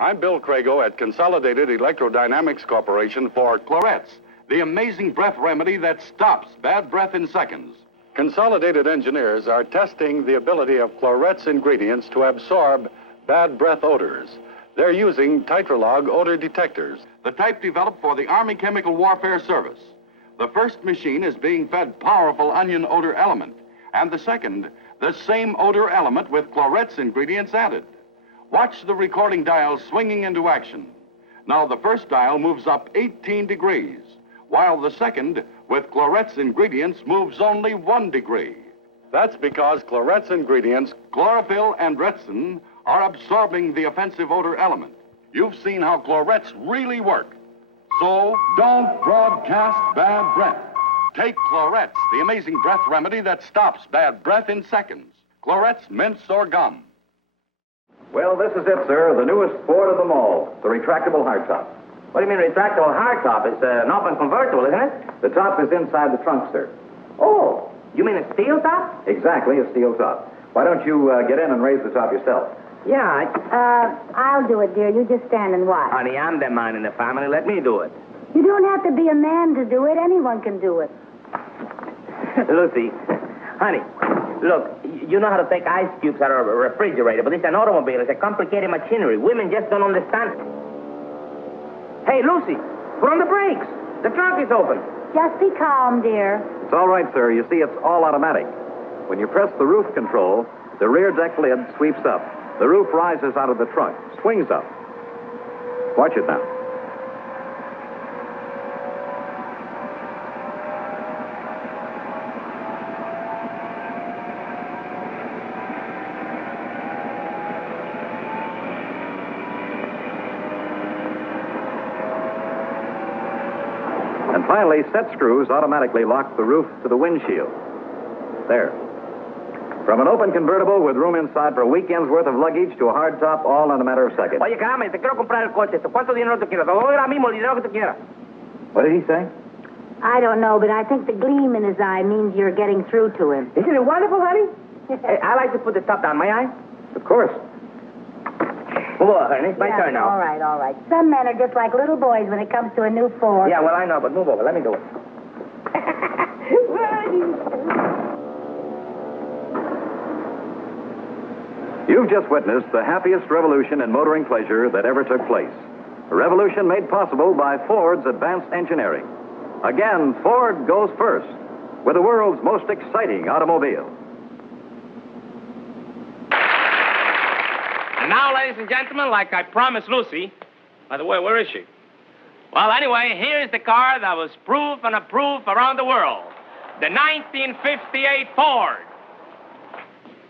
I'm Bill Crago at Consolidated Electrodynamics Corporation for Clorettes, the amazing breath remedy that stops bad breath in seconds. Consolidated engineers are testing the ability of Clorettes ingredients to absorb bad breath odors. They're using Titralog odor detectors, the type developed for the Army Chemical Warfare Service. The first machine is being fed powerful onion odor element, and the second, the same odor element with Clorettes ingredients added. Watch the recording dial swinging into action. Now the first dial moves up 18 degrees, while the second, with Clorettes ingredients, moves only 1 degree. That's because Clorettes ingredients, chlorophyll and ricin, are absorbing the offensive odor element. You've seen how Clorettes really work. So don't broadcast bad breath. Take Clorettes, the amazing breath remedy that stops bad breath in seconds. Clorettes, mints, or gum. Well, this is it, sir, the newest Ford of them all, the retractable hardtop. What do you mean retractable hardtop? It's an open convertible, isn't it? The top is inside the trunk, sir. Oh, you mean a steel top? Exactly, a steel top. Why don't you get in and raise the top yourself? Yeah, I'll do it, dear. You just stand and watch. honey, I'm the man in the family. Let me do it. You don't have to be a man to do it. Anyone can do it. Lucy, honey, look, you know how to take ice cubes out of a refrigerator, but it's an automobile. It's a complicated machinery. Women just don't understand. Hey, Lucy, put on the brakes. The trunk is open. Just be calm, dear. It's all right, sir. You see, it's all automatic. When you press the roof control, the rear deck lid sweeps up. The roof rises out of the trunk, swings up. Watch it now. And finally, set screws automatically lock the roof to the windshield. There. From an open convertible with room inside for a weekend's worth of luggage to a hardtop, all in a matter of seconds. Oye, caramba, te quiero comprar el coche. ¿Cuánto dinero tú quieres? Te doy ahora mismo el dinero que tú quieras. What did he say? I don't know, but I think the gleam in his eye means you're getting through to him. Isn't it wonderful, honey? I like to put the top down, may I? Of course. Move over, honey. It's my turn now. All right, all right. Some men are just like little boys when it comes to a new Ford. Yeah, well, I know, but move over. Let me do it. You've just witnessed the happiest revolution in motoring pleasure that ever took place. A revolution made possible by Ford's advanced engineering. Again, Ford goes first with the world's most exciting automobile. And now, ladies and gentlemen, like I promised Lucy... By the way, where is she? Well, anyway, here's the car that was proof and approved around the world. The 1958 Ford.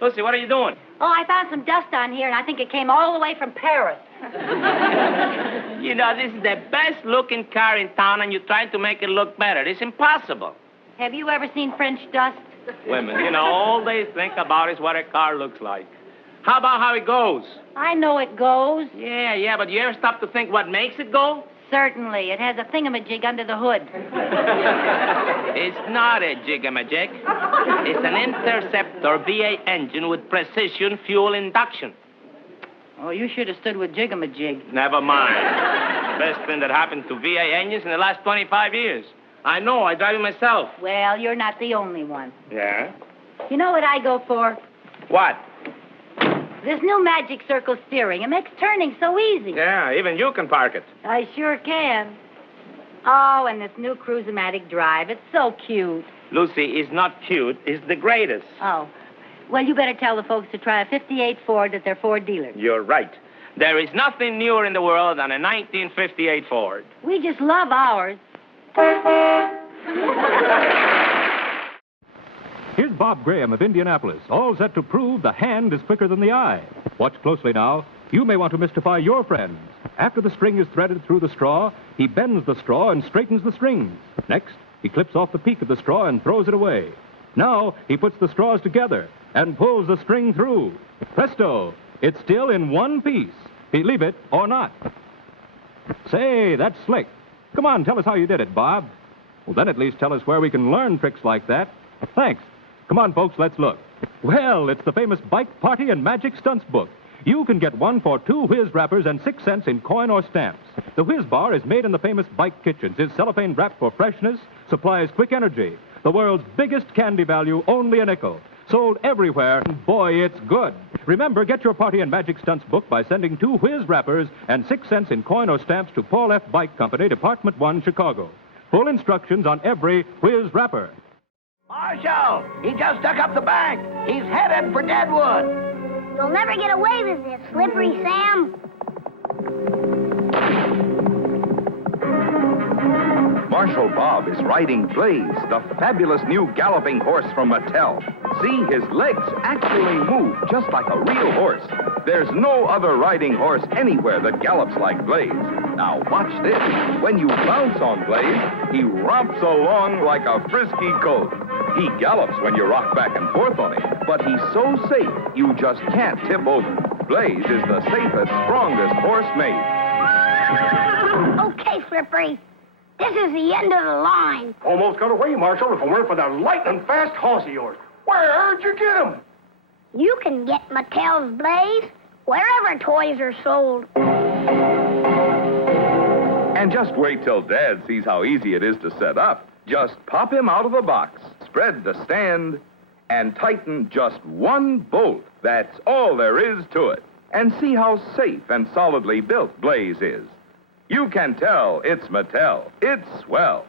Lucy, what are you doing? Oh, I found some dust on here, and I think it came all the way from Paris. You know, this is the best-looking car in town, and you're trying to make it look better. It's impossible. Have you ever seen French dust? Women, you know, all they think about is what a car looks like. How about how it goes? I know it goes. Yeah, but you ever stop to think what makes it go? Certainly. It has a thingamajig under the hood. It's not a jigamajig. It's an interceptor VA engine with precision fuel induction. Oh, you should have stood with jigamajig. Never mind. Best thing that happened to VA engines in the last 25 years. I know, I drive it myself. Well, you're not the only one. Yeah? You know what I go for? What? This new Magic Circle steering. It makes turning so easy. Yeah, even you can park it. I sure can. Oh, and this new Cruise-O-Matic drive. It's so cute. Lucy is not cute. It's the greatest. Oh. Well, you better tell the folks to try a 58 Ford at their Ford dealer. You're right. There is nothing newer in the world than a 1958 Ford. We just love ours. Here's Bob Graham of Indianapolis, all set to prove the hand is quicker than the eye. Watch closely now. You may want to mystify your friends. After the string is threaded through the straw, he bends the straw and straightens the strings. Next, he clips off the peak of the straw and throws it away. Now, he puts the straws together and pulls the string through. Presto! It's still in one piece. Believe it or not. Say, that's slick. Come on, tell us how you did it, Bob. Well, then at least tell us where we can learn tricks like that. Thanks. Come on, folks, let's look. Well, it's the famous Bike Party and Magic Stunts book. You can get one for 2 whiz wrappers and 6 cents in coin or stamps. The whiz bar is made in the famous Bike Kitchens, is cellophane wrapped for freshness, supplies quick energy. The world's biggest candy value, only a nickel. Sold everywhere, and boy, it's good. Remember, get your Party and Magic Stunts book by sending 2 whiz wrappers and 6 cents in coin or stamps to Paul F. Bike Company, Department 1, Chicago. Full instructions on every whiz wrapper. Marshal, he just dug up the bank. He's headed for Deadwood. You'll never get away with this, Slippery Sam. Marshal Bob is riding Blaze, the fabulous new galloping horse from Mattel. See, his legs actually move just like a real horse. There's no other riding horse anywhere that gallops like Blaze. Now, watch this. When you bounce on Blaze, he romps along like a frisky colt. He gallops when you rock back and forth on him, but he's so safe, you just can't tip over. Blaze is the safest, strongest horse made. Okay, Slippery. This is the end of the line. Almost got away, Marshal, if it weren't for that lightning-fast horse of yours. Where'd you get him? You can get Mattel's Blaze wherever toys are sold. And just wait till Dad sees how easy it is to set up. Just pop him out of the box, spread the stand, and tighten just one bolt. That's all there is to it. And see how safe and solidly built Blaze is. You can tell it's Mattel. It's swell.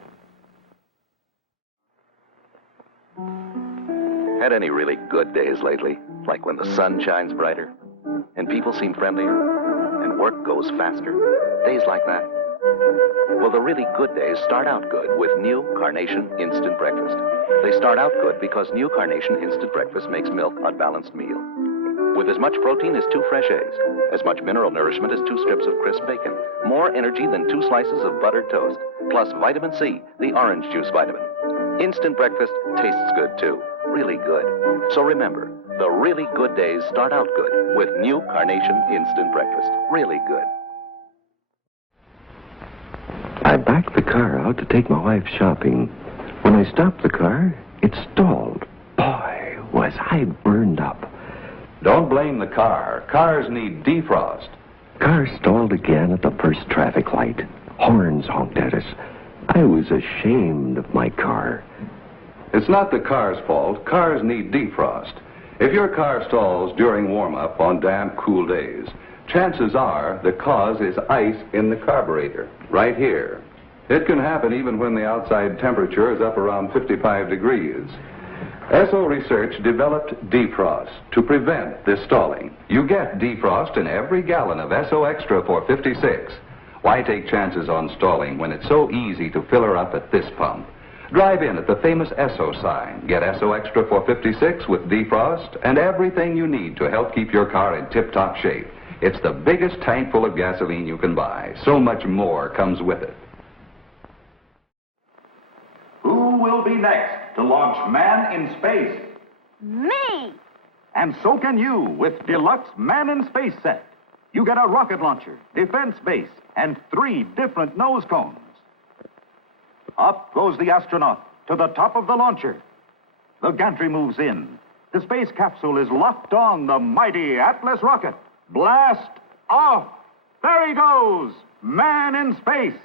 Had any really good days lately? Like when the sun shines brighter, and people seem friendlier, and work goes faster? Days like that? Well, the really good days start out good with new Carnation Instant Breakfast. They start out good because new Carnation Instant Breakfast makes milk a balanced meal. With as much protein as 2 fresh eggs, as much mineral nourishment as 2 strips of crisp bacon, more energy than 2 slices of buttered toast, plus vitamin C, the orange juice vitamin. Instant breakfast tastes good, too. Really good. So remember, the really good days start out good with new Carnation Instant Breakfast. Really good. I backed the car out to take my wife shopping. When I stopped the car, it stalled. Boy, was I burned up. Don't blame the car. Cars need defrost. Car stalled again at the first traffic light. Horns honked at us. I was ashamed of my car. It's not the car's fault. Cars need defrost. If your car stalls during warm-up on damp, cool days, chances are the cause is ice in the carburetor, right here. It can happen even when the outside temperature is up around 55 degrees. Esso Research developed defrost to prevent this stalling. You get defrost in every gallon of Esso Extra 456. Why take chances on stalling when it's so easy to fill her up at this pump? Drive in at the famous Esso sign. Get Esso Extra 456 with defrost and everything you need to help keep your car in tip-top shape. It's the biggest tank full of gasoline you can buy. So much more comes with it. Who will be next to launch man in space? Me! And so can you with Deluxe Man in Space set. You get a rocket launcher, defense base, and 3 different nose cones. Up goes the astronaut to the top of the launcher. The gantry moves in. The space capsule is locked on the mighty Atlas rocket. Blast off! There he goes! Man in space!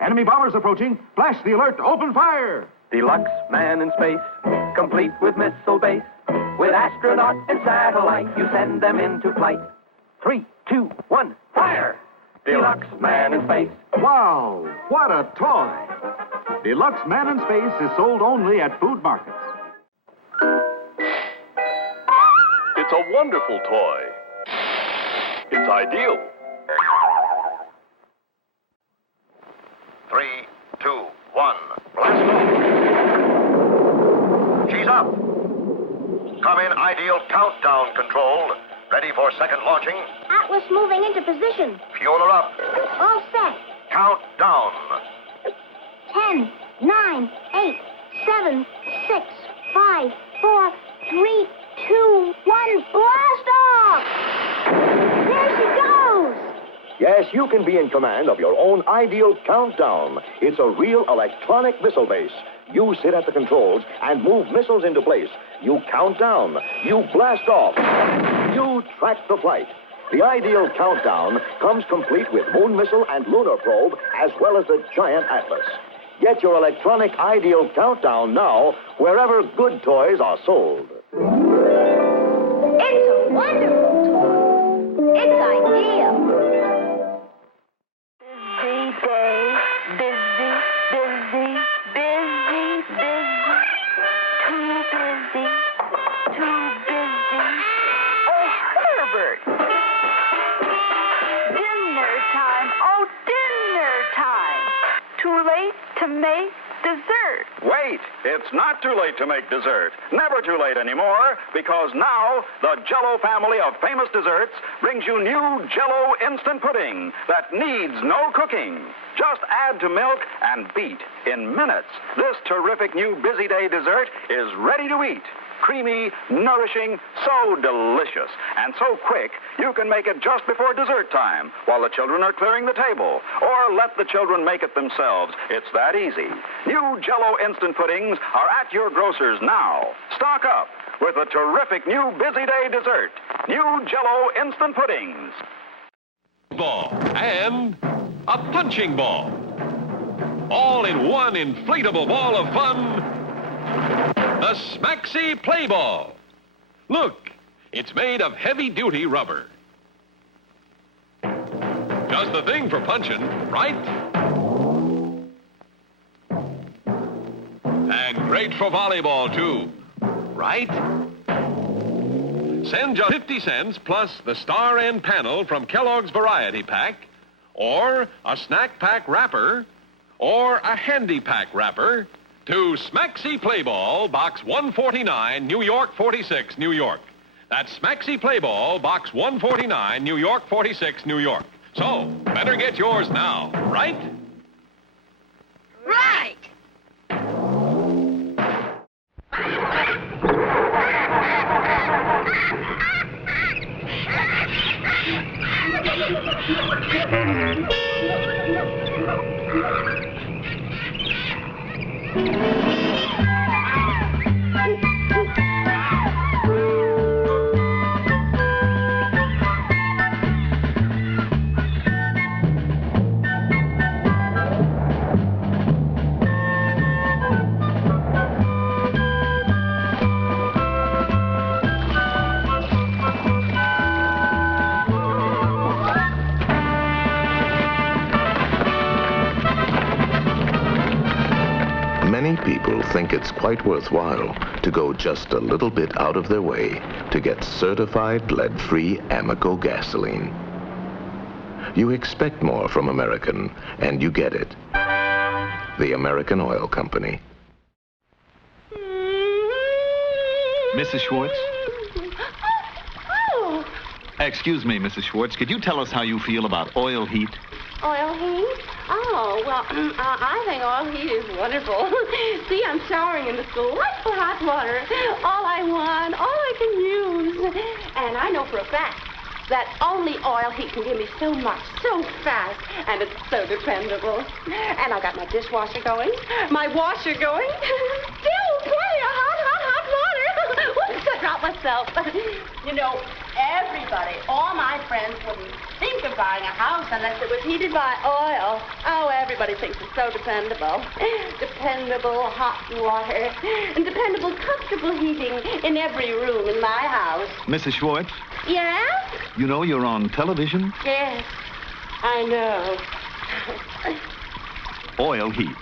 Enemy bombers approaching. Flash the alert. Open fire! Deluxe Man in Space, complete with missile base. With astronaut and satellite, you send them into flight. 3, 2, 1, fire! Deluxe Man in Space. Wow, what a toy! Deluxe Man in Space is sold only at food markets. It's a wonderful toy. It's ideal. 3, 2, 1, blast off. She's up. Come in ideal countdown control. Ready for second launching. Atlas moving into position. Fuel her up. All set. Countdown. 10, 9, 8, 7, 6, 5, 4, 3, 2, 1, blast off! There she goes! Yes, you can be in command of your own ideal countdown. It's a real electronic missile base. You sit at the controls and move missiles into place. You count down. You blast off. you track the flight. The Ideal Countdown comes complete with moon missile and lunar probe, as well as a giant atlas. Get your electronic Ideal Countdown now, wherever good toys are sold. It's a wonderful toy. It's ideal. Busy day, busy, busy, busy, busy. Too busy, too busy. Oh, Herbert. Dinner time, oh, dinner time. Too late to make dessert. Wait, it's not too late to make dessert. Never too late anymore, because now the Jell-O family of famous desserts brings you new Jell-O instant pudding that needs no cooking. Just add to milk and beat in minutes. This terrific new busy day dessert is ready to eat. Creamy, nourishing, so delicious, and so quick, you can make it just before dessert time while the children are clearing the table, or let the children make it themselves. It's that easy. New Jell-O instant puddings are at your grocer's now. Stock up with a terrific new busy day dessert. New Jell-O instant puddings. Ball and a punching ball. All in one inflatable ball of fun. The Smaxy Play Ball. Look, it's made of heavy-duty rubber. Just the thing for punching, right? And great for volleyball, too, right? Send just 50 cents plus the star end panel from Kellogg's Variety Pack, or a snack pack wrapper, or a handy pack wrapper, to Smaxy Play Ball, Box 149, New York 46, New York. That's Smaxy Play Ball, Box 149, New York 46, New York. So, better get yours now, right? Right. Many people think it's quite worthwhile to go just a little bit out of their way to get certified lead-free Amoco gasoline. You expect more from American, and you get it. The American Oil Company. Mrs. Schwartz? Oh, Excuse me, Mrs. Schwartz. Could you tell us how you feel about oil heat? oil heat? Oh, well, I think oil heat is wonderful. See, I'm showering in the delightful hot water. All I want, all I can use. And I know for a fact that only oil heat can give me so much, so fast, and it's so dependable. And I got my dishwasher going, my washer going. Still plenty of hot water. Whoops, I dropped myself. You know, everybody, all my friends wouldn't think of buying a house unless it was heated by oil. Oh, everybody thinks it's so dependable. Dependable hot water and dependable comfortable heating in every room in my house. Mrs. Schwartz, Yeah? you know you're on television? Yes, I know. Oil heat.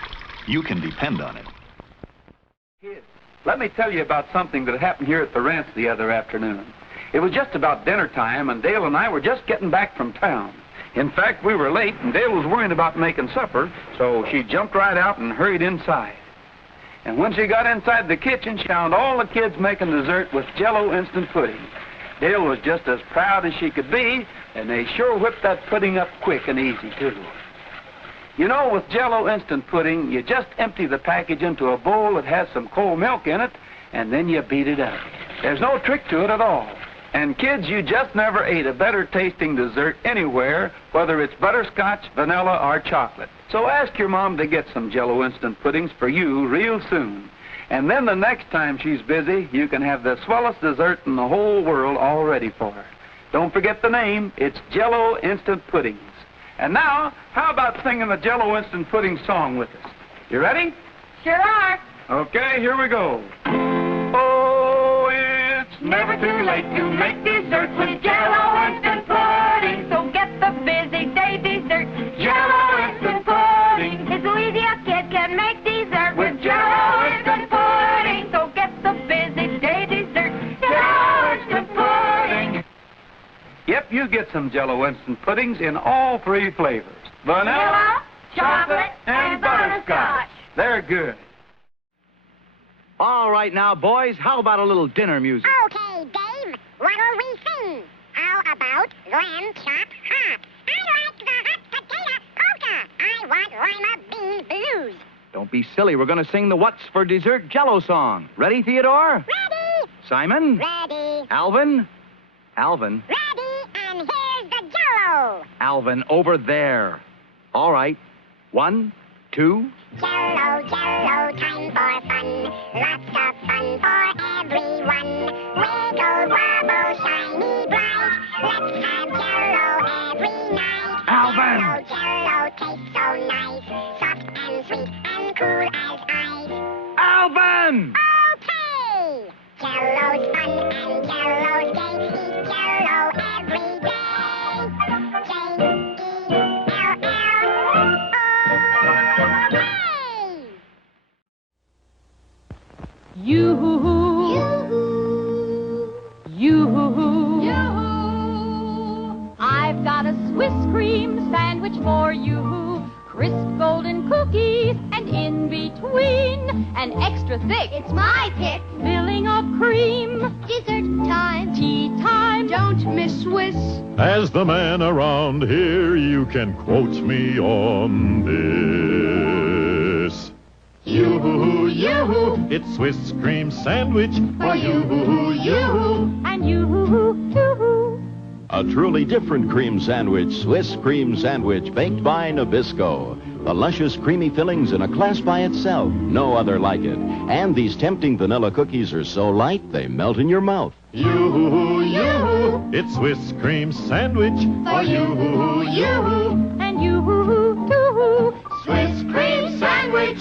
You can depend on it. Let me tell you about something that happened here at the ranch the other afternoon. It was just about dinner time, and Dale and I were just getting back from town. In fact, we were late, and Dale was worrying about making supper, so she jumped right out and hurried inside. And when she got inside the kitchen, she found all the kids making dessert with Jell-O instant pudding. Dale was just as proud as she could be, and they sure whipped that pudding up quick and easy, too. You know, with Jell-O instant pudding, you just empty the package into a bowl that has some cold milk in it, and then you beat it up. There's no trick to it at all. And kids, you just never ate a better tasting dessert anywhere, whether it's butterscotch, vanilla, or chocolate. So ask your mom to get some Jell-O instant puddings for you real soon. And then the next time she's busy, you can have the swellest dessert in the whole world all ready for her. Don't forget the name. It's Jell-O Instant Puddings. And now, how about singing the Jell-O Instant Pudding song with us? You ready? Sure are. Okay, here we go. Oh, it's never too late to make desserts with Jell-O Instant Pudding. So get the busy day dessert. Jell-O Instant Pudding. It's so easy a kid can make dessert with Jell-O Instant Pudding. So get the busy day dessert. Jell-O Instant Pudding. Yep, you get some Jell-O Instant Puddings in all three flavors. Vanilla, chocolate, and butterscotch. They're good. All right now, boys, how about a little dinner music? Okay, Dave. What'll we sing? How about lamb chop hot? I like the hot potato polka. I want lima bean blues. Don't be silly. We're going to sing the What's for Dessert Jell-O song. Ready, Theodore? Ready. Simon? Ready. Alvin? Alvin? Ready, and here's the Jell-O. Alvin, over there. All right. 1, 2. Jell-O, Jell-O, time for fun. Lots of fun for everyone. Wiggle, wobble, shiny bright. Let's have Jell-O every night. Alvin! Jell-O, tastes so nice. Soft and sweet and cool as ice. Alvin! Okay! Jell-O's fun and Jell-O's gay. Eat Jell-O every day. Yoo-hoo, I've got a Swiss cream sandwich for you. Crisp golden cookies, and in between, an extra thick. It's my pick. Filling of cream. Dessert time. Tea time. Don't miss Swiss. As the man around here, you can quote me on this. Yoo-hoo, yoo-hoo, it's Swiss cream sandwich for you-hoo, yoo-hoo. And you-hoo, too. A truly different cream sandwich, Swiss cream sandwich, baked by Nabisco. The luscious, creamy fillings in a class by itself. No other like it. And these tempting vanilla cookies are so light, they melt in your mouth. Yoo-hoo, yoo-hoo, it's Swiss cream sandwich for you-hoo, yoo-hoo. And you-hoo, too. Swiss cream sandwich.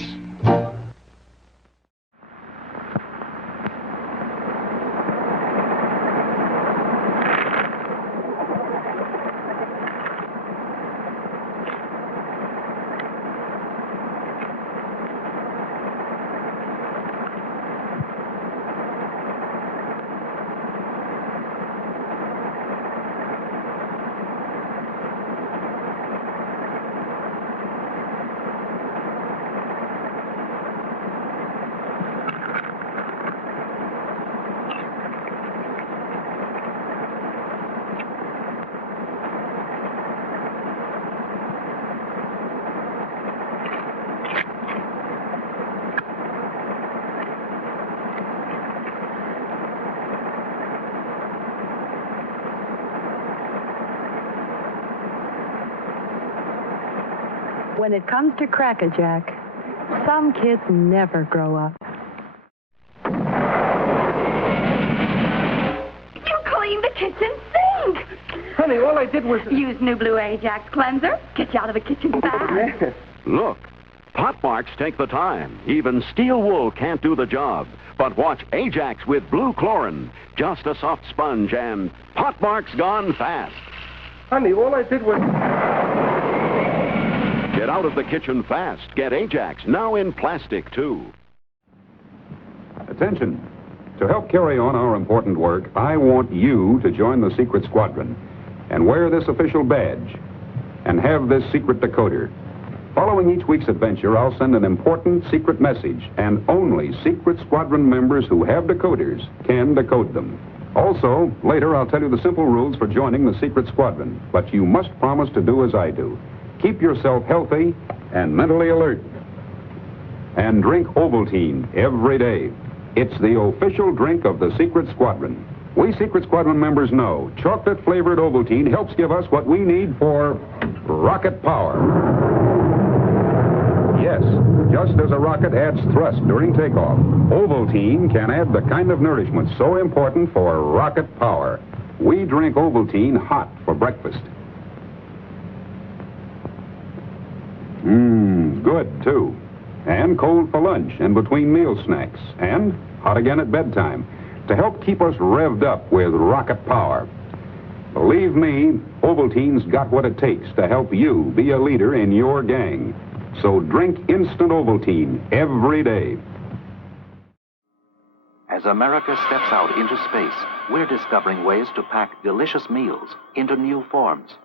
When it comes to Cracker Jack, some kids never grow up. You cleaned the kitchen sink. Honey, all I did was... Use new Blue Ajax cleanser. Get you out of the kitchen fast. Look, pot marks take the time. Even steel wool can't do the job. But watch Ajax with blue chlorine. Just a soft sponge and pot marks gone fast. Honey, all I did was... Get out of the kitchen fast. Get Ajax, now in plastic, too. Attention. To help carry on our important work, I want you to join the secret squadron and wear this official badge and have this secret decoder. Following each week's adventure, I'll send an important secret message, and only secret squadron members who have decoders can decode them. Also, later I'll tell you the simple rules for joining the secret squadron, but you must promise to do as I do. Keep yourself healthy and mentally alert. And drink Ovaltine every day. It's the official drink of the Secret Squadron. We Secret Squadron members know chocolate-flavored Ovaltine helps give us what we need for rocket power. Yes, just as a rocket adds thrust during takeoff, Ovaltine can add the kind of nourishment so important for rocket power. We drink Ovaltine hot for breakfast. Good, too. And cold for lunch and between meal snacks. And hot again at bedtime to help keep us revved up with rocket power. Believe me, Ovaltine's got what it takes to help you be a leader in your gang. So drink instant Ovaltine every day. As America steps out into space, we're discovering ways to pack delicious meals into new forms.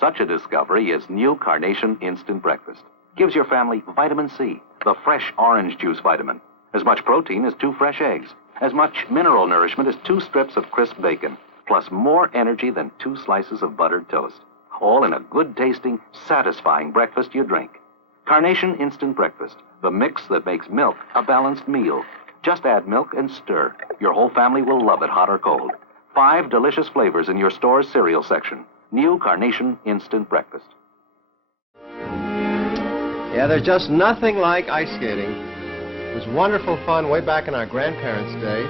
Such a discovery is new Carnation Instant Breakfast. Gives your family vitamin C, the fresh orange juice vitamin, as much protein as 2 fresh eggs, as much mineral nourishment as 2 strips of crisp bacon, plus more energy than 2 slices of buttered toast. All in a good-tasting, satisfying breakfast you drink. Carnation Instant Breakfast, the mix that makes milk a balanced meal. Just add milk and stir. Your whole family will love it hot or cold. 5 delicious flavors in your store's cereal section. New Carnation Instant Breakfast. Yeah, there's just nothing like ice skating. It was wonderful fun way back in our grandparents' day,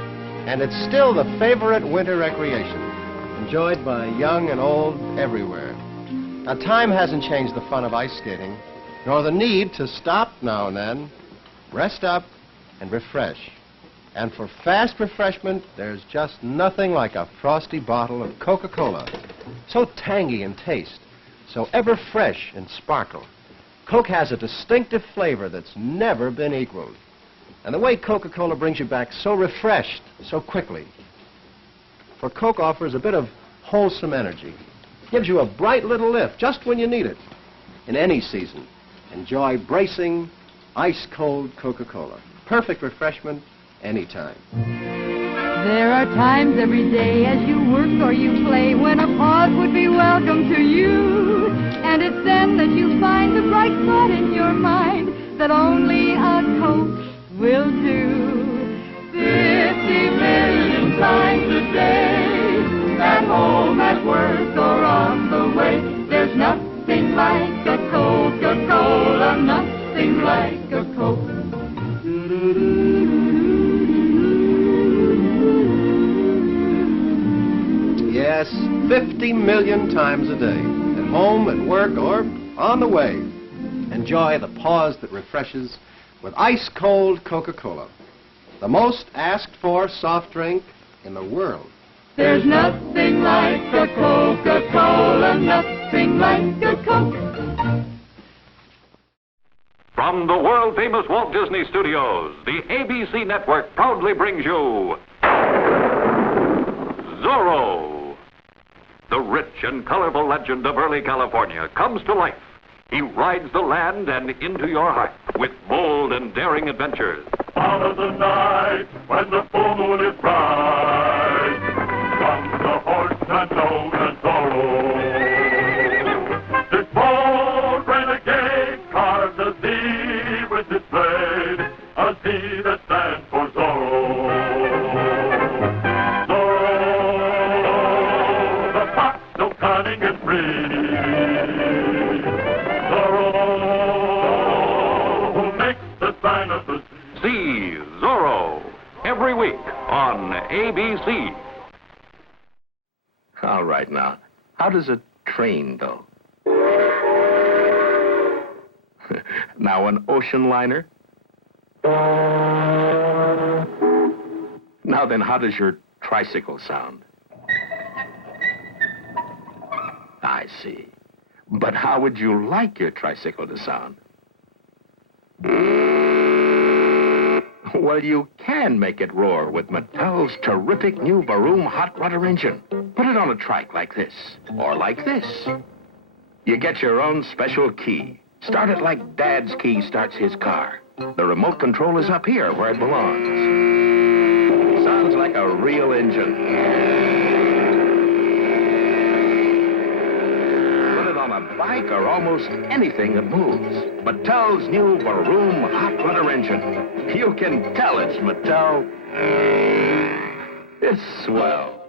and it's still the favorite winter recreation, enjoyed by young and old everywhere. Now, time hasn't changed the fun of ice skating, nor the need to stop now and then, rest up, and refresh. And for fast refreshment, there's just nothing like a frosty bottle of Coca-Cola. So tangy in taste, so ever fresh in sparkle. Coke has a distinctive flavor that's never been equaled. And the way Coca-Cola brings you back so refreshed, so quickly. For Coke offers a bit of wholesome energy. Gives you a bright little lift just when you need it. In any season, enjoy bracing, ice-cold Coca-Cola. Perfect refreshment anytime. There are times every day as you work or you play when a pause would be welcome to you. And it's then that you find the bright spot in your mind that only a Coke will do. 50 million times a day, at home, at work, or on the way, there's nothing like a Coca-Cola, nothing like a Coke. Yes, 50 million times a day, at home, at work, or on the way. Enjoy the pause that refreshes with ice-cold Coca-Cola, the most asked-for soft drink in the world. There's nothing like a Coca-Cola, nothing like a Coke. From the world-famous Walt Disney Studios, the ABC Network proudly brings you Zorro. The rich and colorful legend of early California comes to life. He rides the land and into your heart with bold and daring adventures. Out of the night, when the full moon is bright, comes the horse and dog and Zorro. This bold renegade carves a Z with his blade, a Z that stands for Zorro. Zorro, the fox so cunning and free. See Zorro every week on ABC. All right, now, how does a train go? Now, an ocean liner? Now then, how does your tricycle sound? I see. But how would you like your tricycle to sound? Well, you can make it roar with Mattel's terrific new Baroom hot rudder engine. Put it on a trike like this, or like this. You get your own special key. Start it like Dad's key starts his car. The remote control is up here where it belongs. Sounds like a real engine. On a bike or almost anything that moves. Mattel's new Baroom hot rudder engine. You can tell it's Mattel. It's swell.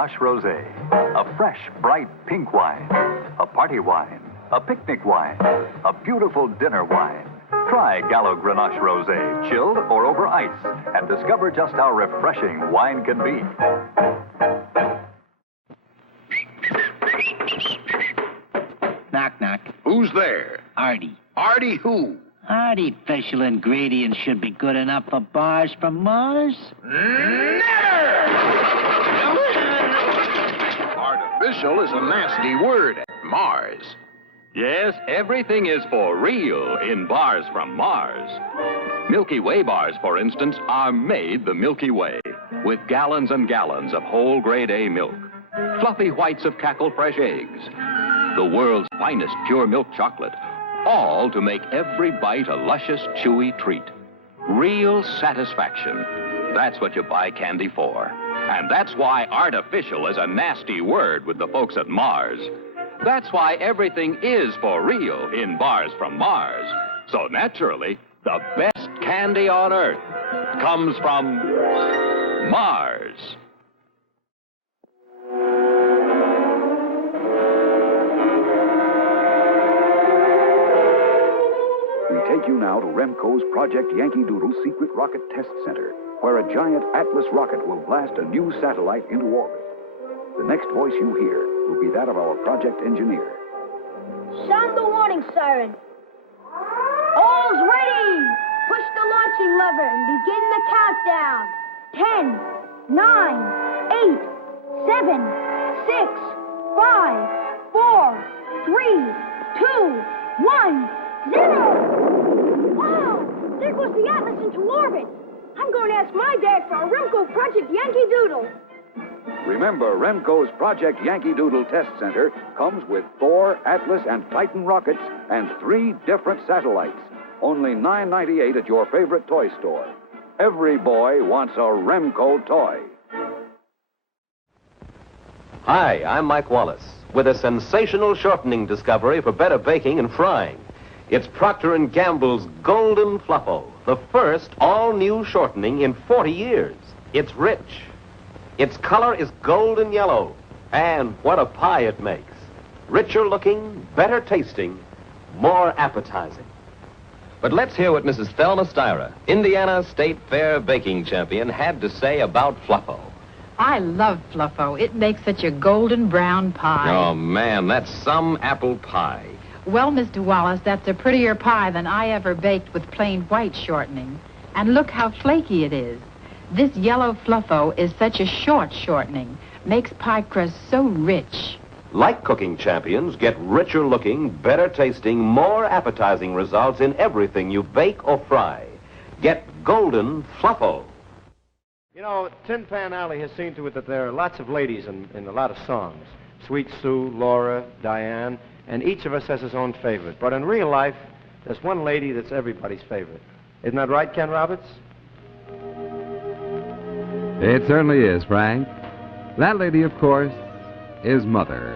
Grenache Rosé, a fresh, bright pink wine, a party wine, a picnic wine, a beautiful dinner wine. Try Gallo Grenache Rosé, chilled or over ice, and discover just how refreshing wine can be. Knock, knock. Who's there? Artie. Artie who? Artificial ingredients should be good enough for bars from Mars. Artificial is a nasty word at Mars. Yes, everything is for real in bars from Mars. Milky Way bars, for instance, are made the Milky Way with gallons and gallons of whole grade A milk, fluffy whites of Cackle Fresh eggs, the world's finest pure milk chocolate, all to make every bite a luscious, chewy treat. Real satisfaction. That's what you buy candy for. And that's why artificial is a nasty word with the folks at Mars. That's why everything is for real in bars from Mars. So naturally, the best candy on Earth comes from Mars. We take you now to Remco's Project Yankee Doodle Secret Rocket Test Center, where a giant Atlas rocket will blast a new satellite into orbit. The next voice you hear will be that of our project engineer. Sound the warning siren. All's ready! Push the launching lever and begin the countdown. 10, 9, 8, 7, 6, 5, 4, 3, 2, 1, 0! Wow! There goes the Atlas into orbit. I'm going to ask my dad for a Remco Project Yankee Doodle. Remember, Remco's Project Yankee Doodle Test Center comes with Thor, Atlas, and Titan rockets and 3 different satellites. Only $9.98 at your favorite toy store. Every boy wants a Remco toy. Hi, I'm Mike Wallace with a sensational shortening discovery for better baking and frying. It's Procter & Gamble's Golden Fluffo, the first all-new shortening in 40 years. It's rich. Its color is golden yellow, and what a pie it makes. Richer looking, better tasting, more appetizing. But let's hear what Mrs. Thelma Styra, Indiana State Fair baking champion, had to say about Fluffo. I love Fluffo. It makes such a golden brown pie. Oh, man, that's some apple pie. Well, Mr. Wallace, that's a prettier pie than I ever baked with plain white shortening. And look how flaky it is. This yellow Fluffo is such a short shortening. Makes pie crust so rich. Like cooking champions, get richer looking, better tasting, more appetizing results in everything you bake or fry. Get Golden Fluffo. You know, Tin Pan Alley has seen to it that there are lots of ladies in a lot of songs. Sweet Sue, Laura, Diane, and each of us has his own favorite. But in real life, there's one lady that's everybody's favorite. Isn't that right, Ken Roberts? It certainly is, Frank. That lady, of course, is Mother.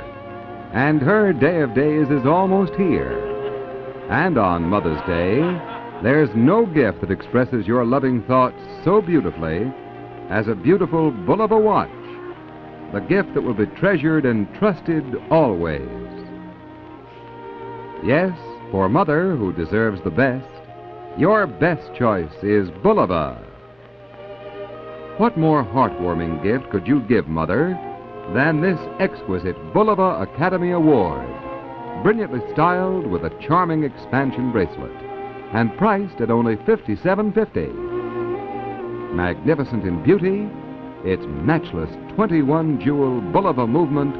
And her day of days is almost here. And on Mother's Day, there's no gift that expresses your loving thoughts so beautifully as a beautiful Bulova watch. The gift that will be treasured and trusted always. Yes, for Mother, who deserves the best, your best choice is Bulova. What more heartwarming gift could you give Mother than this exquisite Bulova Academy Award, brilliantly styled with a charming expansion bracelet and priced at only $57.50. Magnificent in beauty, its matchless 21-jewel Bulova movement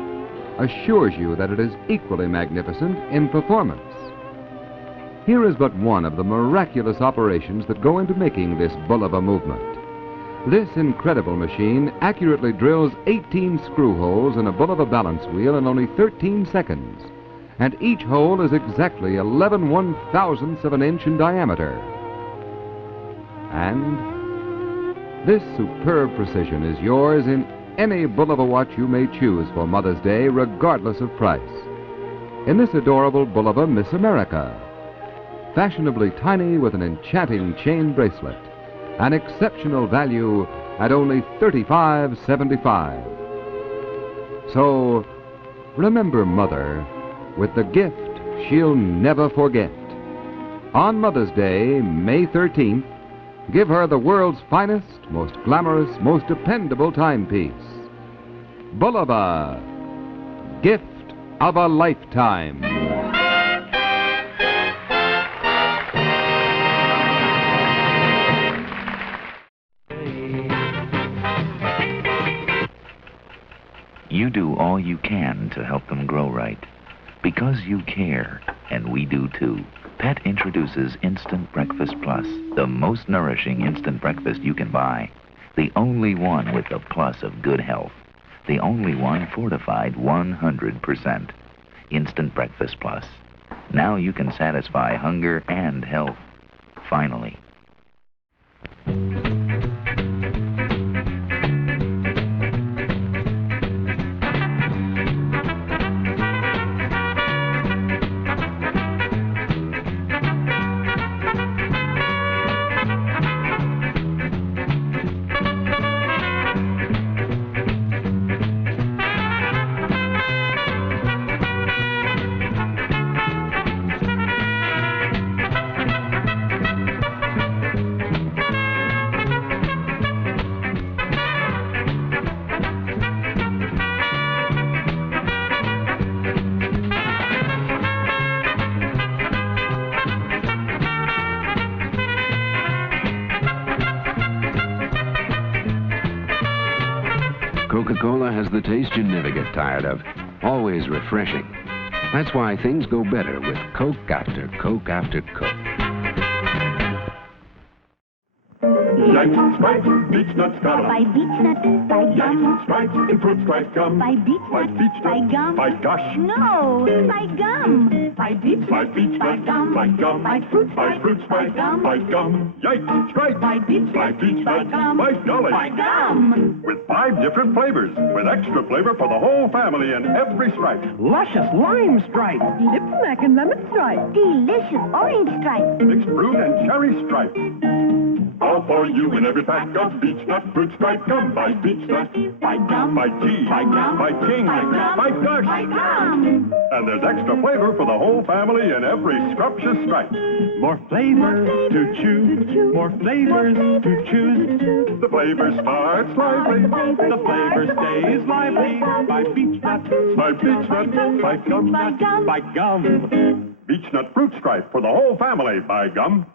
assures you that it is equally magnificent in performance. Here is but one of the miraculous operations that go into making this Bulova movement. This incredible machine accurately drills 18 screw holes in a Bulova balance wheel in only 13 seconds, and each hole is exactly 11 1/1000ths of an inch in diameter. And this superb precision is yours in any Bulova watch you may choose for Mother's Day, regardless of price. In this adorable Bulova Miss America, fashionably tiny with an enchanting chain bracelet, an exceptional value at only $35.75. So, remember Mother with the gift she'll never forget. On Mother's Day, May 13th, give her the world's finest, most glamorous, most dependable timepiece. Bulova, gift of a lifetime. You do all you can to help them grow right. Because you care, and we do too. Pet introduces Instant Breakfast Plus, the most nourishing instant breakfast you can buy. The only one with the plus of good health. The only one fortified 100%. Instant Breakfast Plus. Now you can satisfy hunger and health. Finally. Coca-Cola has the taste you never get tired of. Always refreshing. That's why things go better with Coke after Coke after Coke. Yikes, Sprite, beech nut scum. By beech nut, by gum. Yikes, Sprite, improved Sprite gum. By beech nut, by gum. By gosh. No, by gum. By beech nut, By beech by nut, gum. by gum. By fruit By fruit Sprite, by gum. by gum. Yikes, Sprite, By beech by nut, beech by nut, gum. by golly. By gum. With 5 different flavors, with extra flavor for the whole family in every stripe. Luscious lime stripe. Lip smack and lemon stripe. Delicious orange stripe. Mixed fruit and cherry stripe. All for you in every pack of beech nut fruit stripe gum. By beech nut, by gum. by G, by gum. by king, by gum. by gosh. By gum. And there's extra flavor for the whole family in every scrumptious stripe. More flavors to choose. More flavors to choose. The flavor starts lively. The flavor stays lively. By beech nut. By beech nut, by gum, By gum. by gum. Beech nut fruit stripe for the whole family. By gum.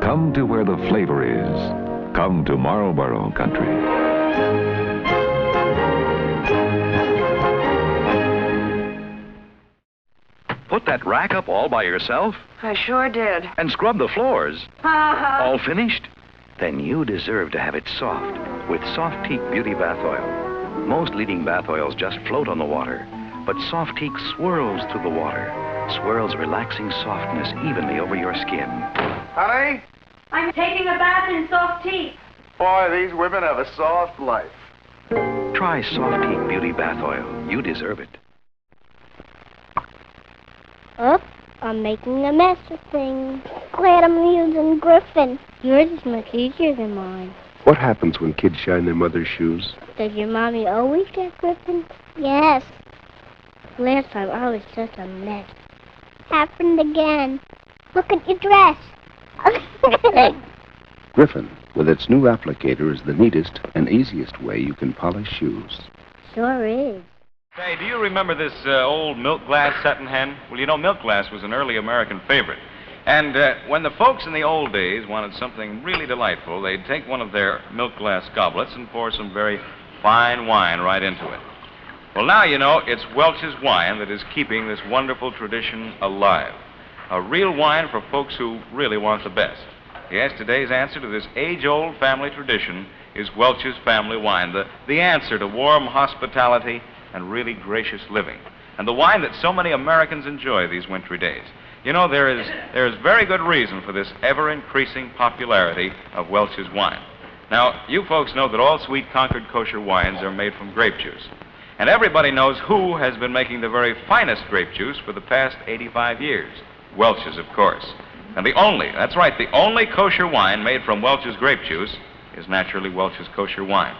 Come to where the flavor is. Come to Marlboro Country. Put that rack up all by yourself? I sure did. And scrub the floors? All finished? Then you deserve to have it soft with Soft Teak Beauty Bath Oil. Most leading bath oils just float on the water, but Soft Teak swirls through the water, swirls relaxing softness evenly over your skin. Honey? I'm taking a bath in Soft Teak. Boy, these women have a soft life. Try Soft Teak Beauty Bath Oil. You deserve it. Oops, I'm making a mess of things. Glad I'm using Griffin. Yours is much easier than mine. What happens when kids shine their mother's shoes? Does your mommy always get Griffin? Yes. Last time I was just a mess. Happened again. Look at your dress. Griffin, with its new applicator, is the neatest and easiest way you can polish shoes. Sure is. Hey, do you remember this old milk glass satin hen? Well, you know, milk glass was an early American favorite. And when the folks in the old days wanted something really delightful, they'd take one of their milk glass goblets and pour some very fine wine right into it. Well, now you know it's Welch's wine that is keeping this wonderful tradition alive. A real wine for folks who really want the best. Yes, today's answer to this age-old family tradition is Welch's family wine, the answer to warm hospitality and really gracious living, and the wine that so many Americans enjoy these wintry days. You know, there is very good reason for this ever-increasing popularity of Welch's wine. Now, you folks know that all sweet Concord kosher wines are made from grape juice. And everybody knows who has been making the very finest grape juice for the past 85 years. Welch's, of course. And the only kosher wine made from Welch's grape juice is naturally Welch's kosher wine.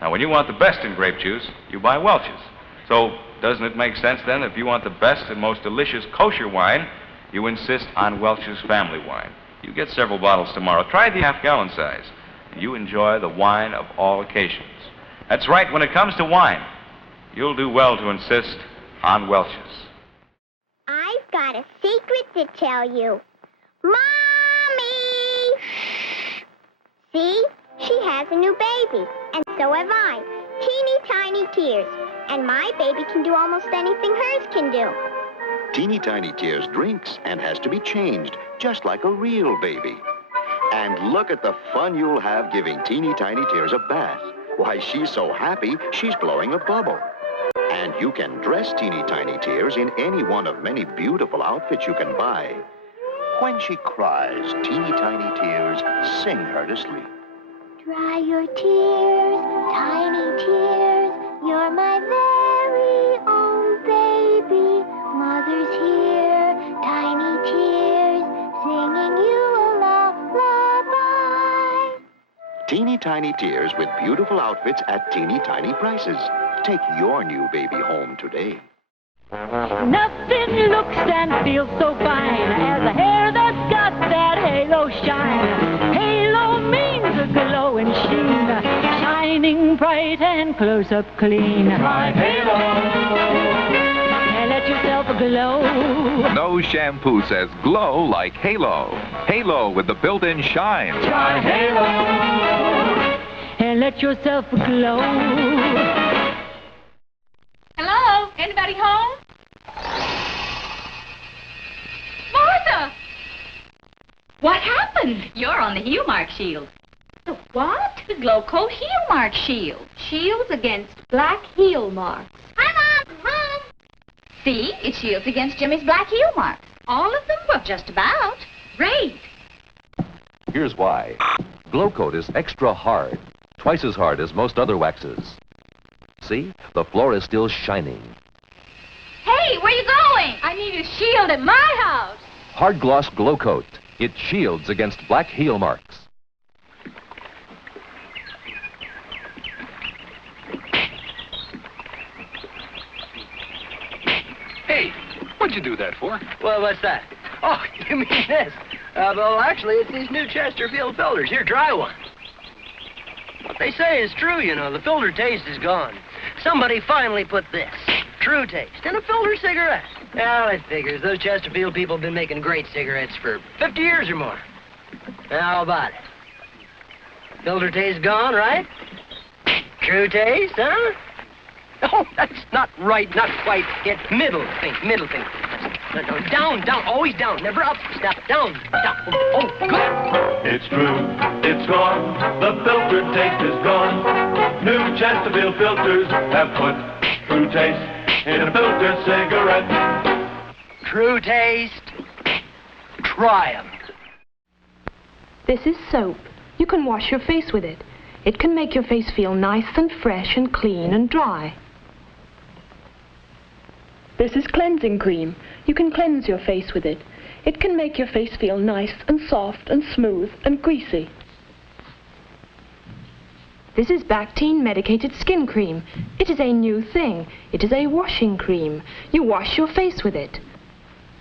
Now, when you want the best in grape juice, you buy Welch's. So, doesn't it make sense then, if you want the best and most delicious kosher wine, you insist on Welch's family wine? You get several bottles tomorrow. Try the half-gallon size. You enjoy the wine of all occasions. That's right, when it comes to wine, you'll do well to insist on Welch's. I've got a secret to tell you. Mommy! Shh! See? She has a new baby, and so have I. Teeny tiny tears. And my baby can do almost anything hers can do. Teeny Tiny Tears drinks and has to be changed, just like a real baby. And look at the fun you'll have giving Teeny Tiny Tears a bath. Why, she's so happy, she's blowing a bubble. And you can dress Teeny Tiny Tears in any one of many beautiful outfits you can buy. When she cries, Teeny Tiny Tears sing her to sleep. Dry your tears, tiny tears. You're my very own baby. Mother's here, tiny tears, singing you a lullaby. Teeny Tiny Tears with beautiful outfits at teeny tiny prices. Take your new baby home today. Nothing looks and feels so fine as a hair that's got that halo shine. Halo means a glow and sheen, shining bright and close up clean. Try Halo and let yourself glow. No shampoo says glow like Halo. Halo with the built-in shine. Try Halo and let yourself glow. Hello? Anybody home? Martha! What happened? You're on the heel mark shield. The what? The Glow-Coat heel mark shield. Shields against black heel marks. Hi, Mom! Mom! See? It shields against Jimmy's black heel marks. All of them? Well, just about. Great. Here's why. Glow-Coat is extra hard. Twice as hard as most other waxes. See? The floor is still shining. Hey, where you going? I need a shield at my house. Hard Gloss Glow-Coat. It shields against black heel marks. Hey, what'd you do that for? Well, what's that? Oh, you mean this? Well, actually, it's these new Chesterfield filters. Here, try one. They say it's true, you know. The filter taste is gone. Somebody finally put this. True taste in a filter cigarette. Well, it figures. Those Chesterfield people have been making great cigarettes for 50 years or more. How about it? Filter taste gone, right? True taste, huh? Oh, that's not right, not quite. Get middle finger. No, down, always down, never up. Step down. Oh, good. It's true, it's gone. The filter taste is gone. New Chesterfield filters have put true taste in a filter cigarette. True taste. Try 'em. This is soap. You can wash your face with it. It can make your face feel nice and fresh and clean and dry. This is cleansing cream. You can cleanse your face with it. It can make your face feel nice and soft and smooth and greasy. This is Bactine medicated skin cream. It is a new thing. It is a washing cream. You wash your face with it.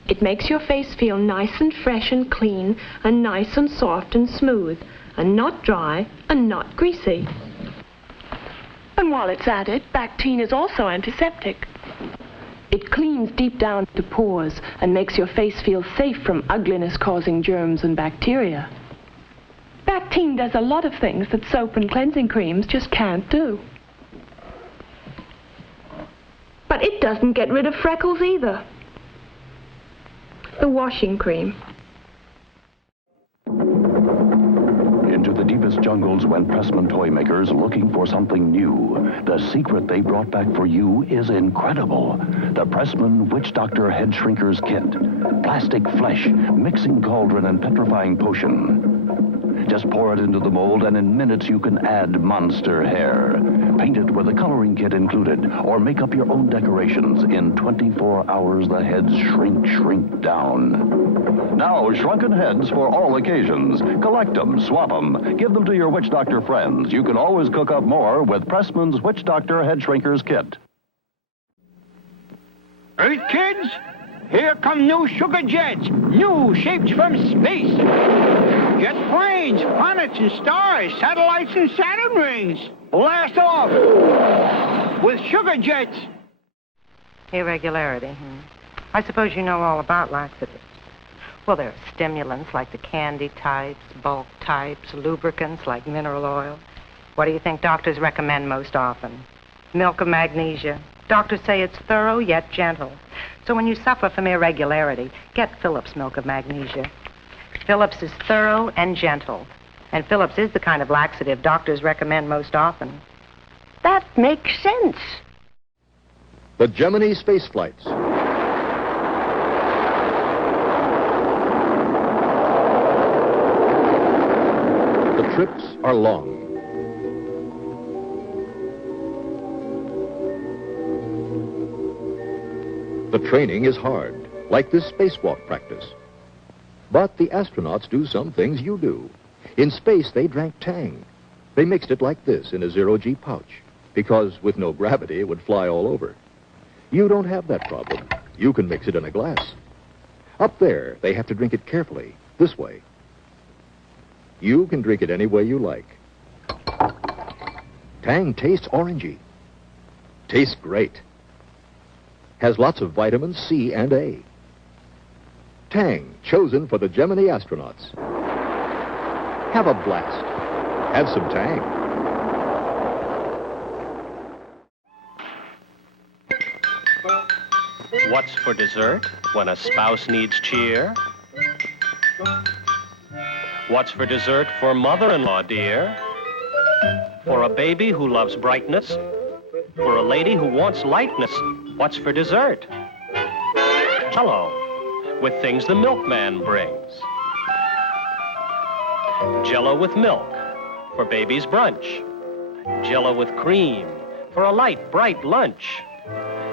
It makes your face feel nice and fresh and clean and nice and soft and smooth and not dry and not greasy. And while it's at it, Bactine is also antiseptic. It cleans deep down to pores and makes your face feel safe from ugliness-causing germs and bacteria. Bactine does a lot of things that soap and cleansing creams just can't do. But it doesn't get rid of freckles either. The washing cream. Into the deepest jungles went Pressman toy makers looking for something new. The secret they brought back for you is incredible. The Pressman Witch Doctor Head Shrinkers Kit. Plastic flesh, mixing cauldron and petrifying potion. Just pour it into the mold and in minutes you can add monster hair. Paint it with a coloring kit included or make up your own decorations. In 24 hours the heads shrink down. Now shrunken heads for all occasions. Collect them, swap them, give them to your Witch Doctor friends. You can always cook up more with Pressman's Witch Doctor Head Shrinkers Kit. Earth kids, here come new sugar jets, new shapes from space. Jet planes, planets and stars, satellites and Saturn rings. Blast off with sugar jets. Irregularity, I suppose you know all about laxatives. Well, there are stimulants like the candy types, bulk types, lubricants like mineral oil. What do you think doctors recommend most often? Milk of magnesia. Doctors say it's thorough yet gentle. So when you suffer from irregularity, get Phillips milk of magnesia. Phillips is thorough and gentle. And Phillips is the kind of laxative doctors recommend most often. That makes sense. The Gemini space flights. The trips are long. The training is hard, like this spacewalk practice. But the astronauts do some things you do. In space, they drank Tang. They mixed it like this in a zero-G pouch, because with no gravity, it would fly all over. You don't have that problem. You can mix it in a glass. Up there, they have to drink it carefully, this way. You can drink it any way you like. Tang tastes orangey. Tastes great. Has lots of vitamins C and A. Tang, chosen for the Gemini astronauts. Have a blast. Have some Tang. What's for dessert when a spouse needs cheer? What's for dessert for mother-in-law, dear? For a baby who loves brightness? For a lady who wants lightness? What's for dessert? Hello, with things the milkman brings. Jell-O with milk for baby's brunch. Jell-O with cream for a light, bright lunch.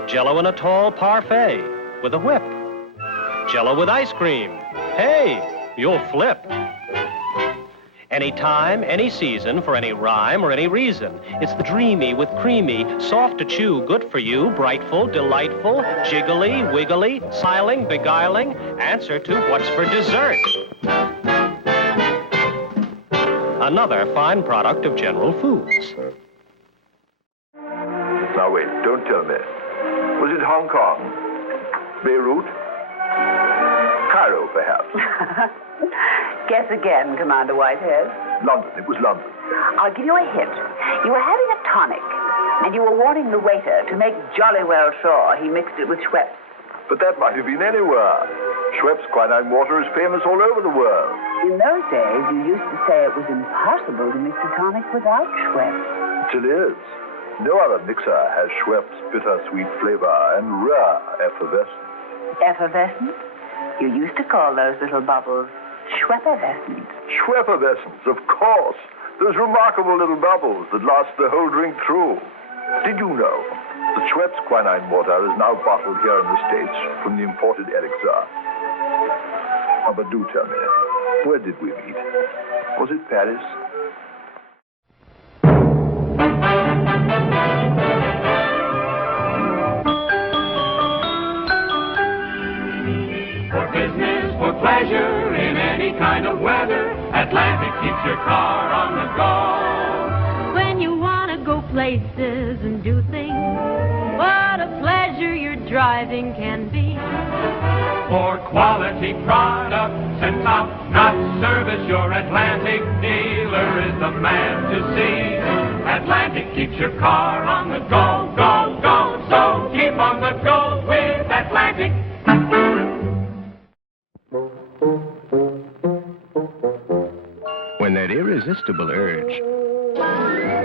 Jell-O in a tall parfait with a whip. Jell-O with ice cream. Hey, you'll flip. Any time, any season, for any rhyme or any reason. It's the dreamy with creamy, soft to chew, good for you, brightful, delightful, jiggly, wiggly, siling, beguiling, answer to what's for dessert. Another fine product of General Foods. Now wait, don't tell me. Was it Hong Kong? Beirut? Cairo, perhaps? Guess again, Commander Whitehead. London. It was London. I'll give you a hint. You were having a tonic, and you were warning the waiter to make jolly well sure he mixed it with Schweppes. But that might have been anywhere. Schweppes quinine water is famous all over the world. In those days, you used to say it was impossible to mix a tonic without Schweppes. It still is. No other mixer has Schweppes' bitter-sweet flavor and rare effervescence. Effervescent? You used to call those little bubbles Schweppervescent. Schweppervescence, of course. Those remarkable little bubbles that last the whole drink through. Did you know that Schweppes quinine water is now bottled here in the States from the imported elixir? Oh, but do tell me, where did we meet? Was it Paris? For business, for pleasure, in any kind of weather, Atlantic keeps your car on the go. When you want to go places and do things, what a pleasure your driving can be. For quality products and top-notch service, your Atlantic dealer is the man to see. Atlantic keeps your car on the go, go, go. So keep on the go with Atlantic. When that irresistible urge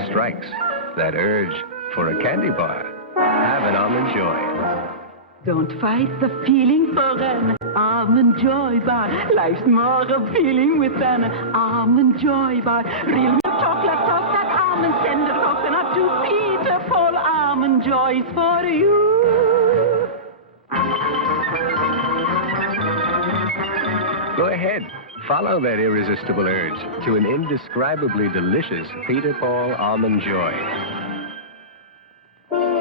strikes, that urge for a candy bar, have an Almond Joy. Don't fight the feeling for an Almond Joy bar. Life's more appealing with an Almond Joy bar. Real milk chocolate toasted almonds, tender coconut, two beautiful Almond Joys for you. Go ahead. Follow that irresistible urge to an indescribably delicious Peter Paul Almond Joy.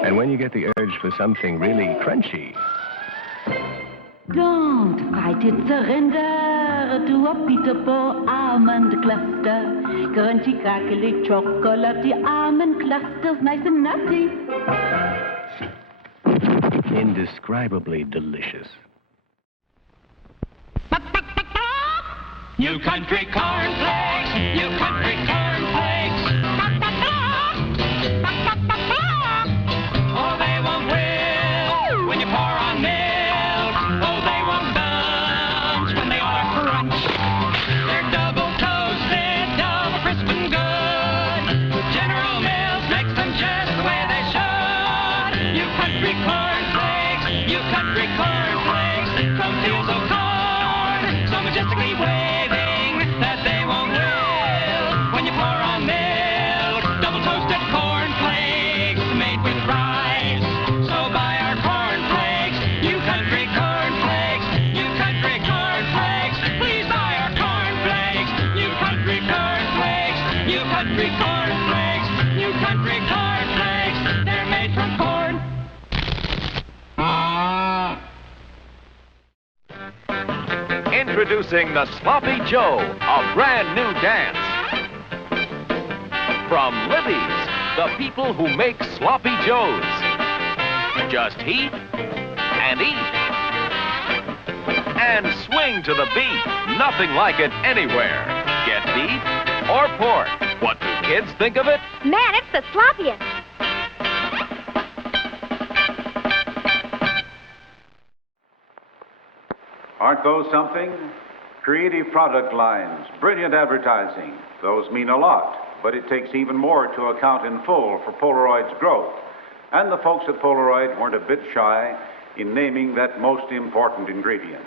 And when you get the urge for something really crunchy, don't fight it, surrender to a Peter Paul almond cluster. Crunchy, crackly, chocolatey almond clusters, nice and nutty. indescribably delicious. You country cornflakes, you country cornflakes. Oh, they won't will when you pour on milk. Oh, they won't bunch when they ought to crunch. They're double toasted, double crisp and good. General Mills makes them just the way they should. You country cornflakes, you country cornflakes. From fields of corn, so majestically waving that they won't will when you pour on milk. Double toasted cornflakes made with rice. So buy our cornflakes, you country cornflakes, you country cornflakes. Please buy our cornflakes, you country cornflakes, you country cornflakes, you country cornflakes. They're made from corn. Introducing the Sloppy Joe, a brand new dance. From Libby's, the people who make Sloppy Joes. Just heat and eat. And swing to the beat. Nothing like it anywhere. Get beef or pork. What do kids think of it? Man, it's the sloppiest. Aren't those something? Creative product lines, brilliant advertising. Those mean a lot, but it takes even more to account in full for Polaroid's growth. And the folks at Polaroid weren't a bit shy in naming that most important ingredient.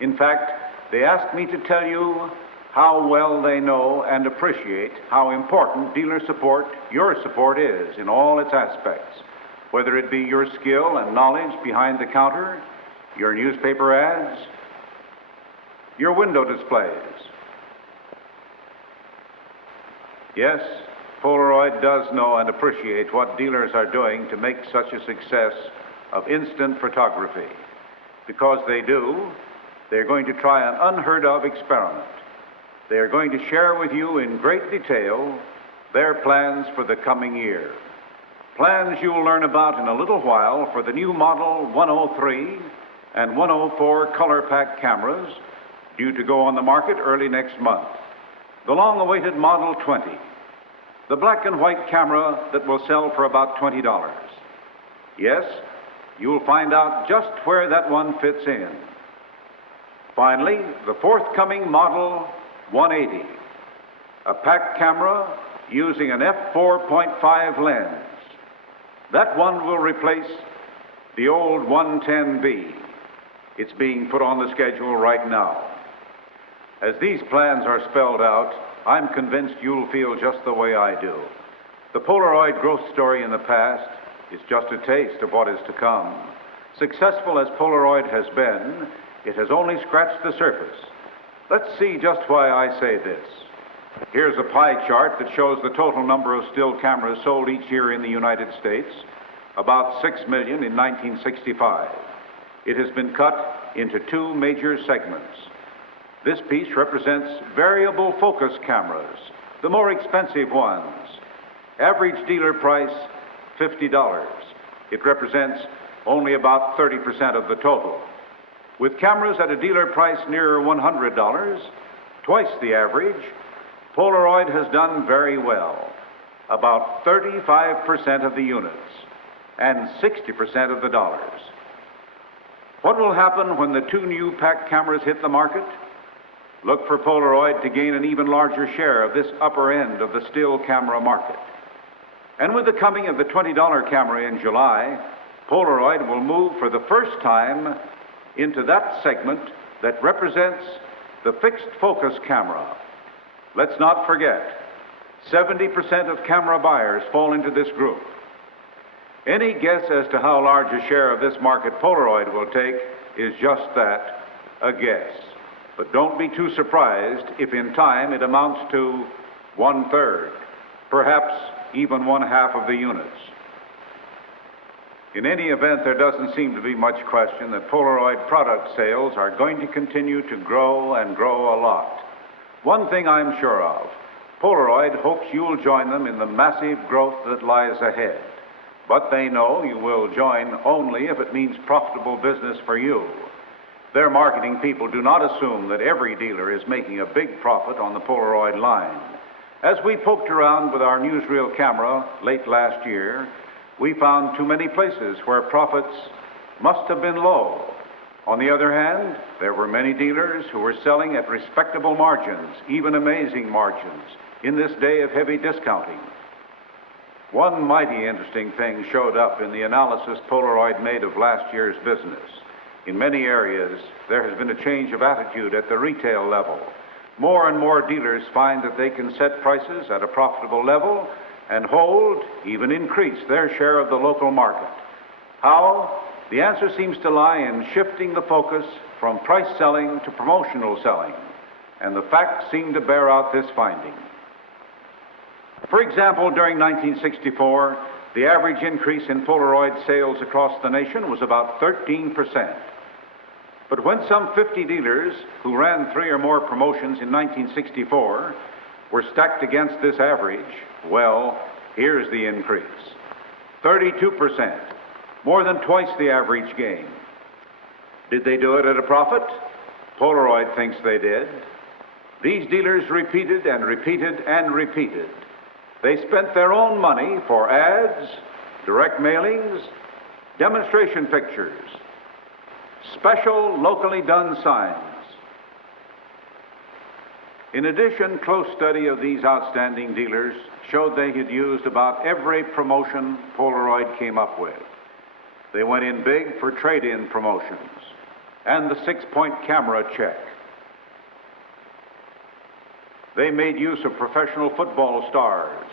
In fact, they asked me to tell you how well they know and appreciate how important dealer support, your support, is in all its aspects. Whether it be your skill and knowledge behind the counter, your newspaper ads, your window displays. Yes, Polaroid does know and appreciate what dealers are doing to make such a success of instant photography. Because they do, they're going to try an unheard of experiment. They're going to share with you in great detail their plans for the coming year. Plans you'll learn about in a little while for the new model 103 and 104 color pack cameras due to go on the market early next month. The long-awaited Model 20, the black and white camera that will sell for about $20. Yes, you'll find out just where that one fits in. Finally, the forthcoming Model 180, a pack camera using an f4.5 lens. That one will replace the old 110B. It's being put on the schedule right now. As these plans are spelled out, I'm convinced you'll feel just the way I do. The Polaroid growth story in the past is just a taste of what is to come. Successful as Polaroid has been, it has only scratched the surface. Let's see just why I say this. Here's a pie chart that shows the total number of still cameras sold each year in the United States, about 6 million in 1965. It has been cut into two major segments. This piece represents variable focus cameras, the more expensive ones. Average dealer price, $50. It represents only about 30% of the total. With cameras at a dealer price near $100, twice the average, Polaroid has done very well. About 35% of the units and 60% of the dollars. What will happen when the two new pack cameras hit the market? Look for Polaroid to gain an even larger share of this upper end of the still camera market. And with the coming of the $20 camera in July, Polaroid will move for the first time into that segment that represents the fixed focus camera. Let's not forget, 70% of camera buyers fall into this group. Any guess as to how large a share of this market Polaroid will take is just that, a guess. But don't be too surprised if in time it amounts to 1/3, perhaps even 1/2 of the units. In any event, there doesn't seem to be much question that Polaroid product sales are going to continue to grow and grow a lot. One thing I'm sure of, Polaroid hopes you'll join them in the massive growth that lies ahead. But they know you will join only if it means profitable business for you. Their marketing people do not assume that every dealer is making a big profit on the Polaroid line. As we poked around with our newsreel camera late last year, we found too many places where profits must have been low. On the other hand, there were many dealers who were selling at respectable margins, even amazing margins, in this day of heavy discounting. One mighty interesting thing showed up in the analysis Polaroid made of last year's business. In many areas, there has been a change of attitude at the retail level. More and more dealers find that they can set prices at a profitable level and hold, even increase, their share of the local market. How? The answer seems to lie in shifting the focus from price selling to promotional selling, and the facts seem to bear out this finding. For example, during 1964, the average increase in Polaroid sales across the nation was about 13%. But when some 50 dealers who ran 3 or more promotions in 1964 were stacked against this average, well, here's the increase. 32%, more than twice the average gain. Did they do it at a profit? Polaroid thinks they did. These dealers repeated and repeated and repeated. They spent their own money for ads, direct mailings, demonstration pictures, special locally done signs. In addition, close study of these outstanding dealers showed they had used about every promotion Polaroid came up with. They went in big for trade-in promotions and the 6-point camera check. They made use of professional football stars,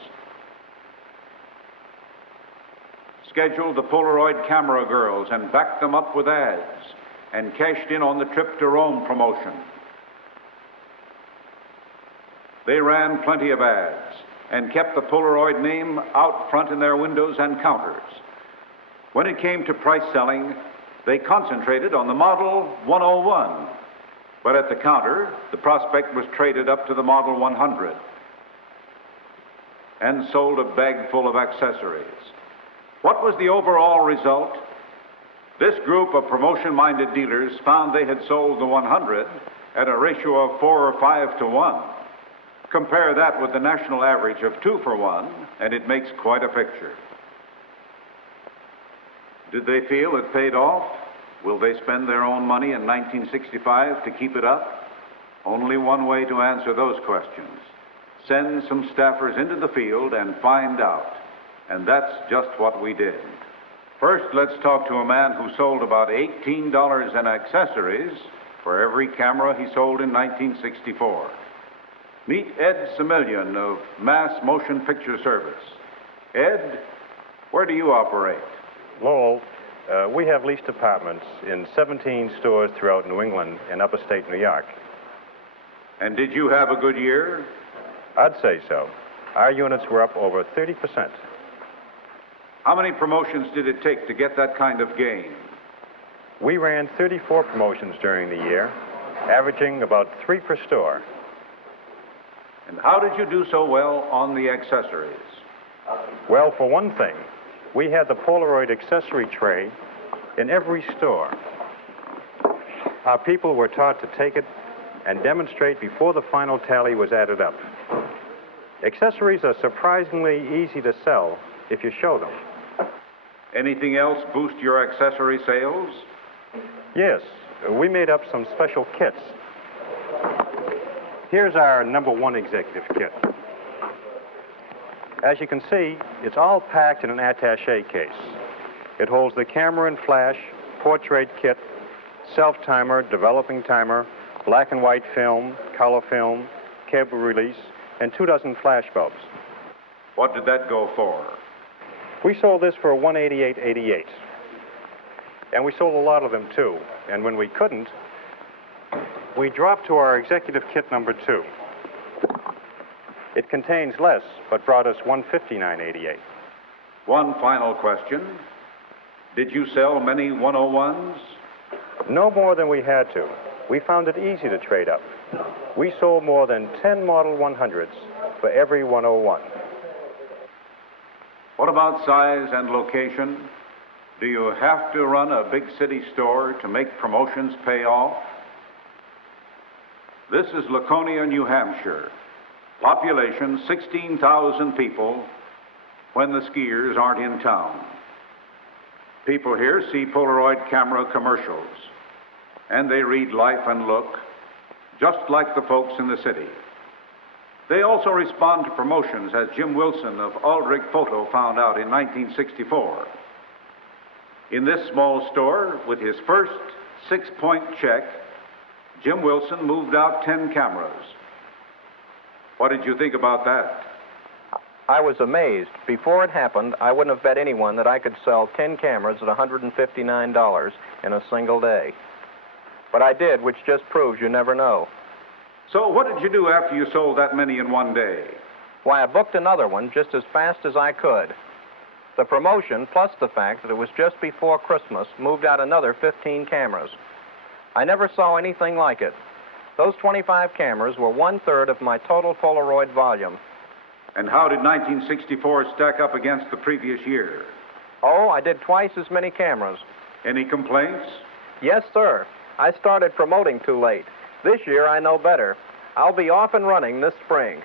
scheduled the Polaroid camera girls and backed them up with ads, and cashed in on the trip to Rome promotion. They ran plenty of ads and kept the Polaroid name out front in their windows and counters. When it came to price selling, they concentrated on the model 101. But at the counter, the prospect was traded up to the model 100 and sold a bag full of accessories. What was the overall result? This group of promotion-minded dealers found they had sold the 100 at a ratio of 4 or 5 to 1. Compare that with the national average of 2 for 1, and it makes quite a picture. Did they feel it paid off? Will they spend their own money in 1965 to keep it up? Only one way to answer those questions. Send some staffers into the field and find out. And that's just what we did. First, let's talk to a man who sold about $18 in accessories for every camera he sold in 1964. Meet Ed Semillion of Mass Motion Picture Service. Ed, where do you operate? Lowell, we have leased apartments in 17 stores throughout New England and upstate New York. And did you have a good year? I'd say so. Our units were up over 30%. How many promotions did it take to get that kind of gain? We ran 34 promotions during the year, averaging about 3 per store. And how did you do so well on the accessories? Well, for one thing, we had the Polaroid accessory tray In every store, our people were taught to take it and demonstrate before the final tally was added up. Accessories are surprisingly easy to sell if you show them. Anything else boost your accessory sales? Yes, we made up some special kits. Here's our #1 executive kit. As you can see, it's all packed in an attaché case. It holds the camera and flash, portrait kit, self-timer, developing timer, black and white film, color film, cable release, and 24 flash bulbs. What did that go for? We sold this for $188.88. And we sold a lot of them, too. And when we couldn't, we dropped to our executive kit #2. It contains less, but brought us $159.88. One final question. Did you sell many 101s? No more than we had to. We found it easy to trade up. We sold more than 10 Model 100s for every 101. What about size and location? Do you have to run a big city store to make promotions pay off? This is Laconia, New Hampshire. Population 16,000 people when the skiers aren't in town. People here see Polaroid camera commercials, and they read Life and Look, just like the folks in the city. They also respond to promotions, as Jim Wilson of Aldrich Photo found out in 1964. In this small store, with his first 6-point check, Jim Wilson moved out 10 cameras. What did you think about that? I was amazed. Before it happened, I wouldn't have bet anyone that I could sell 10 cameras at $159 in a single day. But I did, which just proves you never know. So what did you do after you sold that many in one day? Why, I booked another one just as fast as I could. The promotion, plus the fact that it was just before Christmas, moved out another 15 cameras. I never saw anything like it. Those 25 cameras were 1/3 of my total Polaroid volume. And how did 1964 stack up against the previous year? Oh, I did twice as many cameras. Any complaints? Yes, sir. I started promoting too late. This year, I know better. I'll be off and running this spring.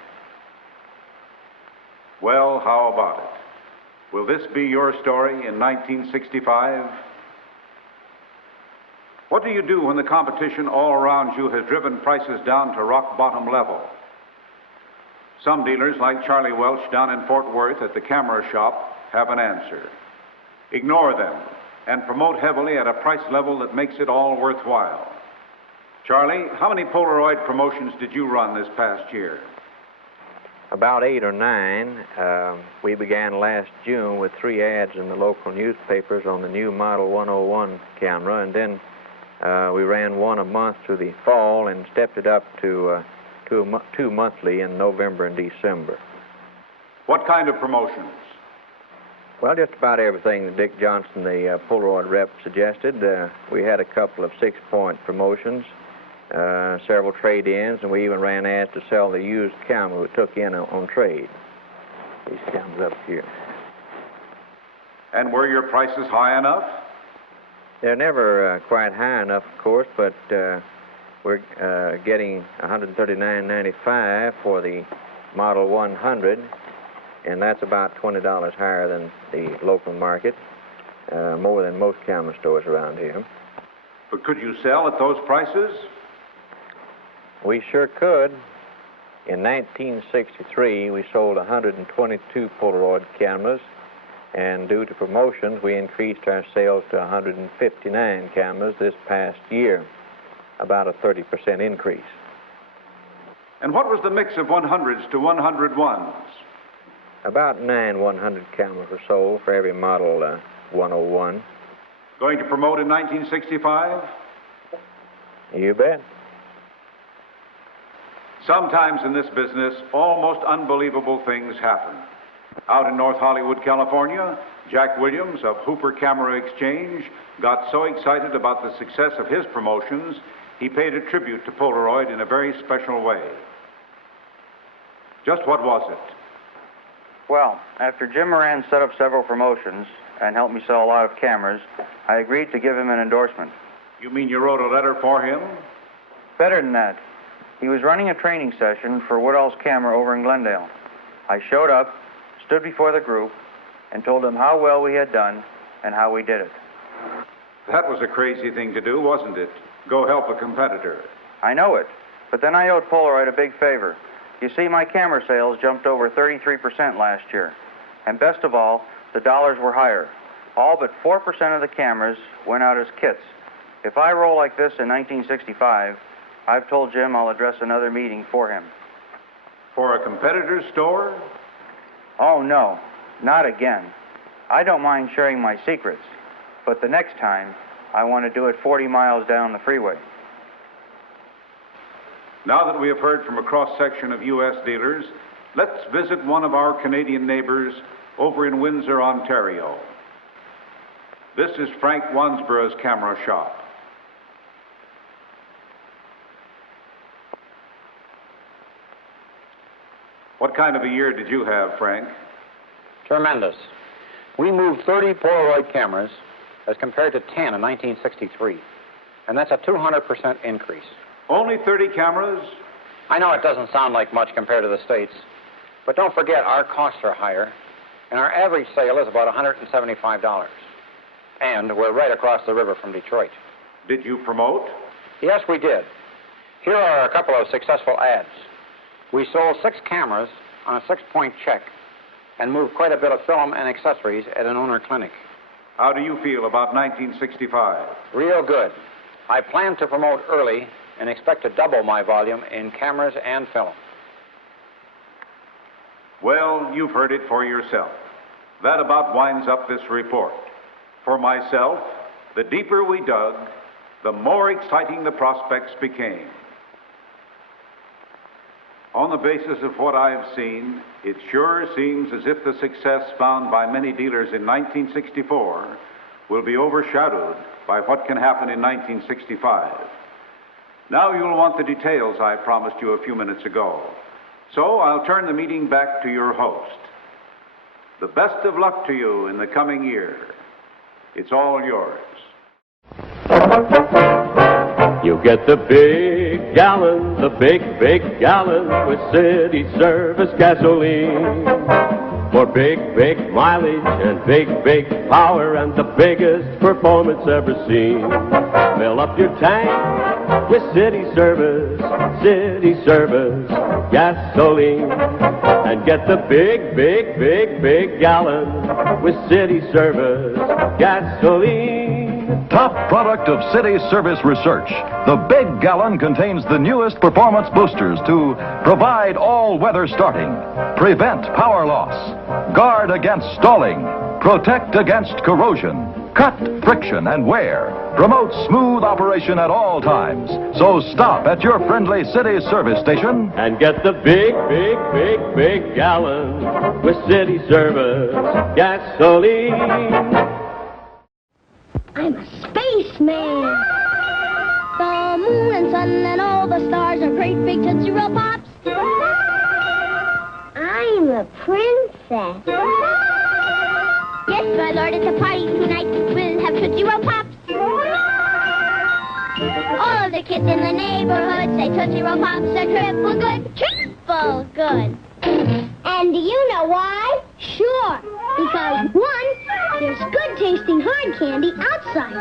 Well, how about it? Will this be your story in 1965? What do you do when the competition all around you has driven prices down to rock bottom level? Some dealers, like Charlie Welch down in Fort Worth at the camera shop, have an answer. Ignore them and promote heavily at a price level that makes it all worthwhile. Charlie, how many Polaroid promotions did you run this past year? About 8 or 9. We began last June with 3 ads in the local newspapers on the new Model 101 camera, and then we ran one a month through the fall and stepped it up to 2 monthly in November and December. What kind of promotions? Well, just about everything that Dick Johnson, the Polaroid rep, suggested. We had a couple of 6-point promotions, several trade-ins, and we even ran ads to sell the used camera we took in on trade. These cameras up here. And were your prices high enough? They're never quite high enough, of course, but we're getting $139.95 for the Model 100, and that's about $20 higher than the local market, more than most camera stores around here. But could you sell at those prices? We sure could. In 1963, we sold 122 Polaroid cameras, and due to promotions, we increased our sales to 159 cameras this past year, about a 30% increase. And what was the mix of 100s to 101s? About 9 100 cameras were sold for every Model 101. Going to promote in 1965? You bet. Sometimes in this business, almost unbelievable things happen. Out in North Hollywood, California, Jack Williams of Hooper Camera Exchange got so excited about the success of his promotions, he paid a tribute to Polaroid in a very special way. Just what was it? Well, after Jim Moran set up several promotions, and helped me sell a lot of cameras, I agreed to give him an endorsement. You mean you wrote a letter for him? Better than that. He was running a training session for Woodall's camera over in Glendale. I showed up, stood before the group, and told him how well we had done and how we did it. That was a crazy thing to do, wasn't it? Go help a competitor. I know it, but then I owed Polaroid a big favor. You see, my camera sales jumped over 33% last year. And best of all, the dollars were higher. All but 4% of the cameras went out as kits. If I roll like this in 1965, I've told Jim I'll address another meeting for him. For a competitor's store? Oh, no, not again. I don't mind sharing my secrets, but the next time, I want to do it 40 miles down the freeway. Now that we have heard from a cross-section of U.S. dealers, let's visit one of our Canadian neighbors over in Windsor, Ontario. This is Frank Wansborough's camera shop. What kind of a year did you have, Frank? Tremendous. We moved 30 Polaroid cameras as compared to 10 in 1963. And that's a 200% increase. Only 30 cameras? I know it doesn't sound like much compared to the States, but don't forget our costs are higher, and our average sale is about $175. And we're right across the river from Detroit. Did you promote? Yes, we did. Here are a couple of successful ads. We sold 6 cameras on a 6-point check and moved quite a bit of film and accessories at an owner clinic. How do you feel about 1965? Real good. I plan to promote early and expect to double my volume in cameras and film. Well, you've heard it for yourself. That about winds up this report. For myself, the deeper we dug, the more exciting the prospects became. On the basis of what I've seen, it sure seems as if the success found by many dealers in 1964 will be overshadowed by what can happen in 1965. Now you'll want the details I promised you a few minutes ago. So I'll turn the meeting back to your host. The best of luck to you in the coming year. It's all yours. You get the big gallon, the big gallon with city service gasoline. For big mileage and big power and the biggest performance ever seen. Fill up your tank with city service gasoline. And get the big gallon with city service gasoline. Top product of City Service Research. The Big Gallon contains the newest performance boosters to provide all-weather starting, prevent power loss, guard against stalling, protect against corrosion, cut friction and wear, promote smooth operation at all times. So stop at your friendly City Service station and get the big gallon with City Service gasoline. I'm a spaceman. The moon and sun and all the stars are great big Tootsie Roll Pops. I'm a princess. Yes, my lord, it's a party tonight. We'll have Tootsie Roll Pops. All of the kids in the neighborhood say Tootsie Roll Pops are triple good. Triple good. And do you know why? Sure. Because 1, there's good-tasting hard candy outside.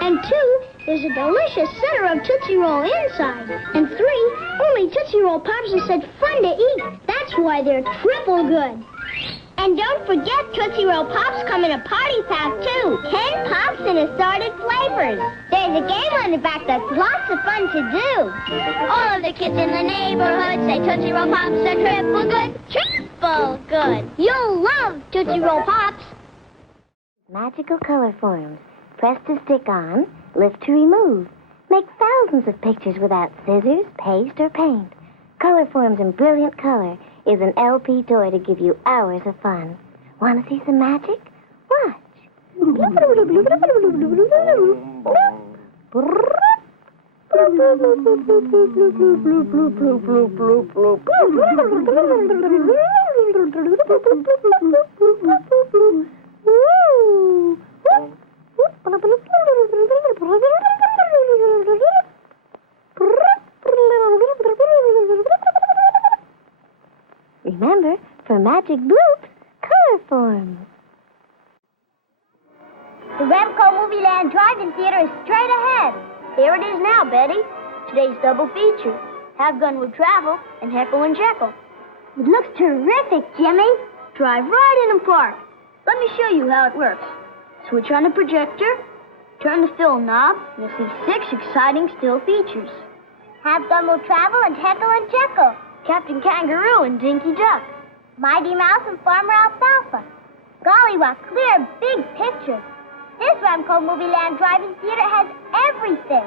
And 2, there's a delicious center of Tootsie Roll inside. And 3, only Tootsie Roll Pops are such fun to eat. That's why they're triple good. And don't forget, Tootsie Roll Pops come in a party pack, too. 10 pops in assorted flavors. There's a game on the back that's lots of fun to do. All of the kids in the neighborhood say Tootsie Roll Pops are triple good. Triple good. You'll love Tootsie Roll Pops. Magical color forms. Press to stick on, lift to remove. Make thousands of pictures without scissors, paste, or paint. Color forms in brilliant color is an LP toy to give you hours of fun. Want to see some magic? Watch. Woo! Remember, for magic bloops, color forms. The Remco Movie Land Drive-In Theater is straight ahead. Here it is now, Betty. Today's double feature. Have Gun Will Travel and Heckle and Jekyll. It looks terrific, Jimmy. Drive right in and park. Let me show you how it works. Switch on the projector, turn the film knob, and you'll see 6 exciting still features. Have Gun Will Travel and Heckle and Jekyll. Captain Kangaroo and Dinky Duck. Mighty Mouse and Farmer Alfalfa. Golly, what clear, big pictures. This Remco Movie Land Drive-In Theater has everything.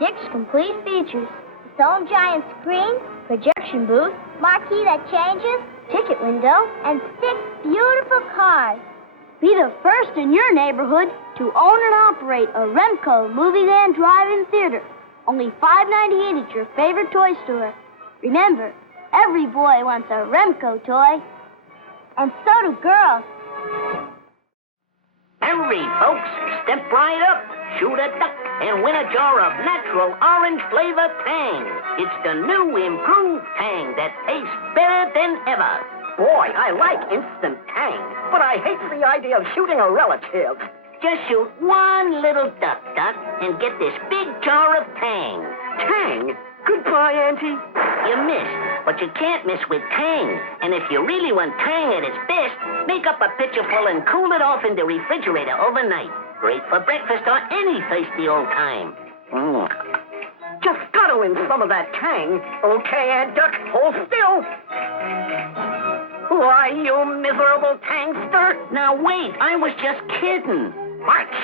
6 complete features. Its own giant screen, Projection booth, marquee that changes, ticket window, and 6 beautiful cars. Be the first in your neighborhood to own and operate a Remco Movie Land Drive-In Theater. Only $5.98 at your favorite toy store. Remember, every boy wants a Remco toy. And so do girls. Hurry, folks. Step right up, shoot a duck, and win a jar of natural orange flavor Tang. It's the new improved Tang that tastes better than ever. Boy, I like instant Tang, but I hate the idea of shooting a relative. Just shoot one little duck, and get this big jar of Tang. Tang? Goodbye, Auntie. You missed, but you can't miss with Tang. And if you really want Tang at its best, make up a pitcher full and cool it off in the refrigerator overnight. Great for breakfast or any thirsty old time. Just gotta win some of that Tang. Okay, Aunt Duck, hold still. Why, you miserable Tangster. Now wait, I was just kidding. March.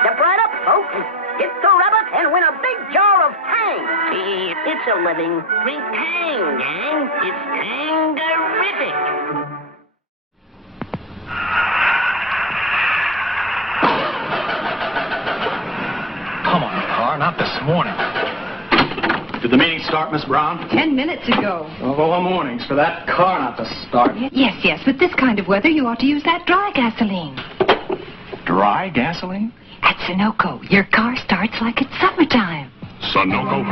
Step right up, folks. Hit the rabbit and win a big jar of Tang. It's a living, drink Tang, gang. It's Tang-erific. Come on, car, not this morning. Did the meeting start, Miss Brown? 10 minutes ago. Oh, mornings for that car not to start. Yes, but this kind of weather, you ought to use that dry gasoline. Dry gasoline? At Sunoco, your car starts like it's summertime. Sunoco,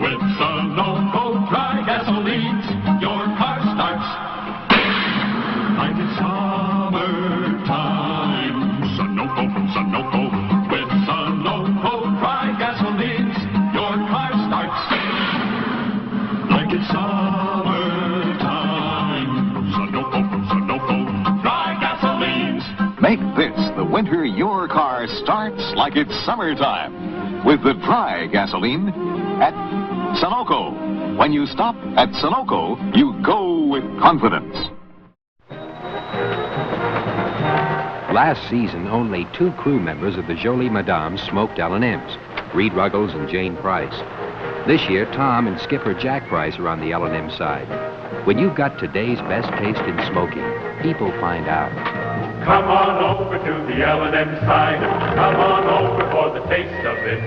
with Sunoco dry gasolines, your car starts like it's summertime. Sunoco, with Sunoco dry gasolines, your car starts like it's summertime. Sunoco, dry gasolines. Make this the winter your car starts like it's summertime with the dry gasoline at Sunoco. When you stop at Sunoco, you go with confidence. Last season, only 2 crew members of the Jolie Madame smoked L&Ms, Reed Ruggles and Jane Price. This year, Tom and Skipper Jack Price are on the L&M side. When you've got today's best taste in smoking, people find out. Come on over to the L&M side. Come on over for the taste of it.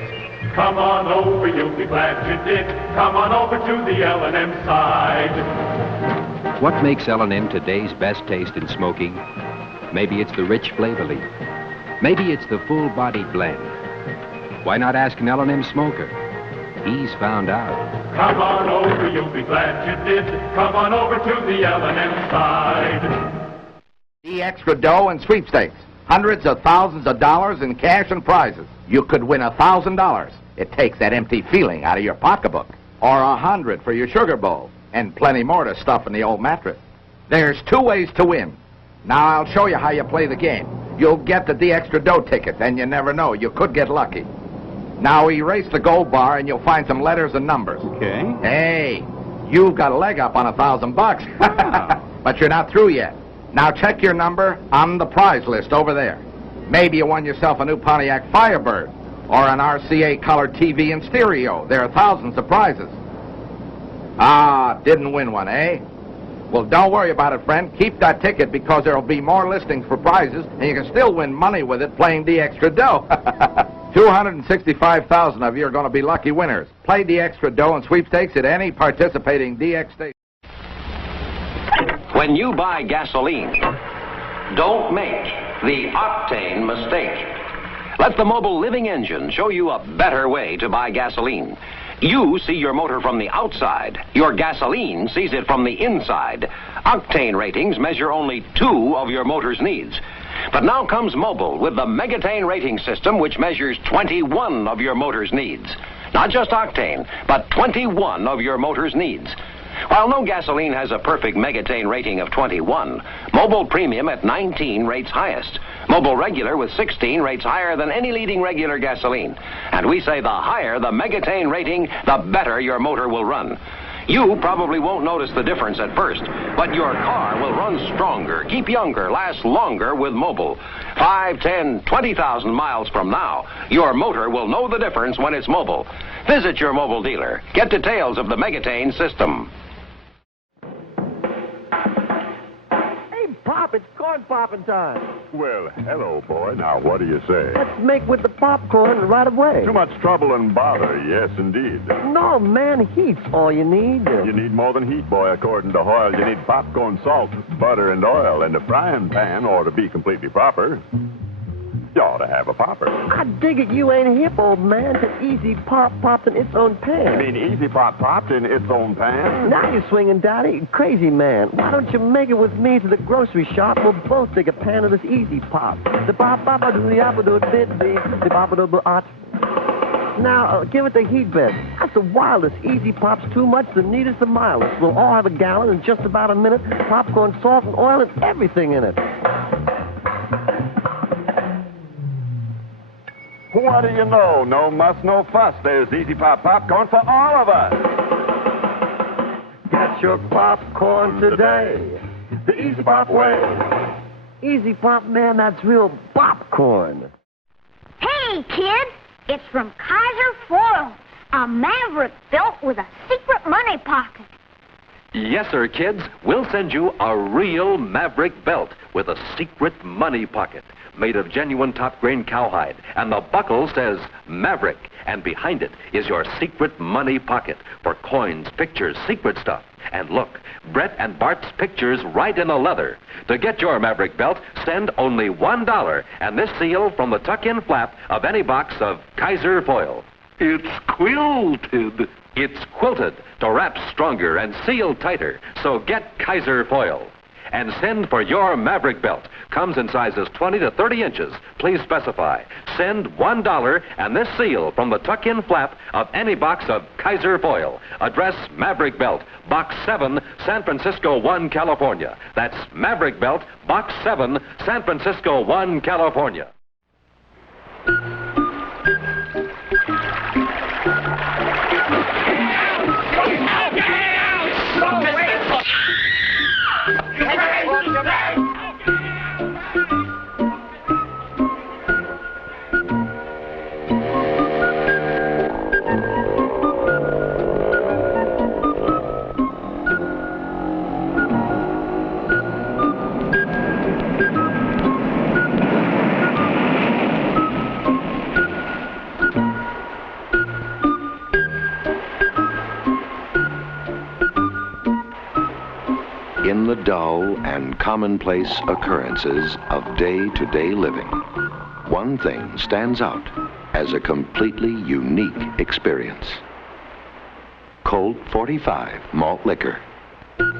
Come on over, you'll be glad you did. Come on over to the L&M side. What makes L&M today's best taste in smoking? Maybe it's the rich flavor leaf. Maybe it's the full-bodied blend. Why not ask an L&M smoker? He's found out. Come on over, you'll be glad you did. Come on over to the L&M side. The extra dough and sweepstakes. Hundreds of thousands of dollars in cash and prizes. You could win $1,000. It takes that empty feeling out of your pocketbook. Or $100 for your sugar bowl. And plenty more to stuff in the old mattress. There's 2 ways to win. Now I'll show you how you play the game. You'll get the extra dough ticket, and you never know. You could get lucky. Now erase the gold bar, and you'll find some letters and numbers. Okay. Hey, you've got a leg up on $1,000. But you're not through yet. Now check your number on the prize list over there. Maybe you won yourself a new Pontiac Firebird or an RCA color TV and stereo. There are thousands of prizes. Ah, didn't win one, eh? Well, don't worry about it, friend. Keep that ticket because there'll be more listings for prizes and you can still win money with it playing the extra dough. 265,000 of you are going to be lucky winners. Play the extra dough and sweepstakes at any participating DX station. When you buy gasoline, don't make the octane mistake. Let the Mobil Living Engine show you a better way to buy gasoline. You see your motor from the outside. Your gasoline sees it from the inside. Octane ratings measure only 2 of your motor's needs. But now comes Mobil with the Megatane rating system, which measures 21 of your motor's needs. Not just octane, but 21 of your motor's needs. While no gasoline has a perfect Megatane rating of 21, Mobil Premium at 19 rates highest. Mobil Regular with 16 rates higher than any leading regular gasoline. And we say the higher the Megatane rating, the better your motor will run. You probably won't notice the difference at first, but your car will run stronger, keep younger, last longer with Mobil. 5, 10, 20,000 miles from now, your motor will know the difference when it's Mobil. Visit your Mobil dealer. Get details of the Megatane system. Pop, it's corn popping time. Well, hello, boy. Now, what do you say? Let's make with the popcorn right away. Too much trouble and bother, yes, indeed. No, man, heat's all you need. You need more than heat, boy, according to Hoyle. You need popcorn, salt, butter, and oil, and the frying pan ought to be completely proper. You ought to have a popper. I dig it you ain't hip, old man, to Easy Pop popped in its own pan. You mean Easy Pop popped in its own pan? Now you're swinging, Daddy. Crazy man. Why don't you make it with me to the grocery shop? We'll both take a pan of this Easy Pop. The pop pop do the apple do did the pop do Now, give it the heat bed. That's the wildest. Easy Pop's too much, the neatest, the mildest. We'll all have a gallon in just about a minute. Popcorn, salt, and oil, and everything in it. What do you know? No muss, no fuss. There's Easy Pop popcorn for all of us. Get your popcorn today. The Easy Pop way. Easy Pop, man, that's real popcorn. Hey, kids, it's from Kaiser Foil, a Maverick built with a secret money pocket. Yes, sir, kids. We'll send you a real Maverick belt with a secret money pocket made of genuine top-grain cowhide. And the buckle says Maverick. And behind it is your secret money pocket for coins, pictures, secret stuff. And look, Brett and Bart's pictures right in the leather. To get your Maverick belt, send only $1 and this seal from the tuck-in flap of any box of Kaiser Foil. It's quilted. It's quilted to wrap stronger and seal tighter. So get Kaiser Foil. And send for your Maverick belt. Comes in sizes 20 to 30 inches. Please specify. Send $1 and this seal from the tuck-in flap of any box of Kaiser Foil. Address Maverick Belt, Box 7, San Francisco 1, California. That's Maverick Belt, Box 7, San Francisco 1, California. In the dull and commonplace occurrences of day-to-day living, one thing stands out as a completely unique experience. Colt 45 malt liquor. Look,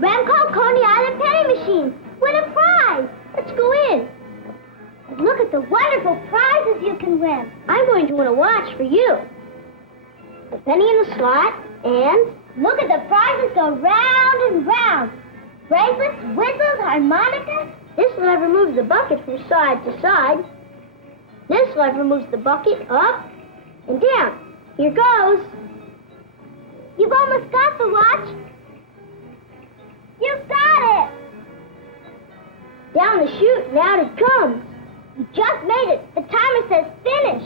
Remco Coney Island penny machine. Win a prize. Let's go in. Look at the wonderful prizes you can win. I'm going to win a watch for you. The penny in the slot, and look at the prizes go round and round. Bracelets, whistles, harmonica. This lever moves the bucket from side to side. This lever moves the bucket up and down. Here goes. You've almost got the watch. You've got it. Down the chute and out it comes. You just made it. The timer says finish.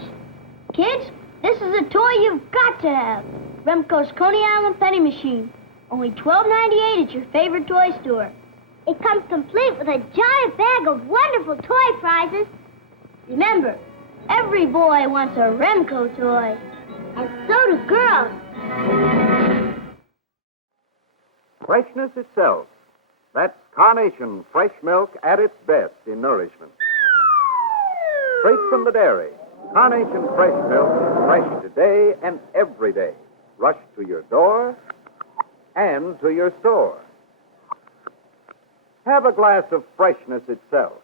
Kids, this is a toy you've got to have. Remco's Coney Island penny machine. Only $12.98 at your favorite toy store. It comes complete with a giant bag of wonderful toy prizes. Remember, every boy wants a Remco toy. And so do girls. Freshness itself. That's Carnation fresh milk at its best in nourishment. Straight from the dairy, Carnation fresh milk is fresh today and every day. Rushed to your door and to your store. Have a glass of freshness itself.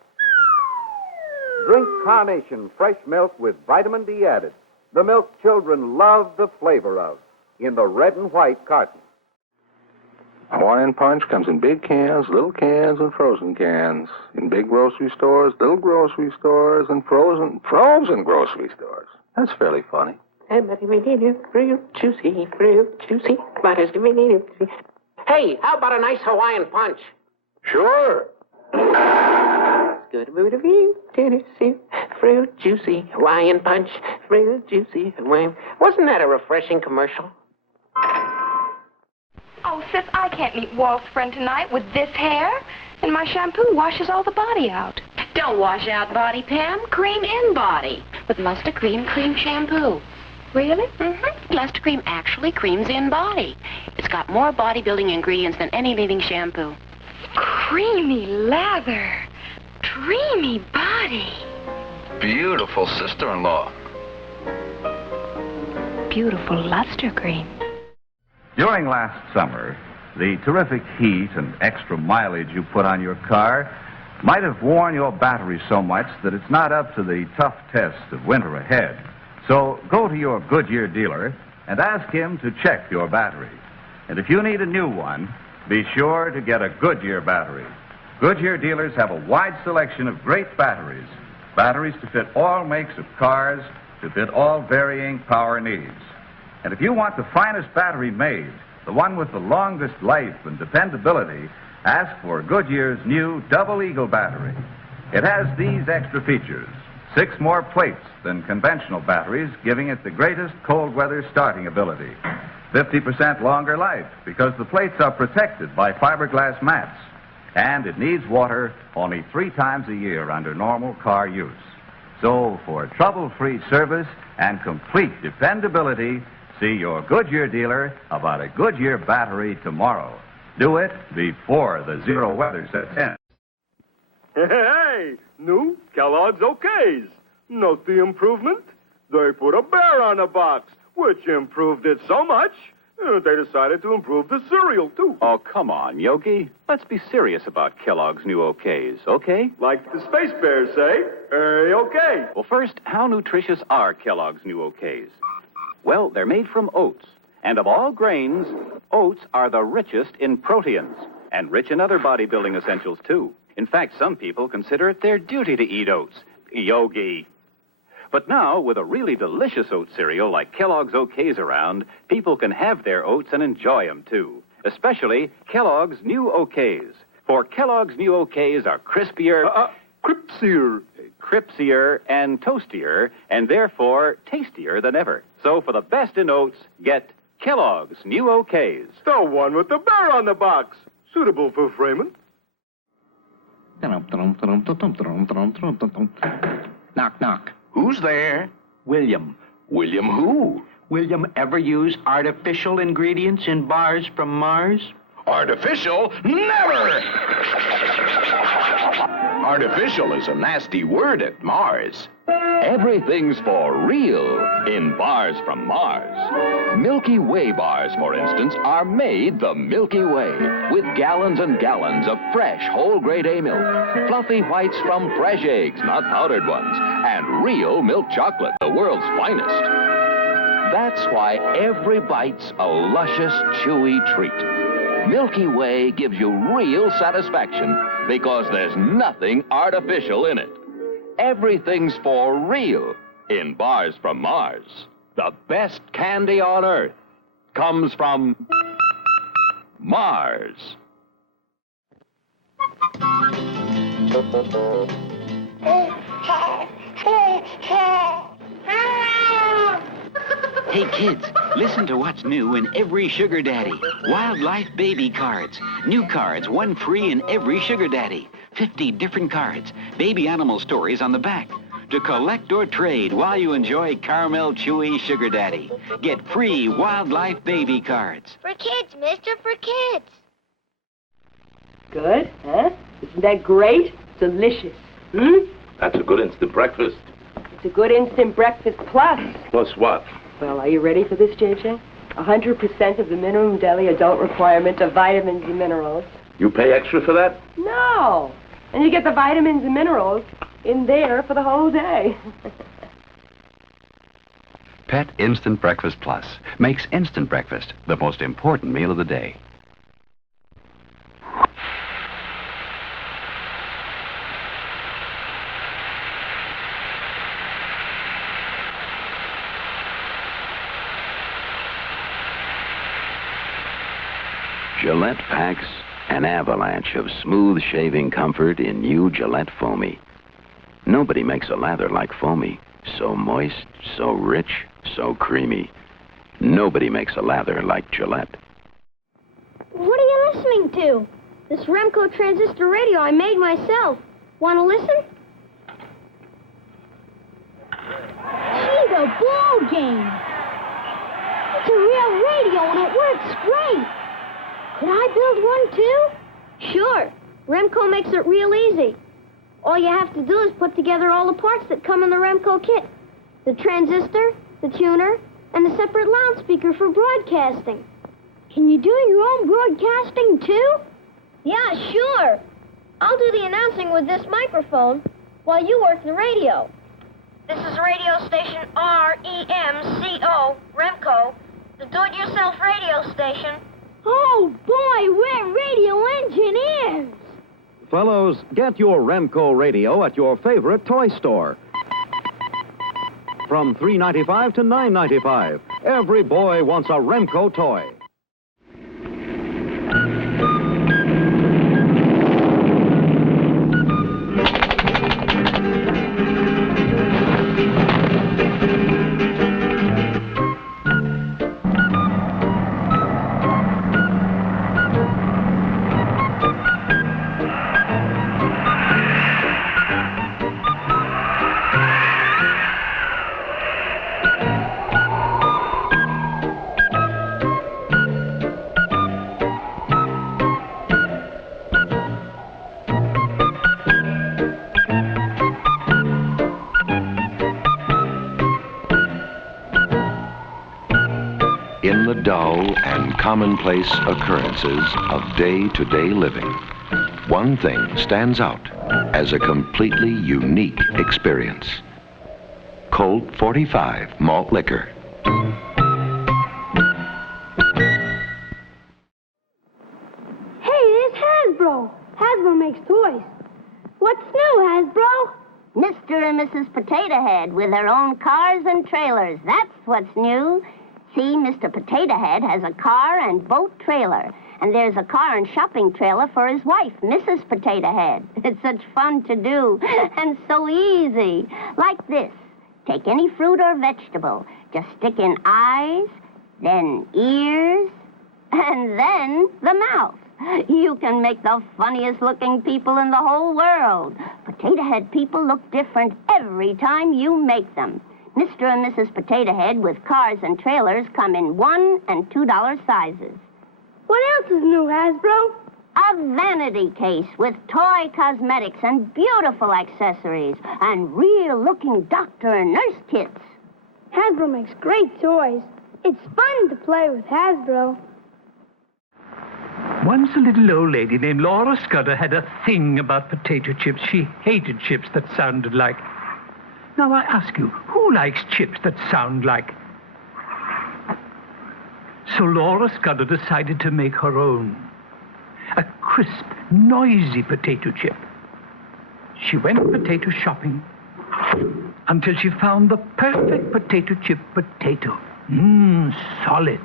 Drink Carnation fresh milk with vitamin D added. The milk children love the flavor of in the red and white carton. Hawaiian Punch comes in big cans, little cans, and frozen cans. In big grocery stores, little grocery stores, and frozen grocery stores. That's fairly funny. Fruit juicy, butters. Hey, how about a nice Hawaiian Punch? Sure. Good mood of you, Tennessee. Fruit juicy, Hawaiian Punch. Fruit juicy, Hawaiian. Wasn't that a refreshing commercial? Oh, sis, I can't meet Walt's friend tonight with this hair. And my shampoo washes all the body out. Don't wash out body, Pam. Cream in body with Luster Cream shampoo. Really? Mm-hmm. Luster Cream actually creams in body. It's got more body-building ingredients than any leading shampoo. Creamy lather. Dreamy body. Beautiful sister-in-law. Beautiful Luster Cream. During last summer, the terrific heat and extra mileage you put on your car might have worn your battery so much that it's not up to the tough test of winter ahead. So go to your Goodyear dealer and ask him to check your battery. And if you need a new one, be sure to get a Goodyear battery. Goodyear dealers have a wide selection of great batteries. Batteries to fit all makes of cars, to fit all varying power needs. And if you want the finest battery made, the one with the longest life and dependability, ask for Goodyear's new Double Eagle battery. It has these extra features. 6 more plates than conventional batteries, giving it the greatest cold weather starting ability. 50% longer life because the plates are protected by fiberglass mats. And it needs water only 3 times a year under normal car use. So for trouble-free service and complete dependability, see your Goodyear dealer about a Goodyear battery tomorrow. Do it before the zero weather sets in. Hey, new Kellogg's Okays. Note the improvement? They put a bear on the box, which improved it so much, they decided to improve the cereal, too. Oh, come on, Yogi. Let's be serious about Kellogg's new Okays, okay? Like the Space Bears say, hey, okay. Well, first, how nutritious are Kellogg's new Okays? Well, they're made from oats. And of all grains, oats are the richest in proteins and rich in other bodybuilding essentials, too. In fact, some people consider it their duty to eat oats. Yogi. But now, with a really delicious oat cereal like Kellogg's Okays around, people can have their oats and enjoy them, too. Especially Kellogg's new Okays. For Kellogg's new Okays are crispier... Cripsier and toastier, and therefore tastier than ever. So for the best in oats, get Kellogg's new Okays. The one with the bear on the box. Suitable for framing. Knock, knock. Who's there? William. William who? William ever use artificial ingredients in bars from Mars? Artificial? Never! Artificial is a nasty word at Mars. Everything's for real in bars from Mars. Milky Way bars, for instance, are made the Milky Way with gallons and gallons of fresh whole-grade A milk, fluffy whites from fresh eggs, not powdered ones, and real milk chocolate, the world's finest. That's why every bite's a luscious, chewy treat. Milky Way gives you real satisfaction because there's nothing artificial in it. Everything's for real in bars from Mars. The best candy on Earth comes from Mars. Hey, kids, listen to what's new in every Sugar Daddy. Wildlife baby cards. New cards, one free in every Sugar Daddy. 50 different cards. Baby animal stories on the back. to collect or trade while you enjoy Caramel Chewy Sugar Daddy. Get free wildlife baby cards. For kids, mister, for kids. Good, huh? Isn't that great? Delicious. That's a good instant breakfast. It's a good instant breakfast plus. Plus what? Well, are you ready for this, JJ? 100% of the minimum daily adult requirement of vitamins and minerals. You pay extra for that? No. And you get the vitamins and minerals in there for the whole day. Pet Instant Breakfast Plus makes instant breakfast the most important meal of the day. Gillette packs an avalanche of smooth shaving comfort in new Gillette Foamy. Nobody makes a lather like Foamy. So moist, so rich, so creamy. Nobody makes a lather like Gillette. What are you listening to? This Remco transistor radio I made myself. Want to listen? Gee, the ball game. It's a real radio and it works great. Could I build one too? Sure. Remco makes it real easy. All you have to do is put together all the parts that come in the Remco kit. The transistor, the tuner, and the separate loudspeaker for broadcasting. Can you do your own broadcasting too? Yeah, sure. I'll do the announcing with this microphone while you work the radio. This is radio station REMCO, Remco, the do-it-yourself radio station. Oh, boy, we're radio engineers! Fellows, get your Remco radio at your favorite toy store. From $3.95 to $9.95. Every boy wants a Remco toy. In the dull and commonplace occurrences of day-to-day living, one thing stands out as a completely unique experience. Colt 45 malt liquor. Hey, there's Hasbro. Hasbro makes toys. What's new, Hasbro? Mr. and Mrs. Potato Head with their own cars and trailers. That's what's new. See, Mr. Potato Head has a car and boat trailer. And there's a car and shopping trailer for his wife, Mrs. Potato Head. It's such fun to do and so easy. Like this. Take any fruit or vegetable. Just stick in eyes, then ears, and then the mouth. You can make the funniest looking people in the whole world. Potato Head people look different every time you make them. Mr. and Mrs. Potato Head with cars and trailers come in $1 and $2 sizes. What else is new, Hasbro? A vanity case with toy cosmetics and beautiful accessories and real-looking doctor and nurse kits. Hasbro makes great toys. It's fun to play with Hasbro. Once a little old lady named Laura Scudder had a thing about potato chips. She hated chips that sounded like... Now, I ask you, who likes chips that sound like... So Laura Scudder decided to make her own. A crisp, noisy potato chip. She went potato shopping until she found the perfect potato chip potato. Solid.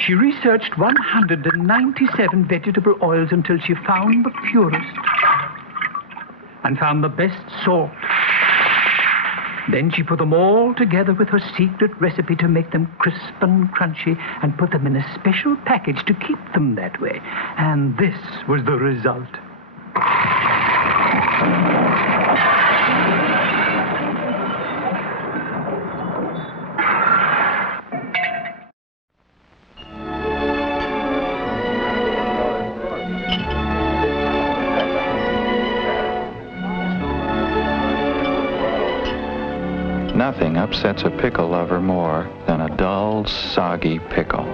She researched 197 vegetable oils until she found the purest and found the best salt. Then she put them all together with her secret recipe to make them crisp and crunchy and put them in a special package to keep them that way. And this was the result. Nothing upsets a pickle lover more than a dull, soggy pickle.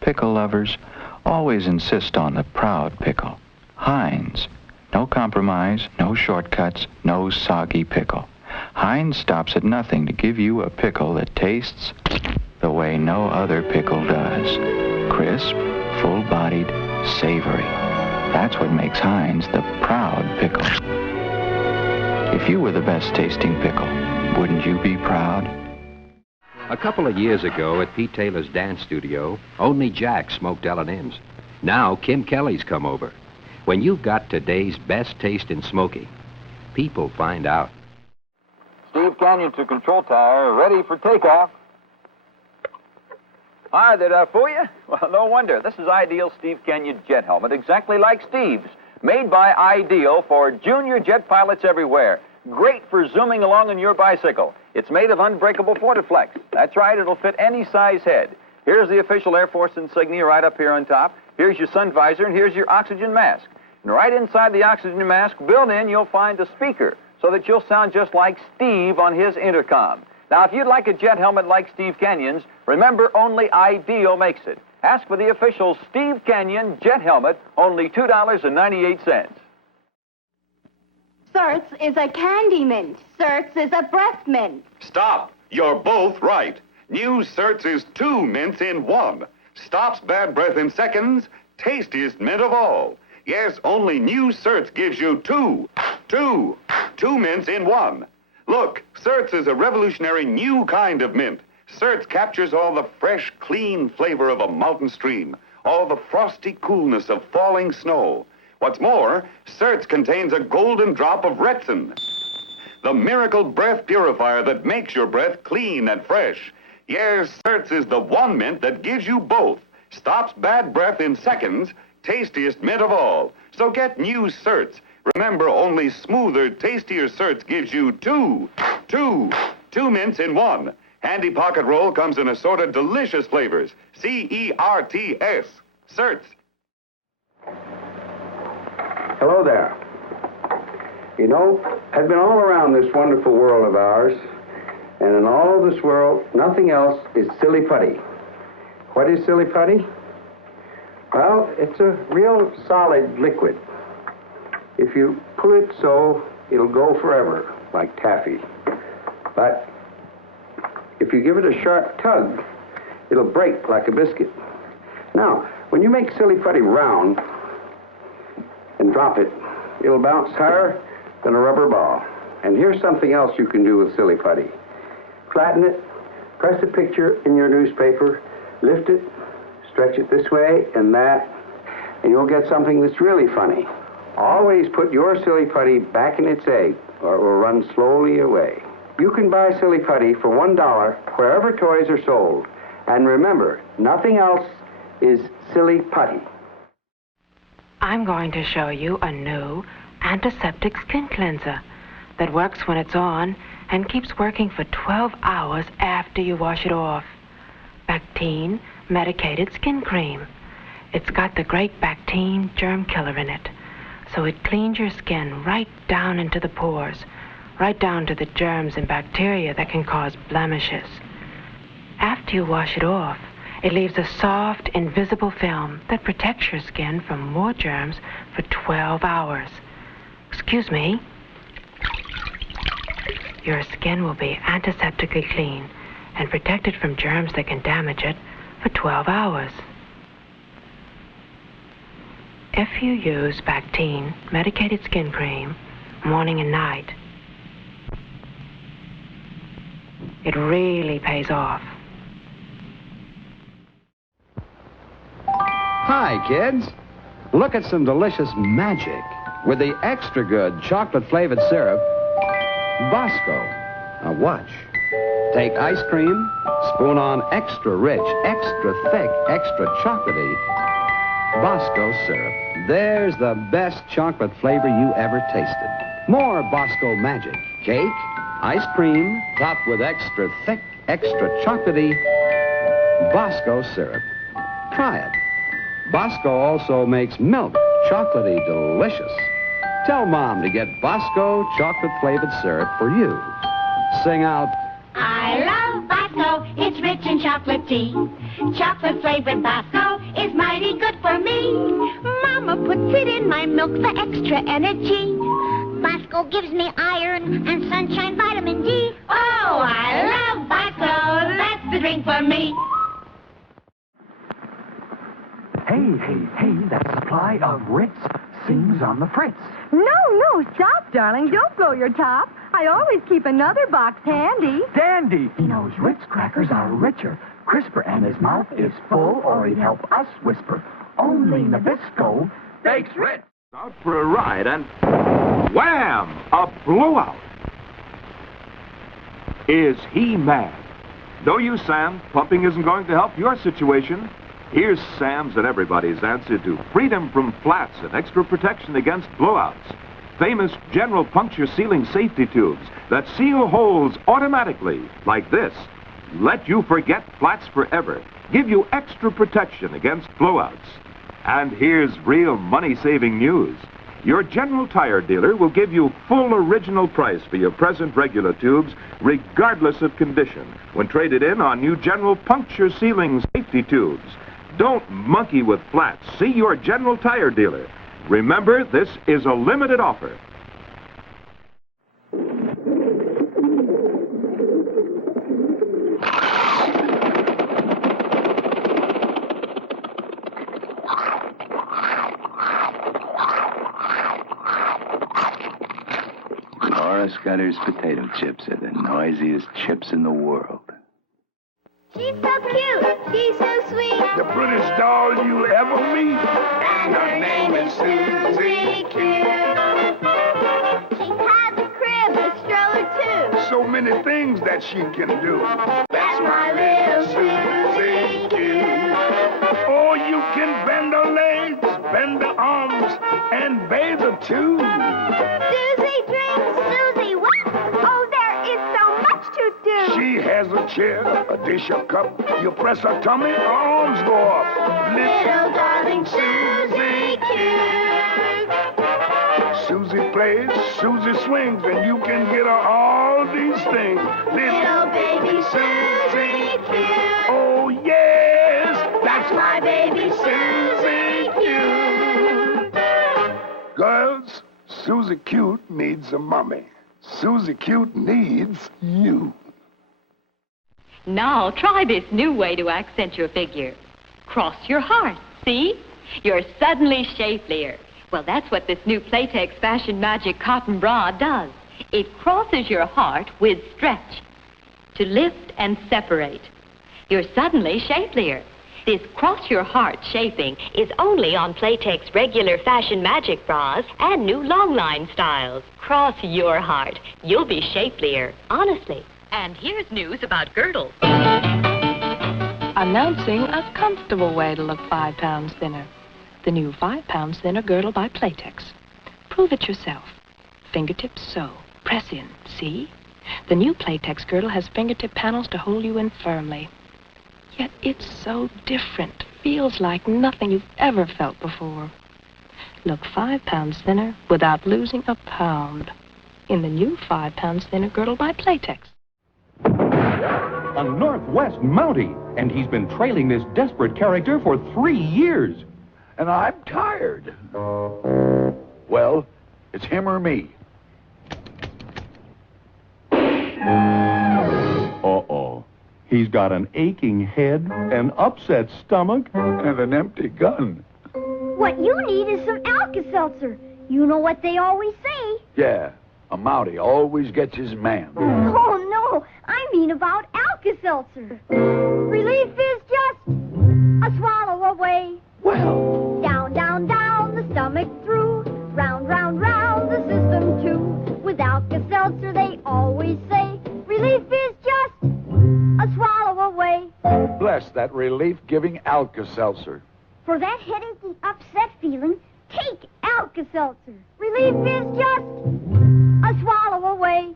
Pickle lovers always insist on the proud pickle. Heinz. No compromise, no shortcuts, no soggy pickle. Heinz stops at nothing to give you a pickle that tastes the way no other pickle does. Crisp, full-bodied, savory. That's what makes Heinz the proud pickle. If you were the best tasting pickle, wouldn't you be proud? A couple of years ago at Pete Taylor's dance studio, only Jack smoked L&M's. Now Kim Kelly's come over. When you've got today's best taste in smoking, people find out. Steve Canyon to control tower, ready for takeoff. Hi, did I fool you? Well, no wonder. This is Ideal Steve Canyon jet helmet, exactly like Steve's. Made by Ideal for junior jet pilots everywhere. Great for zooming along on your bicycle. It's made of unbreakable Fortiflex. That's right, it'll fit any size head. Here's the official Air Force insignia right up here on top. Here's your sun visor, and here's your oxygen mask. And right inside the oxygen mask, built in, you'll find a speaker so that you'll sound just like Steve on his intercom. Now, if you'd like a jet helmet like Steve Canyon's, remember only Ideal makes it. Ask for the official Steve Canyon jet helmet, only $2.98. Certs is a candy mint. Certs is a breath mint. Stop. You're both right. New Certs is 2 mints in 1. Stops bad breath in seconds. Tastiest mint of all. Yes, only new Certs gives you 2 mints in 1. Look, Certs is a revolutionary new kind of mint. Certs captures all the fresh, clean flavor of a mountain stream, all the frosty coolness of falling snow. What's more, Certs contains a golden drop of Retsin, the miracle breath purifier that makes your breath clean and fresh. Yes, Certs is the one mint that gives you both. Stops bad breath in seconds, tastiest mint of all. So get new Certs. Remember, only smoother, tastier Certs gives you 2 mints in 1. Handy pocket roll comes in assorted delicious flavors. C-E-R-T-S. Certs. Hello there. You know, I've been all around this wonderful world of ours, and in all of this world, nothing else is silly putty. What is silly putty? Well, it's a real solid liquid. If you pull it so, it'll go forever, like taffy. But if you give it a sharp tug, it'll break like a biscuit. Now, when you make silly putty round and drop it, it'll bounce higher than a rubber ball. And here's something else you can do with silly putty. Flatten it, press a picture in your newspaper, lift it, stretch it this way and that, and you'll get something that's really funny. Always put your silly putty back in its egg, or it will run slowly away. You can buy silly putty for $1 wherever toys are sold. And remember, nothing else is silly putty. I'm going to show you a new antiseptic skin cleanser that works when it's on and keeps working for 12 hours after you wash it off. Bactine medicated skin cream. It's got the great Bactine germ killer in it, so it cleans your skin right down into the pores, right down to the germs and bacteria that can cause blemishes. After you wash it off, it leaves a soft, invisible film that protects your skin from more germs for 12 hours. Excuse me. Your skin will be antiseptically clean and protected from germs that can damage it for 12 hours. If you use Bactine medicated skin cream morning and night, it really pays off. Hi, kids. Look at some delicious magic. with the extra good chocolate-flavored syrup, Bosco. Now watch. Take ice cream, spoon on extra rich, extra thick, extra chocolatey Bosco syrup. There's the best chocolate flavor you ever tasted. More Bosco magic. Cake, ice cream, topped with extra thick, extra chocolatey Bosco syrup. Try it. Bosco also makes milk chocolatey delicious. Tell Mom to get Bosco chocolate-flavored syrup for you. Sing out, I love Bosco, it's rich in chocolate tea. Chocolate-flavored Bosco is mighty good for me. Mama puts it in my milk for extra energy. Bosco gives me iron and sunshine vitamin D. Oh, I love Bosco, that's the drink for me. Hey, that supply of Ritz seems on the fritz. No, stop, darling. Don't blow your top. I always keep another box handy. Dandy! He knows Ritz crackers are richer, crisper, and his mouth is full, or he'd help us whisper. Only Nabisco bakes Ritz. Out for a ride and wham! A blowout. Is he mad? No use, Sam. Pumping isn't going to help your situation. Here's Sam's and everybody's answer to freedom from flats and extra protection against blowouts. Famous general puncture sealing safety tubes that seal holes automatically, like this. Let you forget flats forever. Give you extra protection against blowouts. And here's real money-saving news. Your General Tire dealer will give you full original price for your present regular tubes, regardless of condition, when traded in on new General Puncture Sealing Safety Tubes. Don't monkey with flats. See your General Tire dealer. Remember, this is a limited offer. Laura Scudder's potato chips are the noisiest chips in the world. She's so cute. She's so sweet. The prettiest doll you'll ever meet. And her name is Susie Q. She has a crib, a stroller too. So many things that she can do. That's my little Susie Q. Oh, you can bend her legs, bend her arms, and bathe her too. Susie drinks, Susie what? Oh, there is so much to do. She has a chair, a dish, a cup. You press her tummy, her arms go up. Little darling Susie Q. Susie plays, Susie swings, and you can get her all these things. Little baby Susie Q. Oh, yes, That's my baby Susie Q. Girls, Susie Cute needs a mommy. Susie Cute needs you. Now try this new way to accent your figure. Cross your heart, see? You're suddenly shapelier. Well, that's what this new Playtex Fashion Magic Cotton Bra does. It crosses your heart with stretch to lift and separate. You're suddenly shapelier. This cross your heart shaping is only on Playtex regular Fashion Magic bras and new long line styles. Cross your heart. You'll be shapelier, honestly. And here's news about girdles. Announcing a comfortable way to look 5 pounds thinner. The new 5 pounds thinner girdle by Playtex. Prove it yourself. Fingertips so. Press in. See? The new Playtex girdle has fingertip panels to hold you in firmly. Yet it's so different. Feels like nothing you've ever felt before. Look 5 pounds thinner without losing a pound. In the new 5 pounds thinner girdle by Playtex. A Northwest Mountie, and he's been trailing this desperate character for 3 years. And I'm tired. Well, it's him or me. Uh-oh. He's got an aching head, an upset stomach, and an empty gun. What you need is some Alka-Seltzer. You know what they always say. Yeah, a Mountie always gets his man. Oh, no. I mean about Alka-Seltzer. Relief is just a swallow away. Well. Down, down, down, the stomach through. Round, round, that relief-giving Alka-Seltzer. For that headachy, upset feeling, take Alka-Seltzer. Relief is just a swallow away.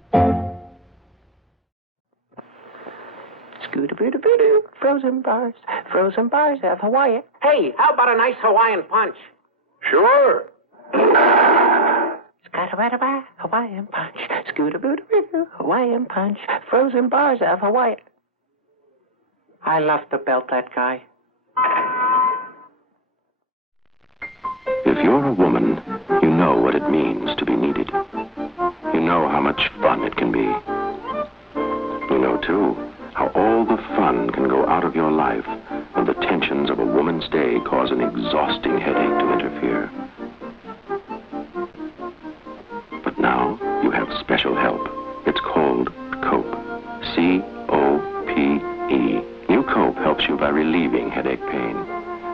Scooter-booter-booter, frozen bars of Hawaii. Hey, how about a nice Hawaiian punch? Sure. Scooter-booter, Hawaiian punch. Scooter-booter-booter, Hawaiian punch. Frozen bars of Hawaii. I love to belt that guy. If you're a woman, you know what it means to be needed. You know how much fun it can be. You know, too, how all the fun can go out of your life when the tensions of a woman's day cause an exhausting headache to interfere. But now you have special help. It's called COPE. C-O-P-E. New COPE helps you by relieving headache pain.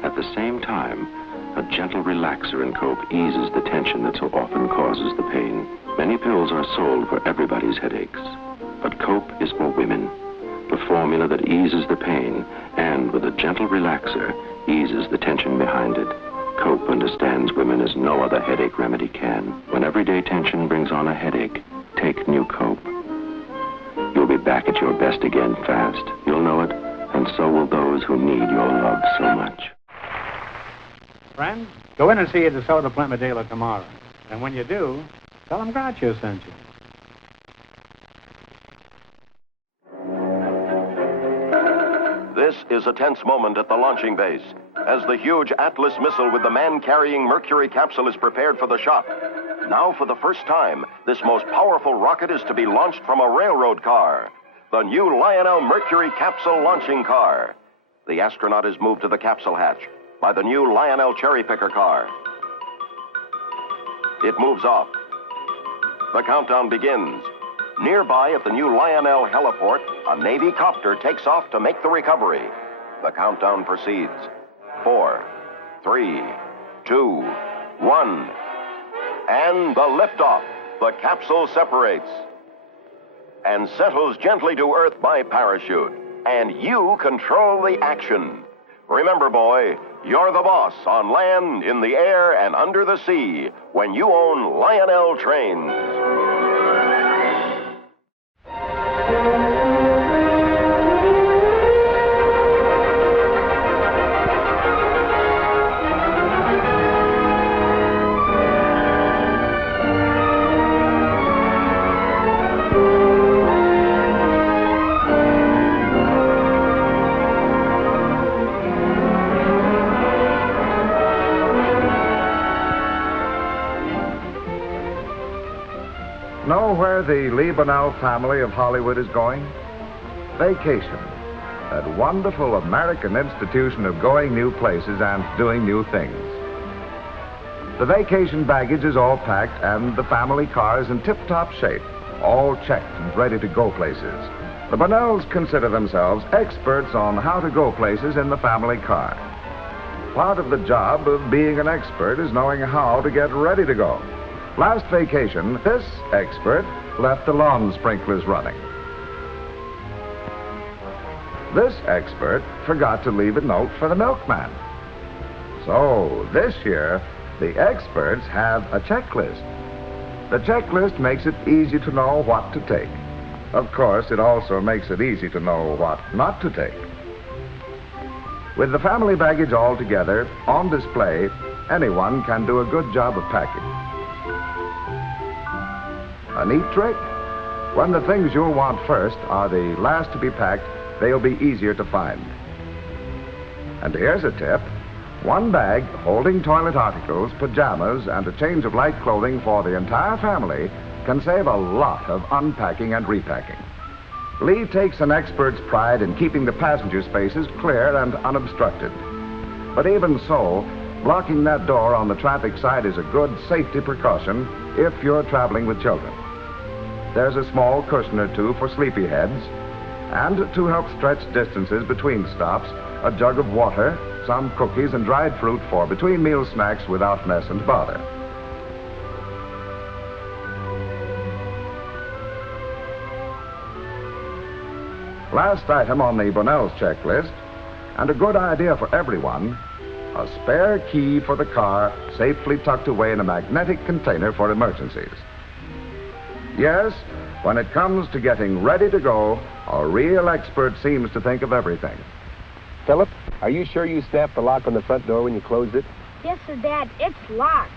At the same time, a gentle relaxer in COPE eases the tension that so often causes the pain. Many pills are sold for everybody's headaches, but COPE is for women. The formula that eases the pain and, with a gentle relaxer, eases the tension behind it. COPE understands women as no other headache remedy can. When everyday tension brings on a headache, take new COPE. You'll be back at your best again fast. You'll know it, and so will those who need your love so much. Friend, go in and see a DeSoto Plymouth dealer tomorrow. And when you do, tell him Groucho sent you. This is a tense moment at the launching base as the huge Atlas missile with the man-carrying Mercury capsule is prepared for the shot. Now, for the first time, this most powerful rocket is to be launched from a railroad car. The new Lionel Mercury capsule launching car. The astronaut is moved to the capsule hatch by the new Lionel cherry picker car. It moves off. The countdown begins. Nearby at the new Lionel heliport, a Navy copter takes off to make the recovery. The countdown proceeds. 4, 3, 2, 1. And the liftoff. The capsule separates and settles gently to Earth by parachute. And you control the action. Remember, boy, you're the boss on land, in the air, and under the sea when you own Lionel trains. Know where the Lee Bonnell family of Hollywood is going? Vacation. That wonderful American institution of going new places and doing new things. The vacation baggage is all packed and the family car is in tip-top shape, all checked and ready to go places. The Bonnells consider themselves experts on how to go places in the family car. Part of the job of being an expert is knowing how to get ready to go. Last vacation, this expert left the lawn sprinklers running. This expert forgot to leave a note for the milkman. So this year, the experts have a checklist. The checklist makes it easy to know what to take. Of course, it also makes it easy to know what not to take. With the family baggage all together, on display, anyone can do a good job of packing. A neat trick? When the things you'll want first are the last to be packed, they'll be easier to find. And here's a tip. One bag holding toilet articles, pajamas, and a change of light clothing for the entire family can save a lot of unpacking and repacking. Lee takes an expert's pride in keeping the passenger spaces clear and unobstructed. But even so, blocking that door on the traffic side is a good safety precaution if you're traveling with children. There's a small cushion or two for sleepyheads, and to help stretch distances between stops, a jug of water, some cookies, and dried fruit for between meal snacks without mess and bother. Last item on the Bonnell's checklist, And a good idea for everyone, a spare key for the car safely tucked away in a magnetic container for emergencies. Yes, when it comes to getting ready to go, a real expert seems to think of everything. Philip, are you sure you snapped the lock on the front door when you closed it? Yes, sir, Dad. It's locked.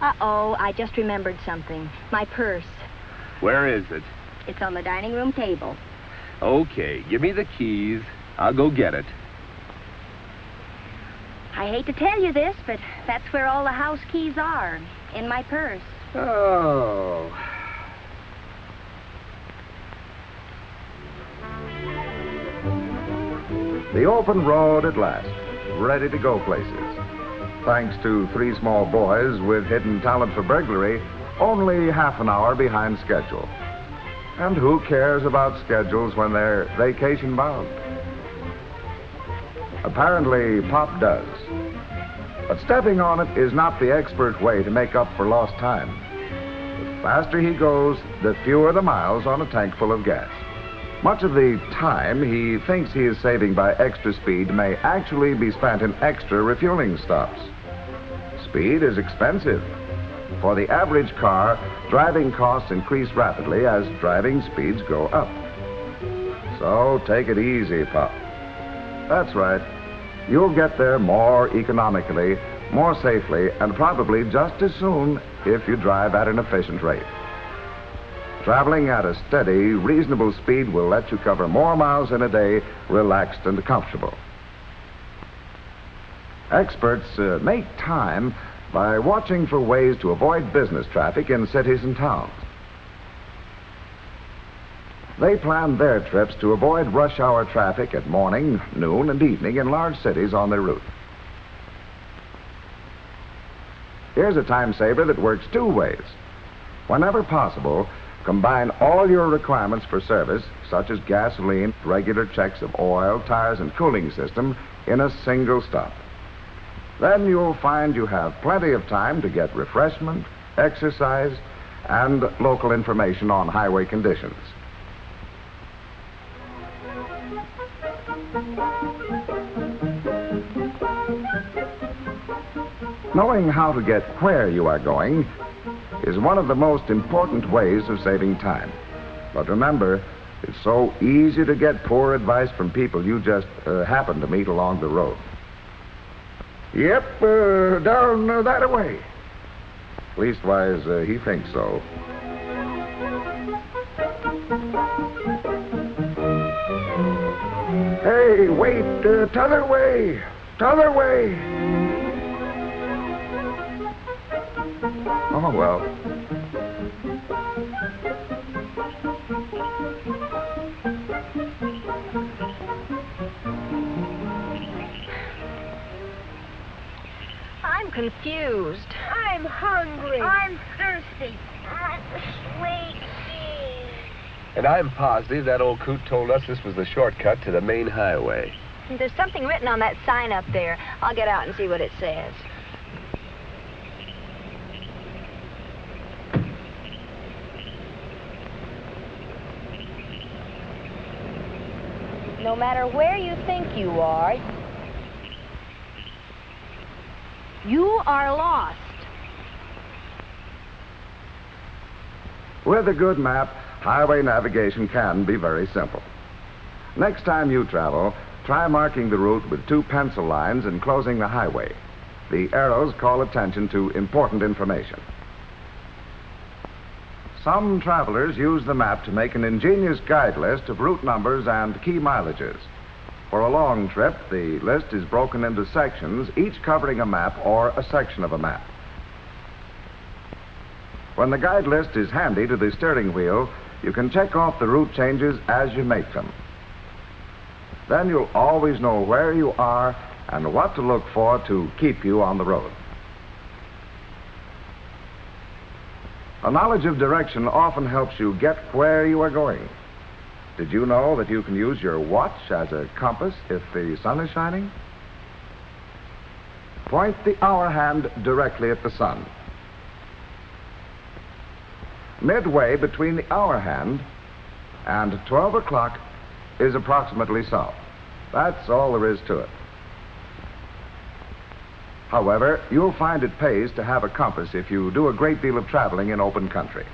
Uh-oh, I just remembered something. My purse. Where is it? It's on the dining room table. Okay, give me the keys. I'll go get it. I hate to tell you this, but that's where all the house keys are, in my purse. Oh. The open road at last, ready to go places. Thanks to 3 small boys with hidden talent for burglary, only half an hour behind schedule. And who cares about schedules when they're vacation bound? Apparently, Pop does. But stepping on it is not the expert way to make up for lost time. The faster he goes, the fewer the miles on a tank full of gas. Much of the time he thinks he is saving by extra speed may actually be spent in extra refueling stops. Speed is expensive. For the average car, driving costs increase rapidly as driving speeds go up. So take it easy, Pop. That's right. You'll get there more economically, more safely, and probably just as soon if you drive at an efficient rate. Traveling at a steady, reasonable speed will let you cover more miles in a day, relaxed and comfortable. Experts make time by watching for ways to avoid business traffic in cities and towns. They plan their trips to avoid rush hour traffic at morning, noon, and evening in large cities on their route. Here's a time saver that works 2 ways. Whenever possible, combine all your requirements for service, such as gasoline, regular checks of oil, tires, and cooling system, in a single stop. Then you'll find you have plenty of time to get refreshment, exercise, and local information on highway conditions. Knowing how to get where you are going is one of the most important ways of saving time. But remember, it's so easy to get poor advice from people you just happen to meet along the road. Yep, down that way. Leastwise, he thinks so. Hey, wait, t'other way, t'other way. Oh, well. I'm confused. I'm hungry. I'm thirsty. I'm sleepy. And I'm positive that old coot told us this was the shortcut to the main highway. There's something written on that sign up there. I'll get out and see what it says. No matter where you think you are, you are lost. With a good map, highway navigation can be very simple. Next time you travel, try marking the route with 2 pencil lines enclosing the highway. The arrows call attention to important information. Some travelers use the map to make an ingenious guide list of route numbers and key mileages. For a long trip, the list is broken into sections, each covering a map or a section of a map. When the guide list is handy to the steering wheel, you can check off the route changes as you make them. Then you'll always know where you are and what to look for to keep you on the road. A knowledge of direction often helps you get where you are going. Did you know that you can use your watch as a compass if the sun is shining? Point the hour hand directly at the sun. Midway between the hour hand and 12 o'clock is approximately south. That's all there is to it. However, you'll find it pays to have a compass if you do a great deal of traveling in open country.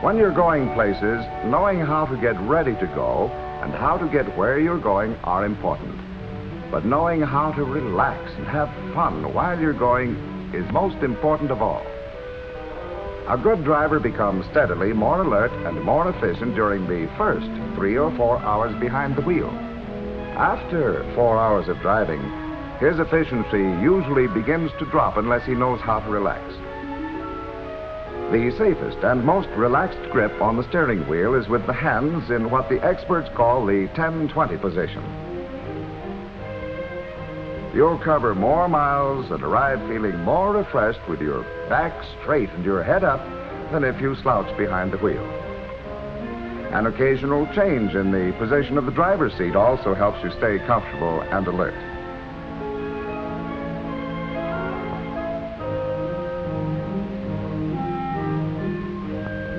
When you're going places, knowing how to get ready to go and how to get where you're going are important. But knowing how to relax and have fun while you're going is most important of all. A good driver becomes steadily more alert and more efficient during the first 3 or 4 hours behind the wheel. After 4 hours of driving, his efficiency usually begins to drop unless he knows how to relax. The safest and most relaxed grip on the steering wheel is with the hands in what the experts call the 10-20 position. You'll cover more miles and arrive feeling more refreshed with your back straight and your head up than if you slouch behind the wheel. An occasional change in the position of the driver's seat also helps you stay comfortable and alert.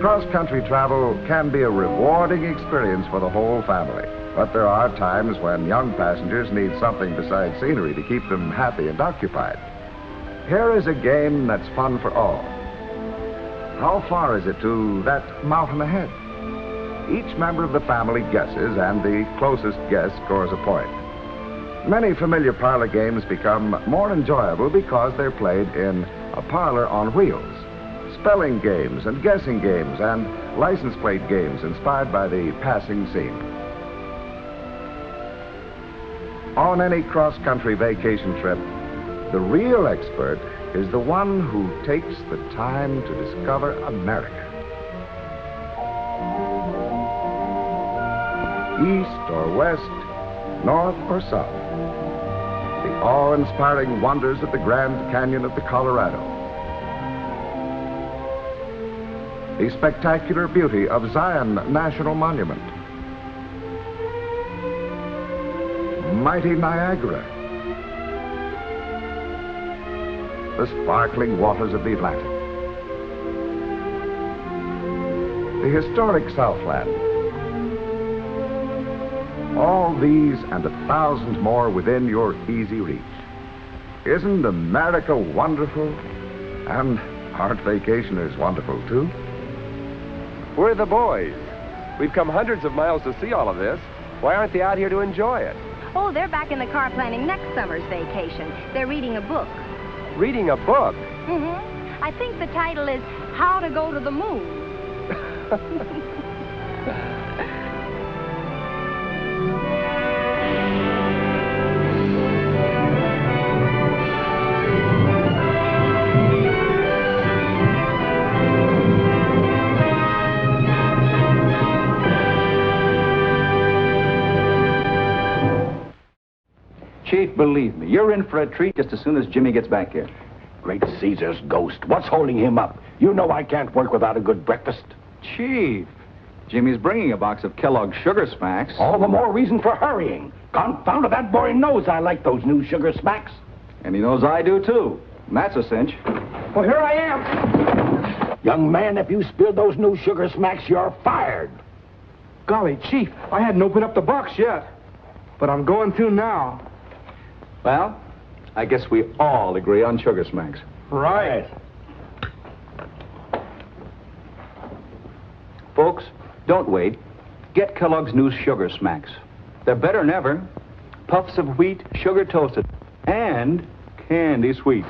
Cross-country travel can be a rewarding experience for the whole family, but there are times when young passengers need something besides scenery to keep them happy and occupied. Here is a game that's fun for all. How far is it to that mountain ahead? Each member of the family guesses, and the closest guess scores a point. Many familiar parlor games become more enjoyable because they're played in a parlor on wheels. Spelling games and guessing games and license plate games inspired by the passing scene. On any cross-country vacation trip, the real expert is the one who takes the time to discover America. East or west, north or south. The awe-inspiring wonders of the Grand Canyon of the Colorado. The spectacular beauty of Zion National Monument. Mighty Niagara. The sparkling waters of the Atlantic. The historic Southland. All these and 1,000 more within your easy reach. Isn't America wonderful? And aren't vacationers wonderful too? We're the boys. We've come hundreds of miles to see all of this. Why aren't they out here to enjoy it? Oh, they're back in the car planning next summer's vacation. They're reading a book. Reading a book? Mm-hmm. I think the title is How to Go to the Moon. Chief, believe me, you're in for a treat just as soon as Jimmy gets back here. Great Caesar's ghost. What's holding him up? You know I can't work without a good breakfast. Chief, Jimmy's bringing a box of Kellogg's Sugar Smacks. All the more reason for hurrying. Confound it, that boy knows I like those new Sugar Smacks. And he knows I do, too. And that's a cinch. Well, here I am. Young man, if you spill those new Sugar Smacks, you're fired. Golly, Chief, I hadn't opened up the box yet. But I'm going to now. Well, I guess we all agree on Sugar Smacks. Right. Folks, don't wait. Get Kellogg's new Sugar Smacks. They're better than ever. Puffs of wheat, sugar toasted, and candy sweet.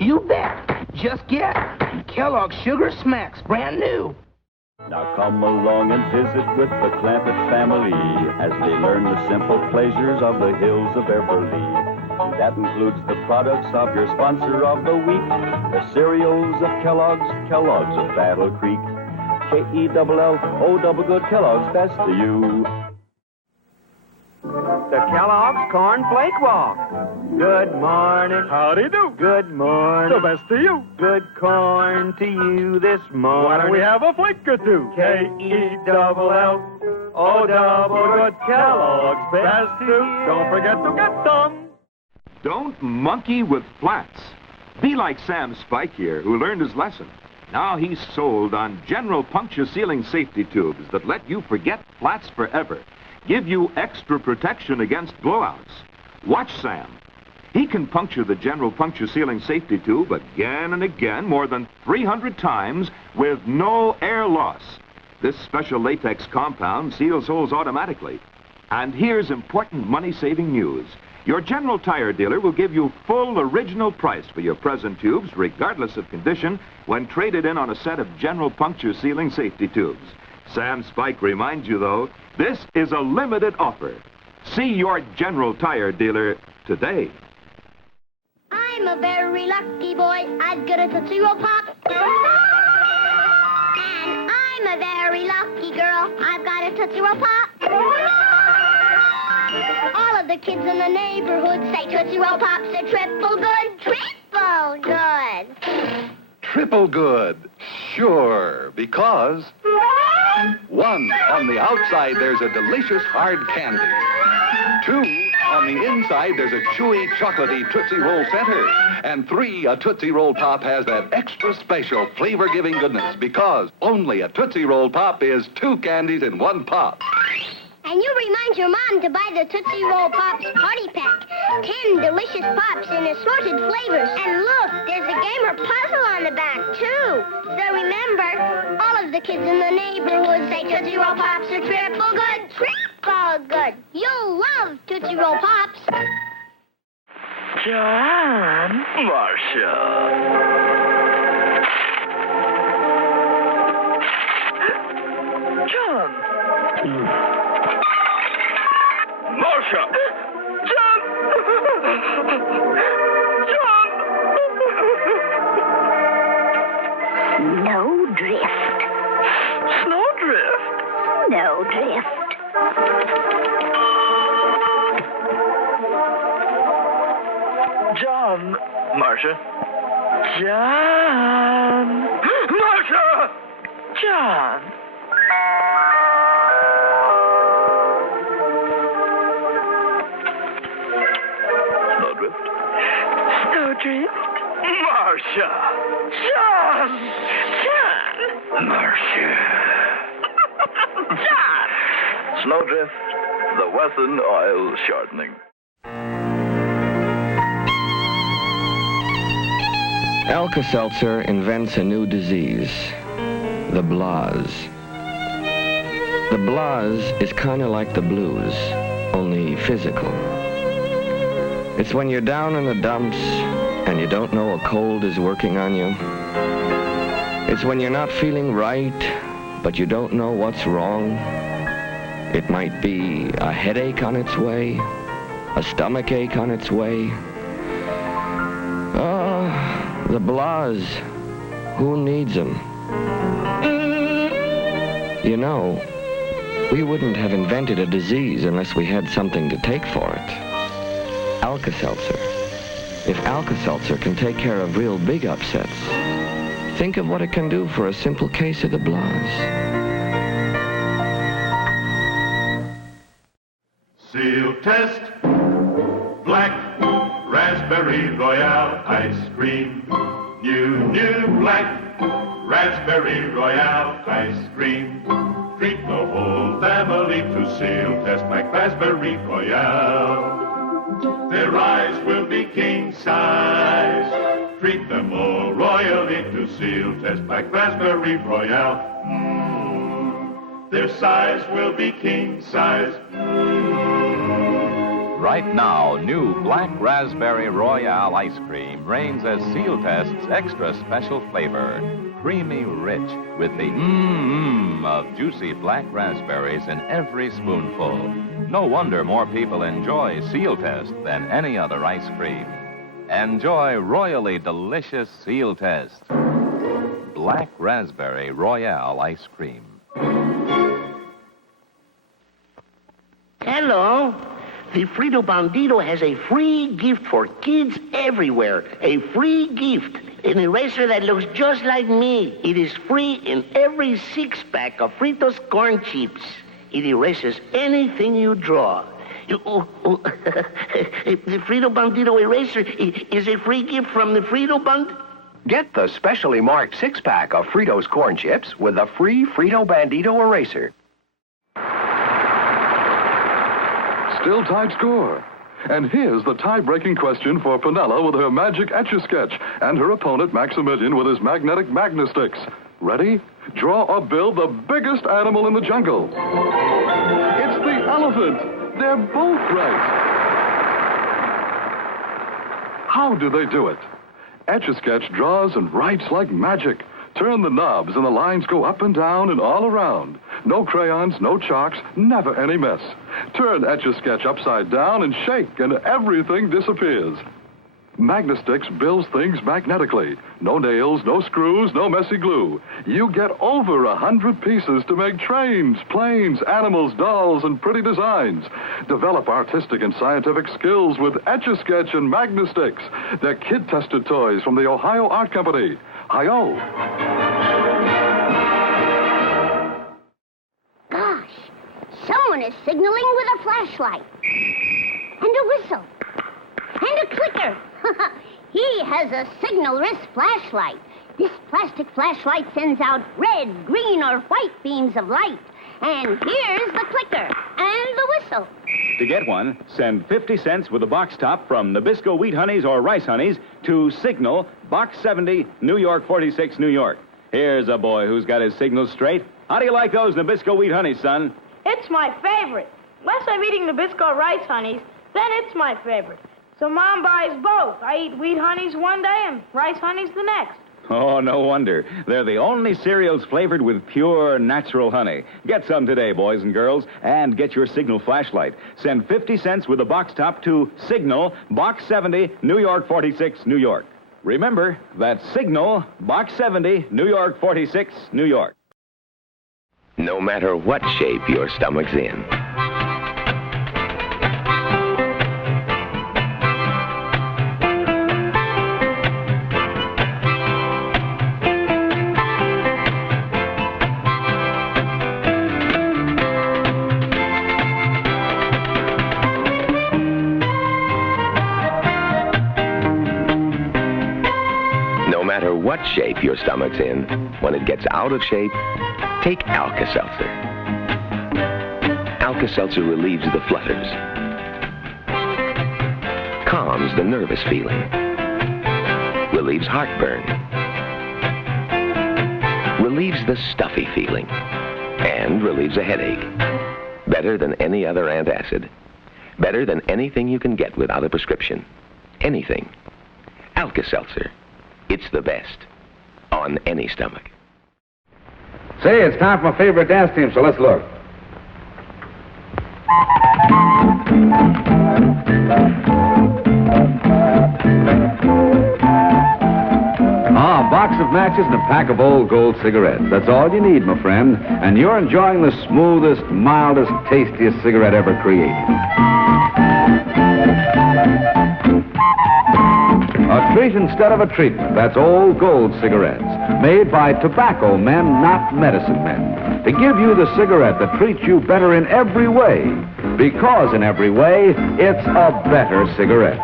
You bet. Just get Kellogg's Sugar Smacks, brand new. Now come along and visit with the Clampett family as they learn the simple pleasures of the hills of Everly. That includes the products of your sponsor of the week, the cereals of Kellogg's, Kellogg's of Battle Creek. K-E-L-L-O double good Kellogg's, best to you. The Kellogg's Corn Flake Walk. Good morning. Howdy do. Good morning. The best to you. Good corn to you this morning. Why don't we have a flake or two? K-E-L-L-O double good Kellogg's, best to you. Don't forget to get them. Don't monkey with flats. Be like Sam Spike here, who learned his lesson. Now he's sold on General Puncture Sealing Safety Tubes that let you forget flats forever, give you extra protection against blowouts. Watch Sam. He can puncture the General Puncture Sealing Safety Tube again and again, more than 300 times, with no air loss. This special latex compound seals holes automatically. And here's important money-saving news. Your General Tire dealer will give you full original price for your present tubes, regardless of condition, when traded in on a set of General Puncture Sealing Safety Tubes. Sam Spike reminds you, though, this is a limited offer. See your General Tire dealer today. I'm a very lucky boy. I've got a Tootsie Roll Pop. And I'm a very lucky girl. I've got a Tootsie Roll Pop. All of the kids in the neighborhood say Tootsie Roll Pops are triple good. Triple good. Triple good. Sure, because... 1, on the outside, there's a delicious hard candy. 2, on the inside, there's a chewy, chocolatey Tootsie Roll center. And 3, a Tootsie Roll Pop has that extra special flavor-giving goodness because only a Tootsie Roll Pop is 2 candies in 1 pop. And you remind your mom to buy the Tootsie Roll Pops Party Pack. 10 delicious pops in assorted flavors. And look, there's a game or puzzle on the back, too. So remember, all of the kids in the neighborhood say Tootsie Roll Pops are triple good. Triple good. You'll love Tootsie Roll Pops. John. Marcia. John. Marcia! John! John! Snowdrift. Snowdrift? Snowdrift. John. Marcia. John. Marcia! John. Snowdrift. Marcia. John. John. Marcia. John. Snowdrift, the Wesson oil shortening. Alka-Seltzer invents a new disease, the blahs. The blahs is kind of like the blues, only physical. It's when you're down in the dumps and you don't know a cold is working on you. It's when you're not feeling right, but you don't know what's wrong. It might be a headache on its way, a stomach ache on its way. Oh, the blahs. Who needs them? You know, we wouldn't have invented a disease unless we had something to take for it. Alka-Seltzer. If Alka-Seltzer can take care of real big upsets, think of what it can do for a simple case of the blahs. Seal test, black raspberry royale ice cream. New black raspberry royale ice cream. Treat the whole family to Seal test black raspberry royale. Their eyes will be king size. Treat them all royally to Seal test black raspberry royale. Their size will be king size. Right now, new Black Raspberry Royale ice cream reigns as Seal Test's extra special flavor. Creamy rich with the of juicy black raspberries in every spoonful. No wonder more people enjoy Seal Test than any other ice cream. Enjoy royally delicious Seal Test. Black Raspberry Royale ice cream. Hello. The Frito Bandito has a free gift for kids everywhere. A free gift. An eraser that looks just like me. It is free in every 6-pack of Fritos corn chips. It erases anything you draw. The Frito Bandito eraser is a free gift from the Frito Band... Get the specially marked 6-pack of Fritos corn chips with a free Frito Bandito eraser. Still tied score. And here's the tie-breaking question for Penella with her magic Etch-a-Sketch and her opponent Maximilian with his magnetic Magna-Sticks. Ready? Draw or build the biggest animal in the jungle. It's the elephant. They're both right. How do they do it? Etch-a-Sketch draws and writes like magic. Turn the knobs and the lines go up and down and all around. No crayons, no chalks, never any mess. Turn Etch-a-Sketch upside down and shake and everything disappears. Magna-Sticks builds things magnetically. No nails, no screws, no messy glue. You get over 100 pieces to make trains, planes, animals, dolls, and pretty designs. Develop artistic and scientific skills with Etch-a-Sketch and Magna-Sticks. They're kid-tested toys from the Ohio Art Company. Hi-yo. Gosh, someone is signaling with a flashlight. And a whistle. And a clicker. He has a signal wrist flashlight. This plastic flashlight sends out red, green, or white beams of light. And here's the clicker and the whistle. To get one, send 50 cents with a box top from Nabisco Wheat Honeys or Rice Honeys to Signal, Box 70, New York 46, New York. Here's a boy who's got his signals straight. How do you like those Nabisco Wheat Honeys, son? It's my favorite. Unless I'm eating Nabisco Rice Honeys, then it's my favorite. So Mom buys both. I eat Wheat Honeys one day and Rice Honeys the next. Oh, no wonder. They're the only cereals flavored with pure, natural honey. Get some today, boys and girls, and get your Signal flashlight. Send 50 cents with a box top to Signal, Box 70, New York 46, New York. Remember, that's Signal, Box 70, New York 46, New York. No matter what shape your stomach's in. What shape your stomach's in, when it gets out of shape, take Alka-Seltzer. Alka-Seltzer relieves the flutters, calms the nervous feeling, relieves heartburn, relieves the stuffy feeling, and relieves a headache. Better than any other antacid. Better than anything you can get without a prescription. Anything. Alka-Seltzer. It's the best on any stomach. Say, it's time for my favorite dance team, so let's look. A box of matches and a pack of Old Gold cigarettes. That's all you need, my friend. And you're enjoying the smoothest, mildest, tastiest cigarette ever created. A treat instead of a treatment. That's Old Gold cigarettes. Made by tobacco men, not medicine men. To give you the cigarette that treats you better in every way. Because in every way, it's a better cigarette.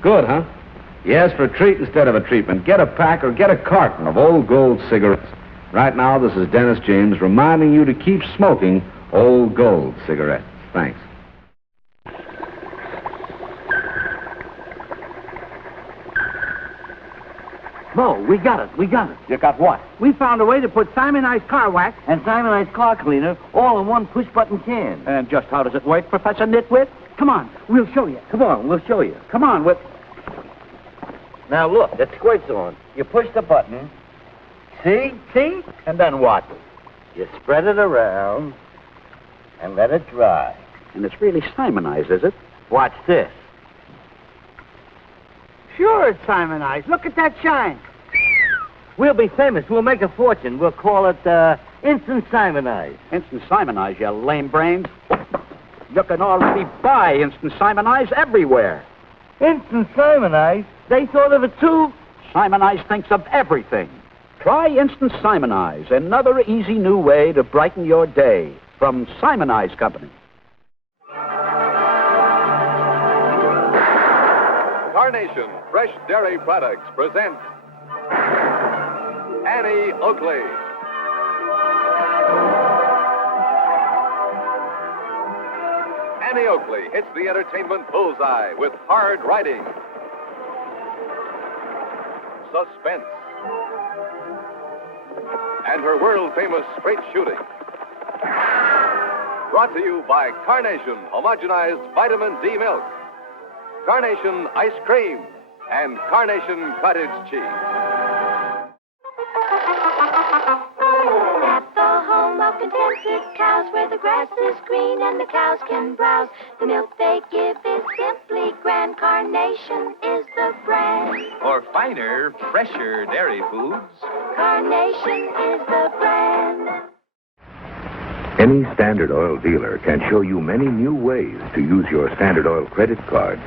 Good, huh? Yes, for a treat instead of a treatment. Get a pack or get a carton of Old Gold cigarettes. Right now, this is Dennis James reminding you to keep smoking Old Gold cigarettes. Thanks. Bo, we got it. You got what? We found a way to put Simonized car wax and Simonized car cleaner all in one push-button can. And just how does it work, Professor Nitwit? Come on, we'll show you. Come on, we'll show you. Come on, Now look, it squirts on. You push the button. See? And then what? You spread it around and let it dry. And it's really Simonized, is it? Watch this. Sure, it's Simonized. Look at that shine. We'll be famous. We'll make a fortune. We'll call it Instant Simonized. Instant Simonized, you lame brains. You can already buy Instant Simonized everywhere. Instant Simonized? They thought of it too? Simonized thinks of everything. Try Instant Simonized, another easy new way to brighten your day from Simonized Company. Carnation Fresh Dairy Products present Annie Oakley. Annie Oakley hits the entertainment bullseye with hard riding, suspense, and her world-famous straight shooting. Brought to you by Carnation Homogenized Vitamin D Milk, Carnation Ice Cream, and Carnation Cottage Cheese. At the home of contented cows, where the grass is green and the cows can browse, the milk they give is simply grand. Carnation is the brand. For finer, fresher dairy foods, Carnation is the brand. Any Standard Oil dealer can show you many new ways to use your Standard Oil credit card.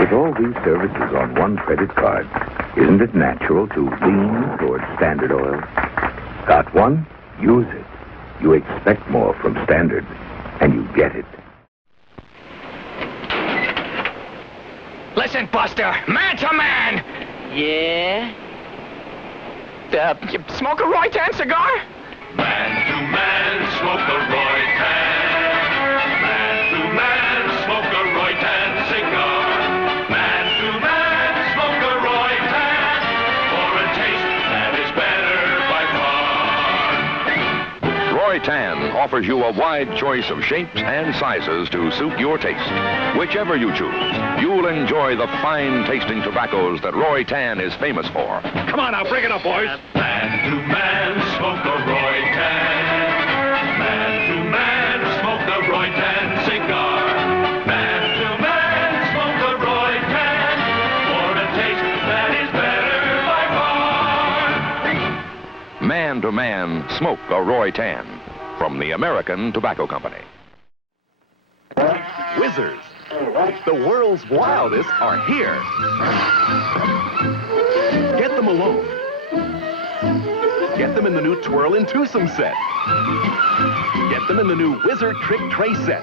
With all these services on one credit card, isn't it natural to lean towards Standard Oil? Got one? Use it. You expect more from Standard, and you get it. Listen, Buster, man to man. Yeah? You smoke a Roy-Tan cigar? Man to man, smoke a Roy-Tan. Man to man, smoke a Roy-Tan cigar. Man to man, smoke a Roy-Tan. For a taste that is better by far. Roy-Tan offers you a wide choice of shapes and sizes to suit your taste. Whichever you choose, you'll enjoy the fine-tasting tobaccos that Roy-Tan is famous for. Come on now, bring it up, boys. Man to man, smoke a Roy-Tan. Man to man, smoke a Roy-Tan cigar. Man to man, smoke a Roy-Tan. For a taste that is better by far. Man to man, smoke a Roy-Tan from the American Tobacco Company. Whizzers, the world's wildest are here. Get them alone. Get them in the new Twirl and Twosome set. Get them in the new Whizzer Trick Tray set.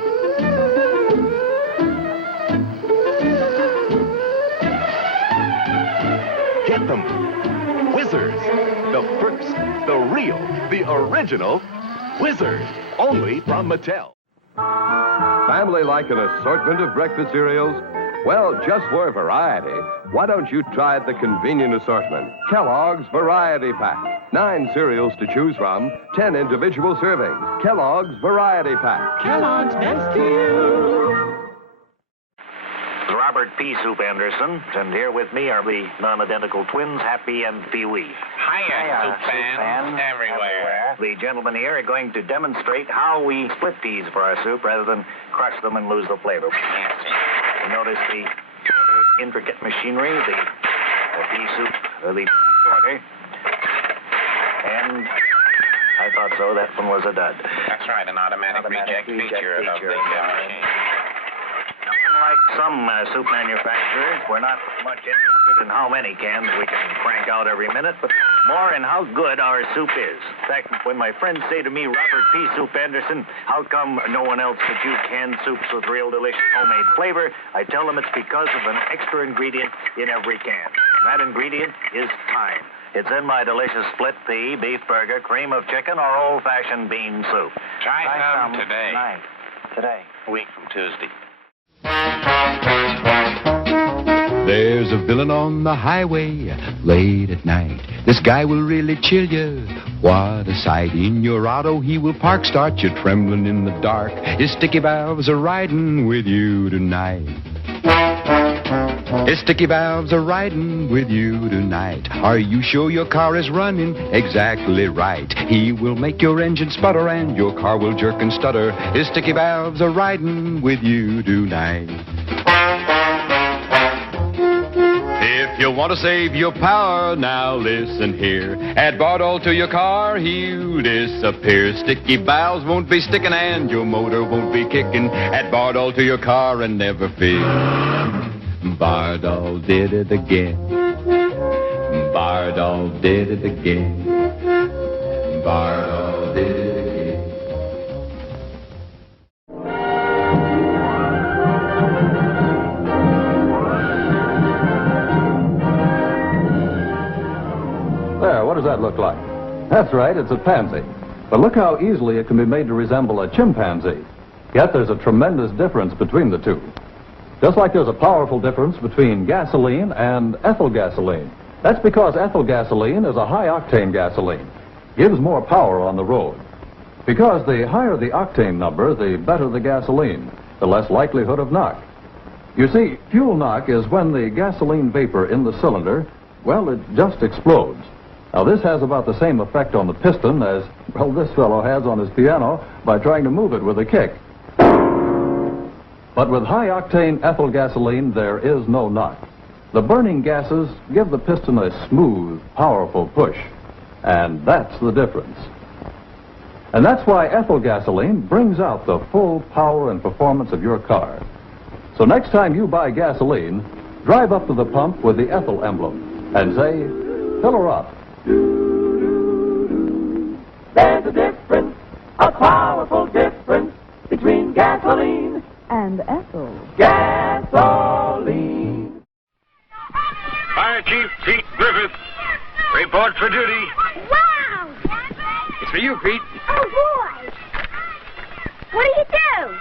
Get them. Whizzers. The first, the real, the original Whizzers. Only from Mattel. Family like an assortment of breakfast cereals? Well, just for variety, why don't you try the convenient assortment? Kellogg's Variety Pack. 9 cereals to choose from, 10 individual servings. Kellogg's Variety Pack. Kellogg's best to you. Robert P. Soup Anderson, and here with me are the non-identical twins, Happy and Pee-wee. Hiya, Soup fans everywhere. The gentlemen here are going to demonstrate how we split peas for our soup rather than crush them and lose the flavor. You notice the intricate machinery, the pea soup, the pea sorter. And I thought so. That one was a dud. That's right, an automatic reject feature of the machine. Unlike some soup manufacturers, we're not much interested in how many cans we can crank out every minute, but more in how good our soup is. In fact, when my friends say to me, Robert P. Soup Anderson, how come no one else but you canned soups with real delicious homemade flavor, I tell them it's because of an extra ingredient in every can. And that ingredient is time. It's in my delicious split pea, beef burger, cream of chicken, or old-fashioned bean soup. Try some today. Tonight. Today. A week from Tuesday. There's a villain on the highway late at night. This guy will really chill you. What a sight. In your auto he will park, start you trembling in the dark. His sticky valves are riding with you tonight. His sticky valves are riding with you tonight. Are you sure your car is running exactly right? He will make your engine sputter and your car will jerk and stutter. His sticky valves are riding with you tonight. If you want to save your power, now listen here. Add Bardol to your car, he'll disappear. Sticky valves won't be sticking and your motor won't be kicking. Add Bardol to your car and never fear. Bardol did it again. Bardol did it again. Bardol did it again. That's right, it's a pansy. But look how easily it can be made to resemble a chimpanzee. Yet there's a tremendous difference between the two. Just like there's a powerful difference between gasoline and ethyl gasoline. That's because ethyl gasoline is a high-octane gasoline. Gives more power on the road. Because the higher the octane number, the better the gasoline, the less likelihood of knock. You see, fuel knock is when the gasoline vapor in the cylinder, well, it just explodes. Now, this has about the same effect on the piston as, well, this fellow has on his piano by trying to move it with a kick. But with high-octane ethyl gasoline, there is no knock. The burning gases give the piston a smooth, powerful push. And that's the difference. And that's why ethyl gasoline brings out the full power and performance of your car. So next time you buy gasoline, drive up to the pump with the ethyl emblem and say, fill her up. There's a difference, a powerful difference between gasoline and ethyl. Gasoline. Fire Chief Pete Griffith, report for duty. Wow! It's for you, Pete. Oh, boy! What do you do?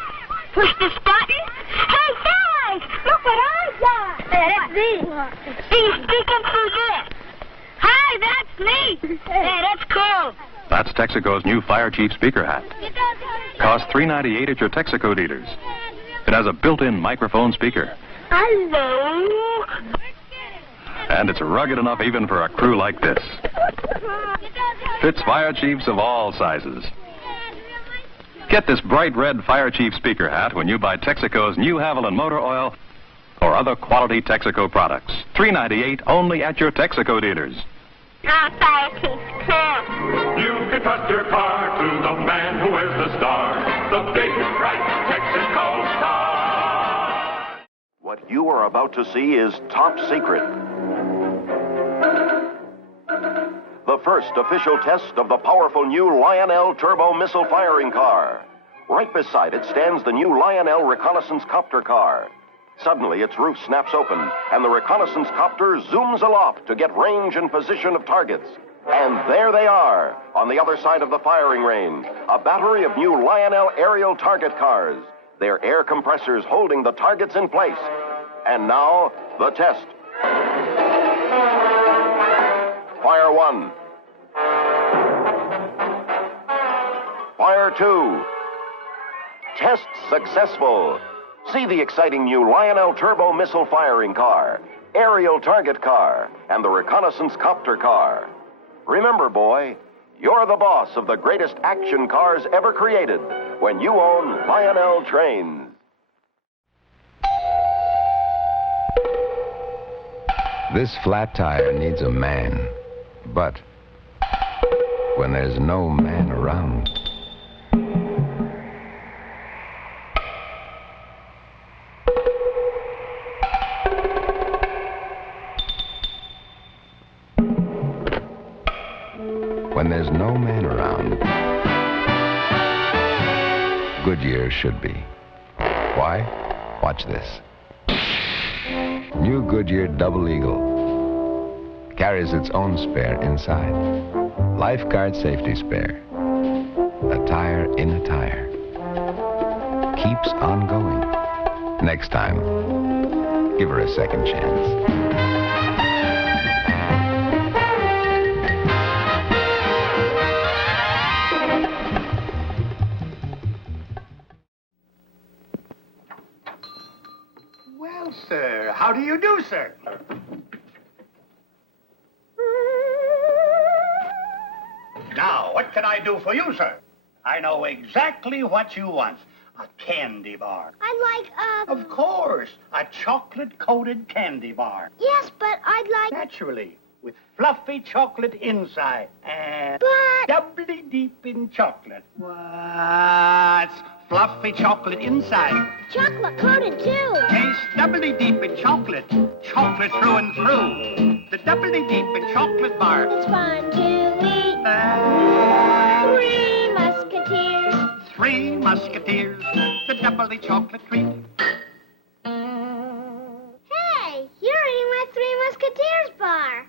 Push this button? Hey, guys! Look what I got! That's me. He's digging through this. Hi, that's me. Hey, that's cool. That's Texaco's new Fire Chief speaker hat. Costs $3.98 at your Texaco dealers. It has a built-in microphone speaker. Hello. And it's rugged enough even for a crew like this. Fits fire chiefs of all sizes. Get this bright red Fire Chief speaker hat when you buy Texaco's new Haviland motor oil or other quality Texaco products. $3.98 only at your Texaco dealers. Our Fire Chief's cool. You can trust your car to the man who wears the star, the big, bright Texaco star. What you are about to see is top secret. The first official test of the powerful new Lionel turbo missile firing car. Right beside it stands the new Lionel reconnaissance copter car. Suddenly, its roof snaps open, and the reconnaissance copter zooms aloft to get range and position of targets. And there they are, on the other side of the firing range, a battery of new Lionel aerial target cars, their air compressors holding the targets in place. And now, the test. Fire 1. Fire 2. Test successful. See the exciting new Lionel turbo missile firing car, aerial target car, and the reconnaissance copter car. Remember, boy, you're the boss of the greatest action cars ever created when you own Lionel trains. This flat tire needs a man, but when there's no man around, when there's no man around, Goodyear should be. Why? Watch this. New Goodyear Double Eagle carries its own spare inside. Lifeguard safety spare. A tire in a tire. Keeps on going. Next time, give her a second chance. Well, sir, how do you do, sir? Now, what can I do for you, sir? I know exactly what you want. A candy bar. I'd like, Of course, a chocolate-coated candy bar. Yes, but I'd like... Naturally, with fluffy chocolate inside and... But... doubly deep in chocolate. What's fluffy chocolate inside? Chocolate-coated, too. Taste doubly deep in chocolate. Chocolate through and through. The doubly deep in chocolate bar. It's fun to eat. Three Musketeers. Three Musketeers. The doubly chocolate treat. Hey, you're eating my Three Musketeers bar.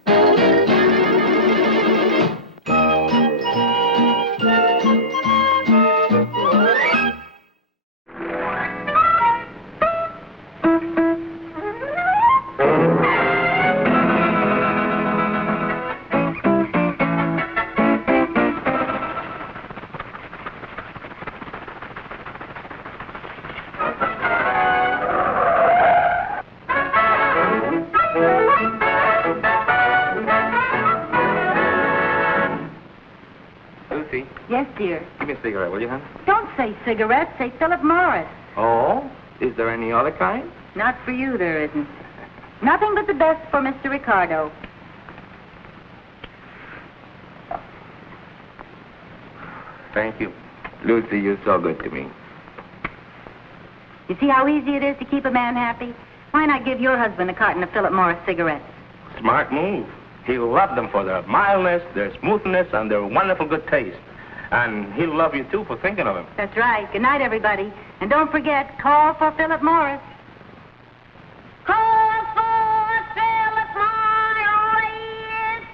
Lucy, Yes, dear. give me a cigarette, will you, hon? Don't say cigarette, say Philip Morris. Oh? Is there any other kind? Not for you, there isn't. Nothing but the best for Mr. Ricardo. Thank you. Lucy, you're so good to me. You see how easy it is to keep a man happy? Why not give your husband a carton of Philip Morris cigarettes? Smart move. He'll love them for their mildness, their smoothness, and their wonderful good taste. And he'll love you, too, for thinking of him. That's right. Good night, everybody. And don't forget, call for Philip Morris. Call for Philip Morris!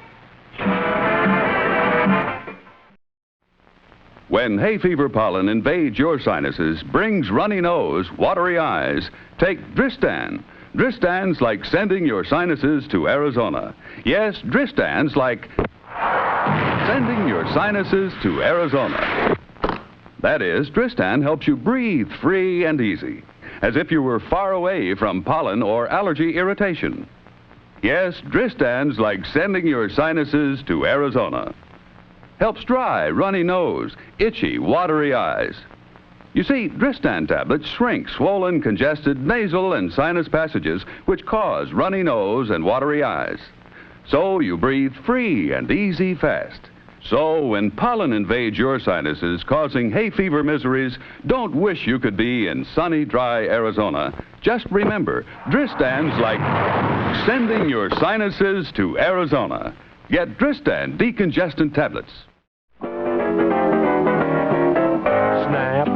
When hay fever pollen invades your sinuses, brings runny nose, watery eyes, take Dristan. Dristan's like sending your sinuses to Arizona. Yes, Dristan's like sending your sinuses to Arizona. That is, Dristan helps you breathe free and easy, as if you were far away from pollen or allergy irritation. Yes, Dristan's like sending your sinuses to Arizona. Helps dry, runny nose, itchy, watery eyes. You see, Dristan tablets shrink swollen, congested nasal and sinus passages which cause runny nose and watery eyes. So you breathe free and easy fast. So when pollen invades your sinuses, causing hay fever miseries, don't wish you could be in sunny, dry Arizona. Just remember, Dristan's like sending your sinuses to Arizona. Get Dristan decongestant tablets. Snap,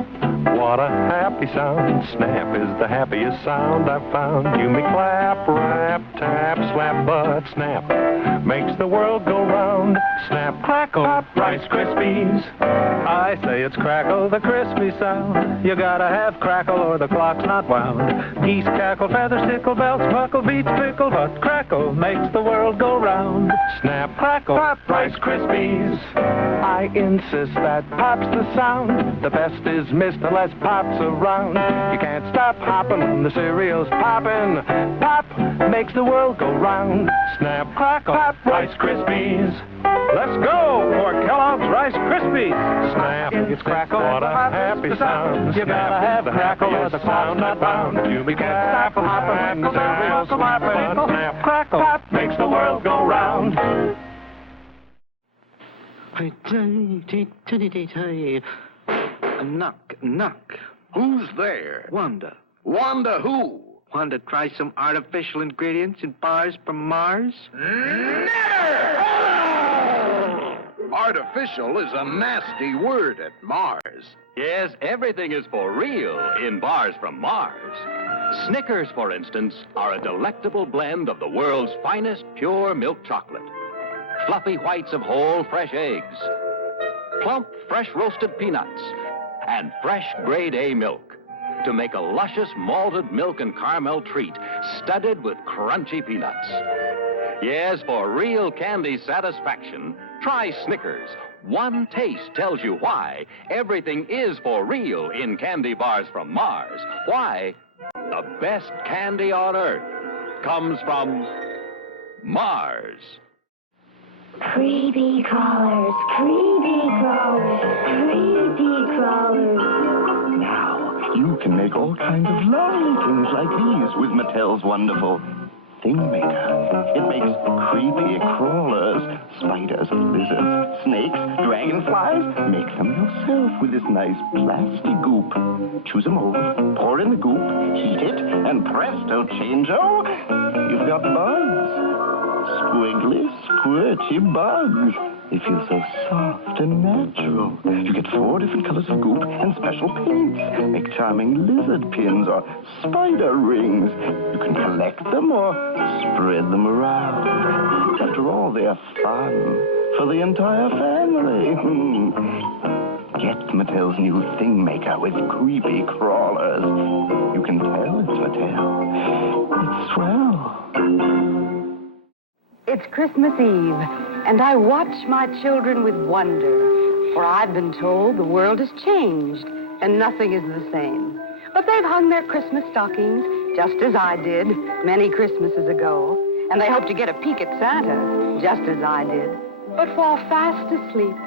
what a happy sound. Snap is the happiest sound I've found. You may clap, rap, tap, slap, but snap makes the world go round. Snap, crackle, pop, Rice Krispies. I say it's crackle, the crispy sound. You gotta have crackle or the clock's not wound. Geese cackle, feathers tickle, bells buckle, beats pickle, but crackle makes the world go round. Snap, crackle, pop, Rice Krispies. I insist that pop's the sound. The best is missed unless pop's around. You can't stop hopping when the cereal's popping. Pop makes the world go round. Snap, crackle, pop, Rice Krispies. Let's go for Kellogg's Rice Krispies. Snap, it's crackle, what a happy sound. You gotta have crackle or the clock's not bound. You can't stop hopping when the cereal's popping. Snap, crackle, pop makes the world go round. Knock, knock. Who's there? Wanda. Wanda who? Want to try some artificial ingredients in bars from Mars? Never! Artificial is a nasty word at Mars. Yes, everything is for real in bars from Mars. Snickers, for instance, are a delectable blend of the world's finest pure milk chocolate. Fluffy whites of whole fresh eggs. Plump fresh roasted peanuts. And fresh grade A milk to make a luscious malted milk and caramel treat studded with crunchy peanuts. Yes, for real candy satisfaction, try Snickers. One taste tells you why everything is for real in candy bars from Mars. Why the best candy on Earth comes from Mars. Creepy crawlers, creepy crawlers, creepy crawlers. Now, you can make all kinds of lovely things like these with Mattel's wonderful Thing Maker. It makes creepy crawlers, spiders, lizards, snakes, dragonflies. Make them yourself with this nice plastic goop. Choose a mold, pour in the goop, heat it, and presto changeo, you've got bugs. Squiggly, squirty bugs. They feel so soft and natural. You get 4 different colors of goop and special paints. Make charming lizard pins or spider rings. You can collect them or spread them around. After all, they're fun for the entire family. Get Mattel's new Thing Maker with creepy crawlers. You can tell it's Mattel. It's swell. It's Christmas Eve, and I watch my children with wonder, for I've been told the world has changed, and nothing is the same. But they've hung their Christmas stockings, just as I did many Christmases ago, and they hope to get a peek at Santa, just as I did, but fall fast asleep.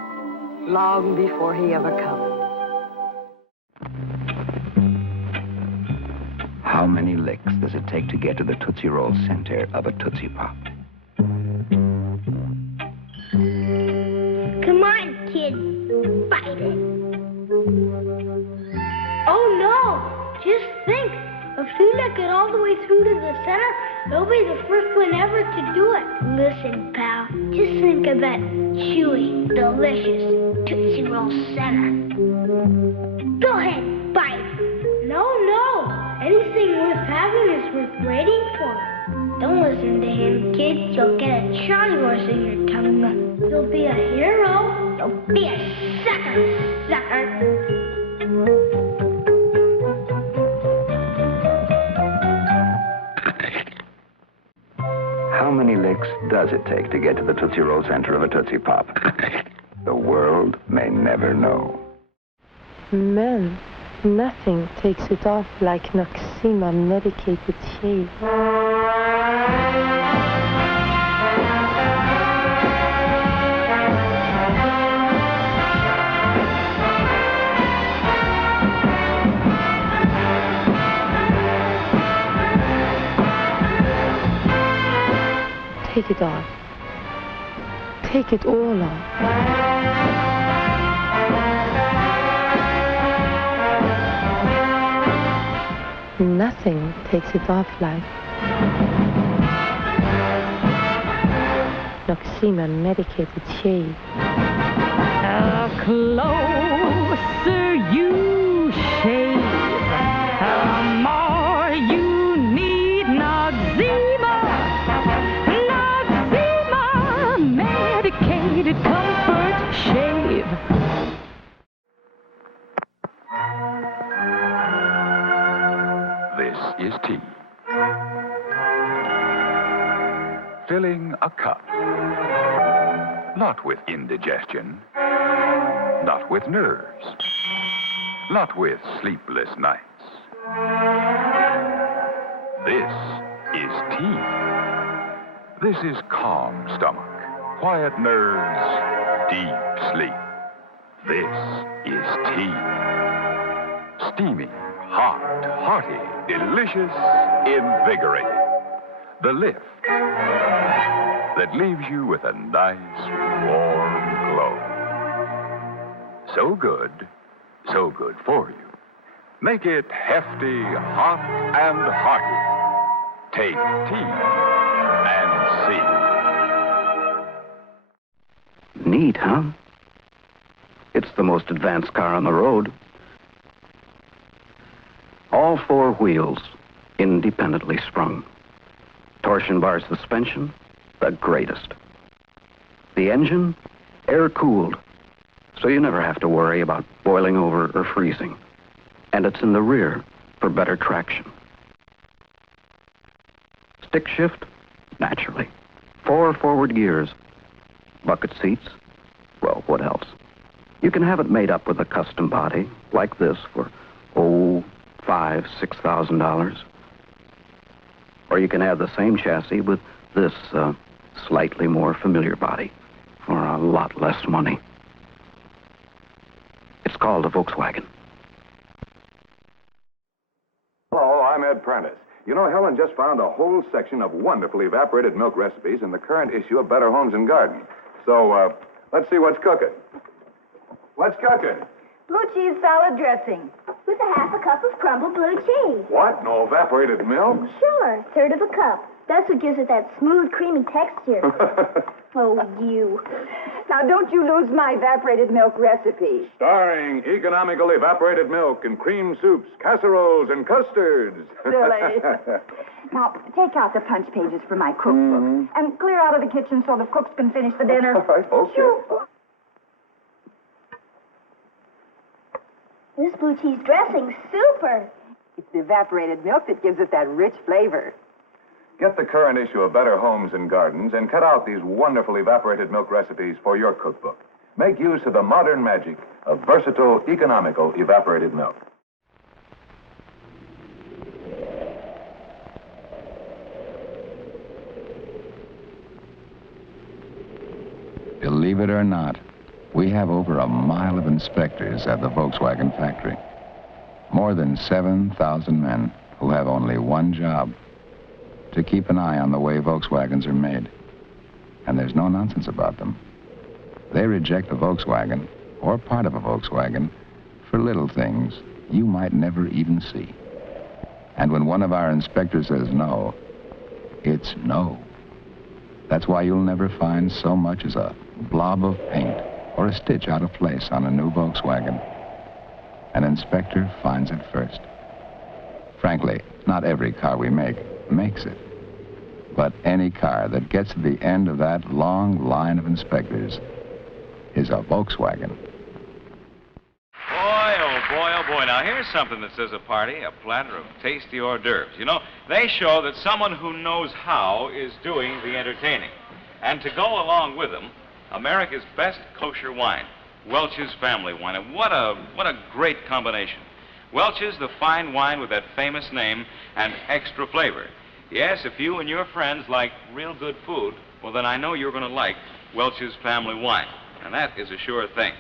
long before he ever comes. How many licks does it take to get to the Tootsie Roll center of a Tootsie Pop? Come on, kid. Bite it. Oh, no. Just think. If you lick it all the way through to the center, you'll be the first one ever to do it. Listen, pal. Just think of that chewy, delicious Tootsie Roll center. Go ahead, bite. No. Anything worth having is worth waiting for. Don't listen to him, kid. You'll get a Charlie horse in your tongue. You'll be a hero. You'll be a sucker. How many licks does it take to get to the Tootsie Roll center of a Tootsie Pop? The world may never know. Men, nothing takes it off like Noxema medicated shave. Take it off. Take it all off. Nothing takes it off like Noxema medicated shave. The closer you shave, the more you need Noxema. Noxema medicated comfort shave. This is tea. Filling a cup. Not with indigestion. Not with nerves. Not with sleepless nights. This is tea. This is calm stomach, quiet nerves, deep sleep. This is tea. Steamy, hot, hearty, delicious, invigorating. The lift that leaves you with a nice, warm glow. So good for you. Make it hefty, hot, and hearty. Take tea and see. Neat, huh? It's the most advanced car on the road. All four wheels independently sprung. Torsion bar suspension, the greatest. The engine, air-cooled, so you never have to worry about boiling over or freezing. And it's in the rear for better traction. Stick shift, naturally. 4 forward gears. Bucket seats, well, what else? You can have it made up with a custom body, like this, for, $5,000, $6,000. Or you can have the same chassis with this slightly more familiar body for a lot less money. It's called a Volkswagen. Hello, I'm Ed Prentice. You know, Helen just found a whole section of wonderfully evaporated milk recipes in the current issue of Better Homes and Garden. So, let's see what's cooking. What's cooking? Blue cheese salad dressing. With a half a cup of crumbled blue cheese. What? No evaporated milk? Sure, third of a cup. That's what gives it that smooth, creamy texture. Oh, you. Now, don't you lose my evaporated milk recipe. Starring economical evaporated milk and cream soups, casseroles, and custards. Silly. Now, take out the punch pages for my cookbook. And clear out of the kitchen so the cooks can finish the dinner. All right, okay. Sure. This blue cheese dressing's super. It's the evaporated milk that gives it that rich flavor. Get the current issue of Better Homes and Gardens and cut out these wonderful evaporated milk recipes for your cookbook. Make use of the modern magic of versatile, economical evaporated milk. Believe it or not, We have over a mile of inspectors at the Volkswagen factory. More than 7,000 men who have only one job: to keep an eye on the way Volkswagens are made. And there's no nonsense about them. They reject a Volkswagen, or part of a Volkswagen, for little things you might never even see. And when one of our inspectors says no, it's no. That's why you'll never find so much as a blob of paint or a stitch out of place on a new Volkswagen. An inspector finds it first. Frankly, not every car we make makes it. But any car that gets to the end of that long line of inspectors is a Volkswagen. Boy, oh boy, oh boy. Now, here's something that says a party, a platter of tasty hors d'oeuvres. You know, they show that someone who knows how is doing the entertaining. And to go along with them, America's best kosher wine, Welch's Family Wine. And what a great combination. Welch's, the fine wine with that famous name and extra flavor. Yes, if you and your friends like real good food, well, then I know you're going to like Welch's Family Wine. And that is a sure thing.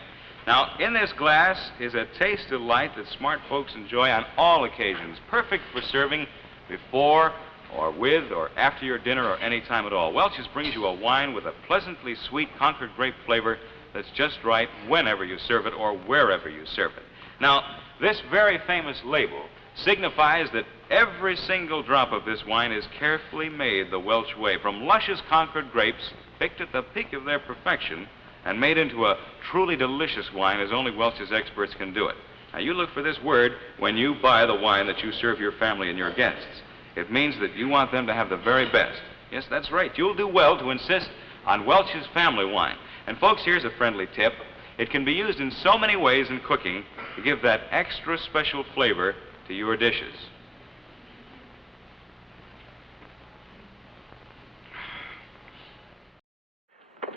Now, in this glass is a taste delight that smart folks enjoy on all occasions, perfect for serving before or with or after your dinner or any time at all. Welch's brings you a wine with a pleasantly sweet Concord grape flavor that's just right whenever you serve it or wherever you serve it. Now, this very famous label signifies that every single drop of this wine is carefully made the Welch way, from luscious Concord grapes picked at the peak of their perfection and made into a truly delicious wine as only Welch's experts can do it. Now, you look for this word when you buy the wine that you serve your family and your guests. It means that you want them to have the very best. Yes, that's right. You'll do well to insist on Welch's Family Wine. And folks, here's a friendly tip. It can be used in so many ways in cooking to give that extra special flavor to your dishes.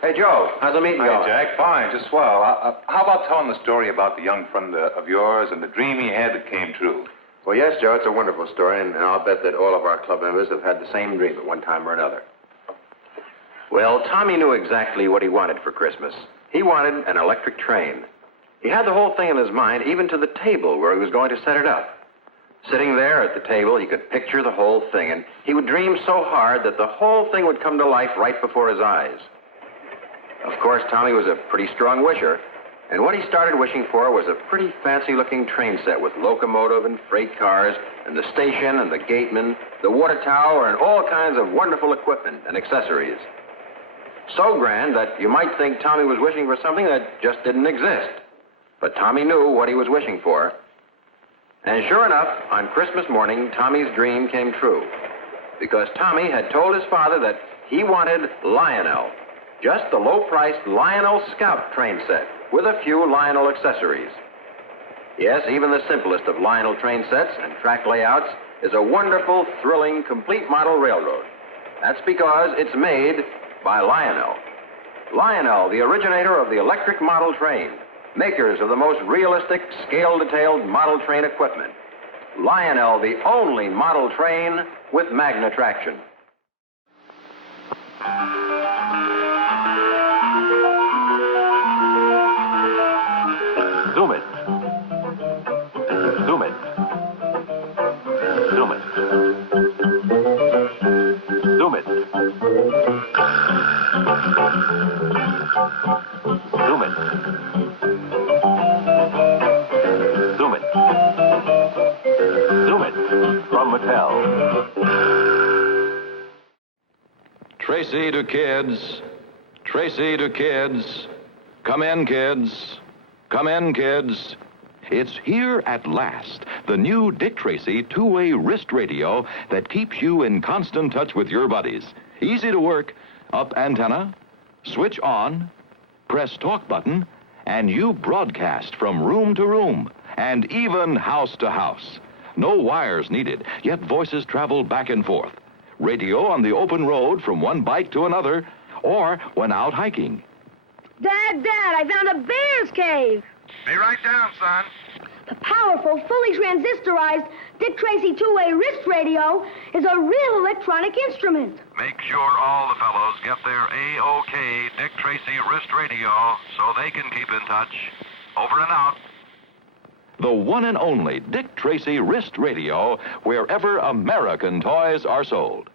Hey, Joe, how's the meeting going? Hi, Jack. Fine, just swell. How about telling the story about the young friend of yours and the dream he had that came true? Well, yes, Joe, it's a wonderful story, and I'll bet that all of our club members have had the same dream at one time or another. Well, Tommy knew exactly what he wanted for Christmas. He wanted an electric train. He had the whole thing in his mind, even to the table where he was going to set it up. Sitting there at the table, he could picture the whole thing, and he would dream so hard that the whole thing would come to life right before his eyes. Of course, Tommy was a pretty strong wisher, and what he started wishing for was a pretty fancy-looking train set with locomotive and freight cars, and the station and the gateman, the water tower, and all kinds of wonderful equipment and accessories. So grand that you might think Tommy was wishing for something that just didn't exist. But Tommy knew what he was wishing for. And sure enough, on Christmas morning, Tommy's dream came true. Because Tommy had told his father that he wanted Lionel. Just the low-priced Lionel Scout train set with a few Lionel accessories. Yes, even the simplest of Lionel train sets and track layouts is a wonderful, thrilling, complete model railroad. That's because it's made by Lionel. Lionel, the originator of the electric model train, makers of the most realistic, scale-detailed model train equipment. Lionel, the only model train with Magna traction. Zoom it. Zoom it. Zoom it. Zoom it. Zoom it. Zoom it. Zoom it. From Mattel. Tracy to kids. Tracy to kids. Come in, kids. Come in, kids. It's here at last, the new Dick Tracy two-way wrist radio that keeps you in constant touch with your buddies. Easy to work. Up antenna, switch on, press talk button, and you broadcast from room to room and even house to house. No wires needed, yet voices travel back and forth. Radio on the open road from one bike to another, or when out hiking. Dad, I found a bear's cave. Be right down, son. The powerful, fully transistorized Dick Tracy two-way wrist radio is a real electronic instrument. Make sure all the fellows get their A-OK Dick Tracy wrist radio so they can keep in touch. Over and out. The one and only Dick Tracy wrist radio, wherever American toys are sold.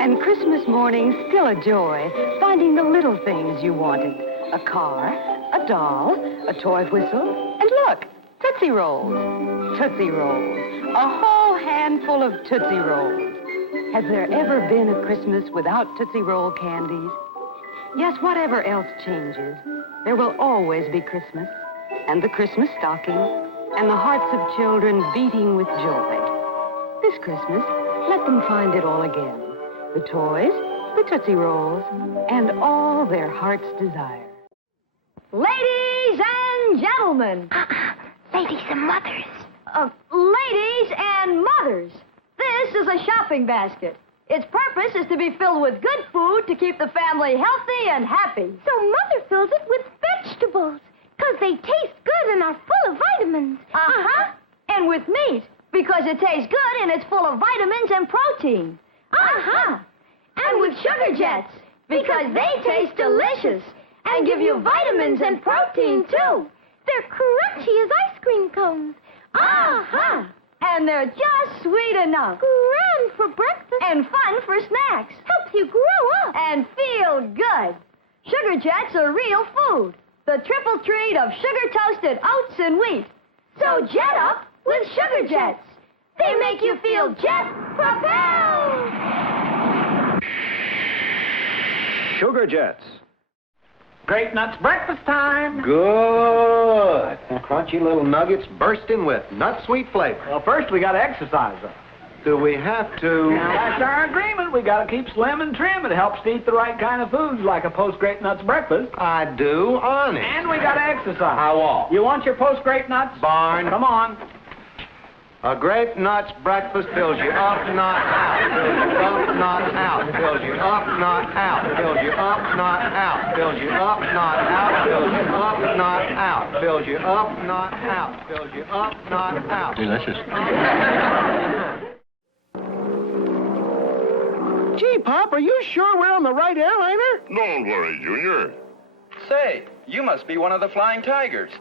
And Christmas morning's still a joy, finding the little things you wanted. A car, a doll, a toy whistle, and look, Tootsie Rolls. Tootsie Rolls. A whole handful of Tootsie Rolls. Has there ever been a Christmas without Tootsie Roll candies? Yes, whatever else changes, there will always be Christmas, and the Christmas stocking, and the hearts of children beating with joy. This Christmas, let them find it all again. The toys, the Tootsie Rolls, and all their heart's desire. Ladies and gentlemen. Ladies and mothers. Ladies and mothers. This is a shopping basket. Its purpose is to be filled with good food to keep the family healthy and happy. So Mother fills it with vegetables, because they taste good and are full of vitamins. Uh-huh. And with meat, because it tastes good and it's full of vitamins and protein. Uh-huh. And with sugar jets, because they taste delicious and give you vitamins and protein, too. They're crunchy as ice cream cones. Uh-huh. And they're just sweet enough. Grand for breakfast. And fun for snacks. Helps you grow up. And feel good. Sugar Jets are real food. The triple treat of sugar-toasted oats and wheat. So jet up with Sugar Jets. They make you feel jet-propelled. Sugar Jets. Grape Nuts breakfast time. Good. Crunchy little nuggets bursting with nut sweet flavor. Well, first we got to exercise them. Do we have to? Now, that's our agreement. We got to keep slim and trim. It helps to eat the right kind of foods, like a post-Grape Nuts breakfast. I do, honest. And we got to exercise. How all? You want your post-Grape Nuts? Barn. Come on. A Grape Nuts breakfast fills you up, not out. Fills you up, not out. Fills you up, not out. Fills you up, not out. Fills you up, not out. Fills you up, not out. Fills you up, not out. Fills you up, not out. Delicious. Gee, Pop, are you sure we're on the right airliner? Don't worry, Junior. Say, you must be one of the Flying Tigers.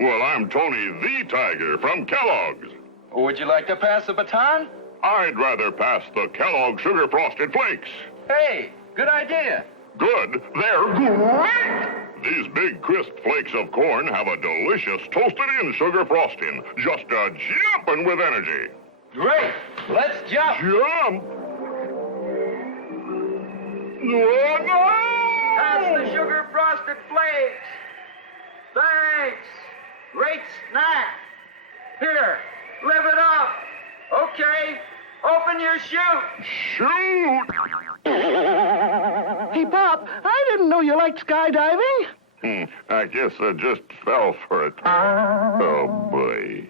Well, I'm Tony the Tiger from Kellogg's. Would you like to pass the baton? I'd rather pass the Kellogg Sugar Frosted Flakes. Hey, good idea. Good? They're great! These big, crisp flakes of corn have a delicious toasted-in sugar frosting, just a-jumping with energy. Great. Let's jump. Jump! Pass the sugar frosted flakes. Thanks. Great snack. Here, live it up. Okay, open your chute. Shoot! Hey, Pop, I didn't know you liked skydiving. I guess I just fell for it. Oh, boy.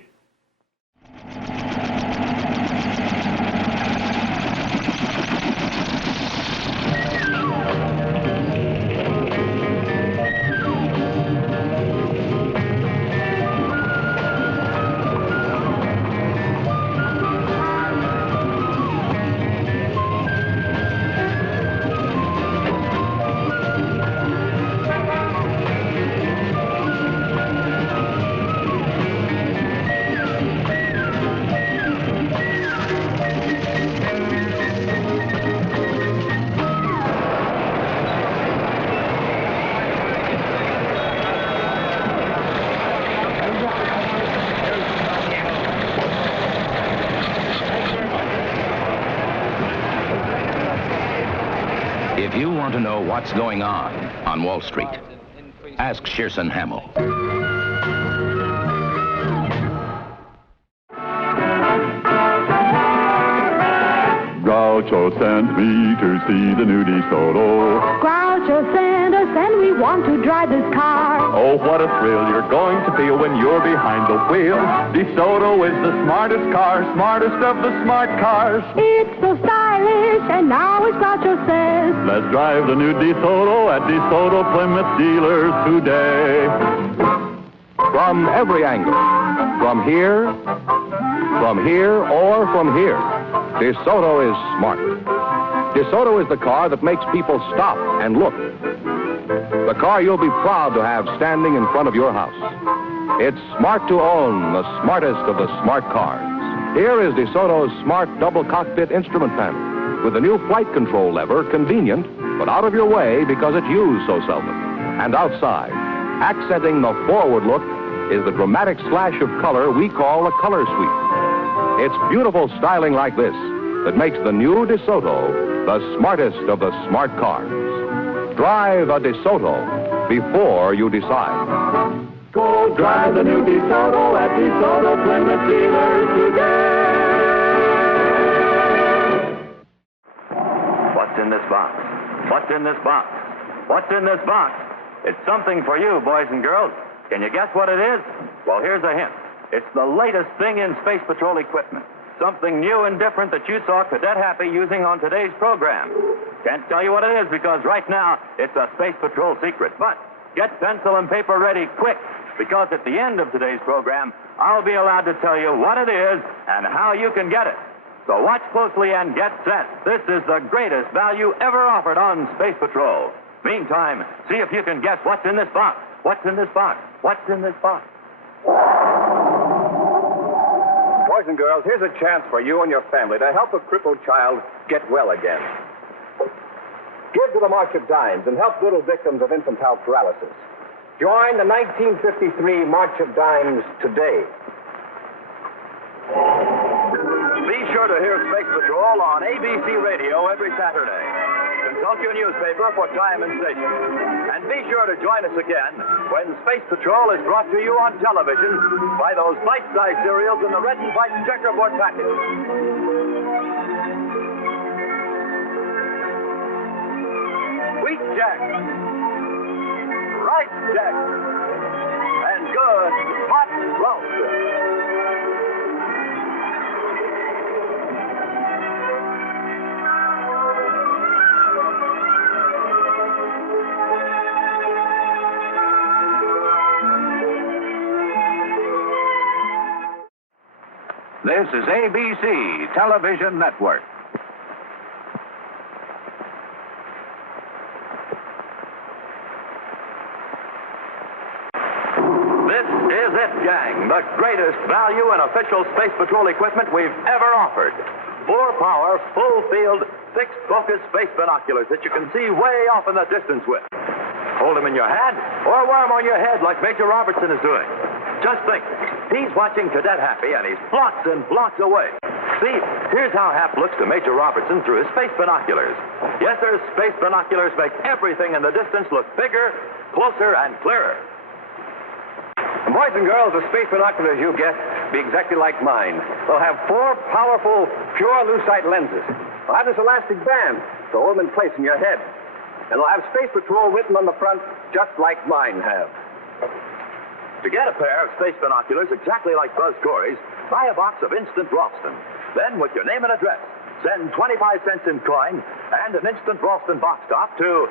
If you want to know what's going on Wall Street, ask Shearson Hamill. Groucho sent me to see the new DeSoto. Groucho sent us and we want to drive this car. Oh, what a thrill you're going to feel when you're behind the wheel. DeSoto is the smartest car, smartest of the smart cars. It's so stylish, and now as Groucho says, Let's drive the new DeSoto at DeSoto Plymouth dealers today. from every angle. From here, or from here. DeSoto is smart. DeSoto is the car that makes people stop and look. The car you'll be proud to have standing in front of your house. It's smart to own, the smartest of the smart cars. Here is DeSoto's smart double cockpit instrument panel with the new flight control lever, convenient, but out of your way because it's used so seldom. And outside, accenting the forward look, is the dramatic slash of color we call a color sweep. It's beautiful styling like this that makes the new DeSoto the smartest of the smart cars. Drive a DeSoto before you decide. Go drive the new DeSoto at DeSoto Plymouth dealers today. What's in this box? What's in this box? What's in this box? It's something for you, boys and girls. Can you guess what it is? Well, here's a hint. It's the latest thing in Space Patrol equipment. Something new and different that you saw Cadet Happy using on today's program. Can't tell you what it is because right now it's a Space Patrol secret. But get pencil and paper ready quick because at the end of today's program, I'll be allowed to tell you what it is and how you can get it. So watch closely and get set. This is the greatest value ever offered on Space Patrol. Meantime, see if you can guess what's in this box. What's in this box? What's in this box? Boys and girls, here's a chance for you and your family to help a crippled child get well again. Give to the March of Dimes and help little victims of infantile paralysis. Join the 1953 March of Dimes today. Be sure to hear Space Patrol on ABC Radio every Saturday. Consult your newspaper for time and station. And be sure to join us again when Space Patrol is brought to you on television by those bite-sized cereals in the red and white checkerboard package. Wheat Jack, Rice Jack, and good hot roast. This is ABC Television Network. This is it, gang. The greatest value in official Space Patrol equipment we've ever offered. 4-power, full-field, fixed-focus space binoculars that you can see way off in the distance with. Hold them in your hand or wear them on your head like Major Robertson is doing. Just think, he's watching Cadet Happy and he's blocks and blocks away. See, here's how Hap looks to Major Robertson through his space binoculars. Yes, sir, space binoculars make everything in the distance look bigger, closer, and clearer. And boys and girls, the space binoculars you get be exactly like mine. They'll have 4 powerful, pure lucite lenses. They'll have this elastic band to hold them in place in your head. And they'll have Space Patrol written on the front just like mine have. To get a pair of space binoculars exactly like Buzz Corey's, buy a box of Instant Ralston. Then, with your name and address, send 25 cents in coin and an Instant Ralston box top to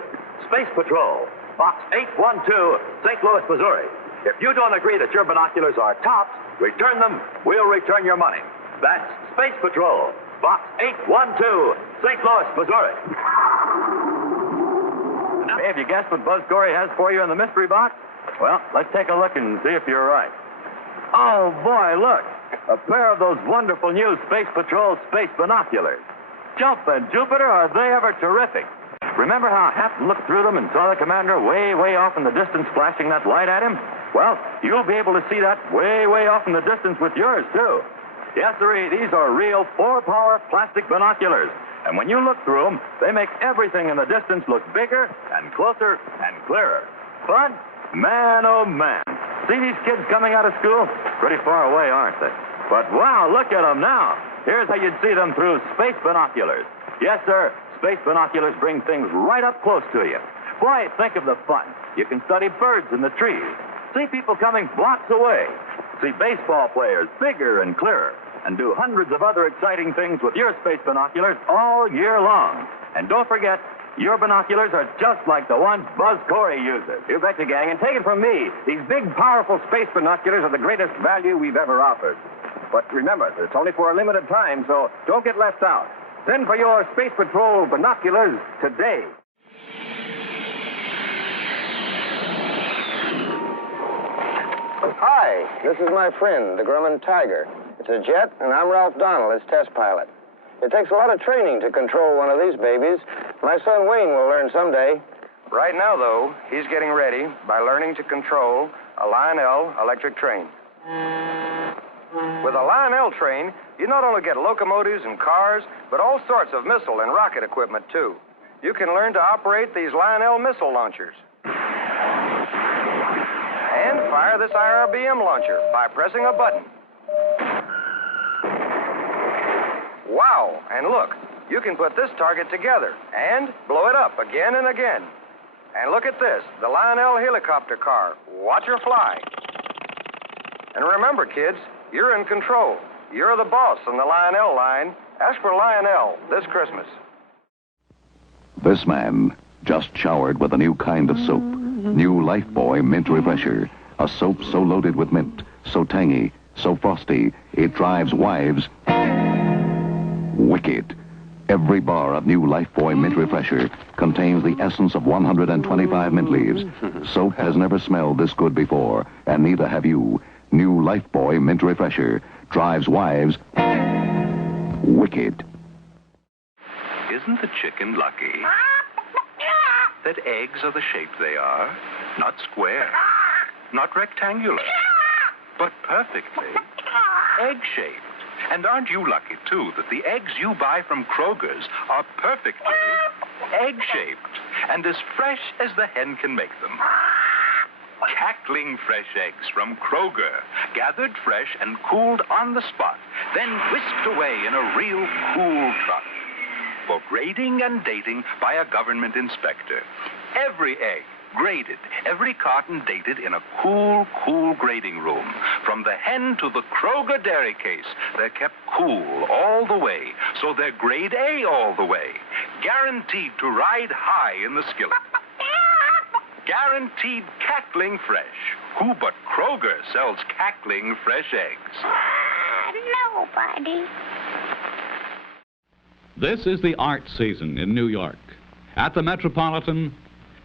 Space Patrol, Box 812, St. Louis, Missouri. If you don't agree that your binoculars are tops, return them. We'll return your money. That's Space Patrol, Box 812, St. Louis, Missouri. Hey, have you guessed what Buzz Corey has for you in the mystery box? Well, let's take a look and see if you're right. Oh, boy, look. A pair of those wonderful new Space Patrol space binoculars. Jumpin' Jupiter, are they ever terrific. Remember how Hap looked through them and saw the commander way, way off in the distance flashing that light at him? Well, you'll be able to see that way, way off in the distance with yours, too. Yes, sirree, these are real 4-power plastic binoculars. And when you look through them, they make everything in the distance look bigger and closer and clearer. Fun? Man, oh, man. See these kids coming out of school? Pretty far away, aren't they? But, wow, look at them now. Here's how you'd see them through space binoculars. Yes, sir, space binoculars bring things right up close to you. Boy, think of the fun. You can study birds in the trees. See people coming blocks away. See baseball players bigger and clearer. And do hundreds of other exciting things with your space binoculars all year long. And don't forget, Your binoculars are just like the ones Buzz Corey uses. You betcha, gang. And take it from me, these big, powerful space binoculars are the greatest value we've ever offered. But remember, it's only for a limited time, so don't get left out. Send for your Space Patrol binoculars today. Hi, this is my friend, the Grumman Tiger. It's a jet, and I'm Ralph Donald, its test pilot. It takes a lot of training to control one of these babies. My son Wayne will learn someday. Right now, though, he's getting ready by learning to control a Lionel electric train. With a Lionel train, you not only get locomotives and cars, but all sorts of missile and rocket equipment, too. You can learn to operate these Lionel missile launchers. And fire this IRBM launcher by pressing a button. Wow, and look, you can put this target together and blow it up again and again. And look at this, the Lionel helicopter car. Watch her fly. And remember, kids, you're in control. You're the boss on the Lionel line. Ask for Lionel this Christmas. This man just showered with a new kind of soap. New Lifebuoy Mint Refresher. A soap so loaded with mint, so tangy, so frosty, it drives wives wicked. Every bar of new Lifebuoy Mint Refresher contains the essence of 125 mint leaves. Soap has never smelled this good before, and neither have you. New Lifebuoy Mint Refresher drives wives wicked. Isn't the chicken lucky that eggs are the shape they are? Not square, not rectangular, but perfectly egg-shaped. And aren't you lucky, too, that the eggs you buy from Kroger's are perfectly egg-shaped and as fresh as the hen can make them? Cackling fresh eggs from Kroger, gathered fresh and cooled on the spot, then whisked away in a real cool truck for grading and dating by a government inspector. Every egg graded, every carton dated in a cool grading room. From the hen to the Kroger dairy case, they're kept cool all the way, so they're grade A all the way. Guaranteed to ride high in the skillet. Guaranteed cackling fresh. Who but Kroger sells cackling fresh eggs? Nobody. This is the art season in New York. At the Metropolitan,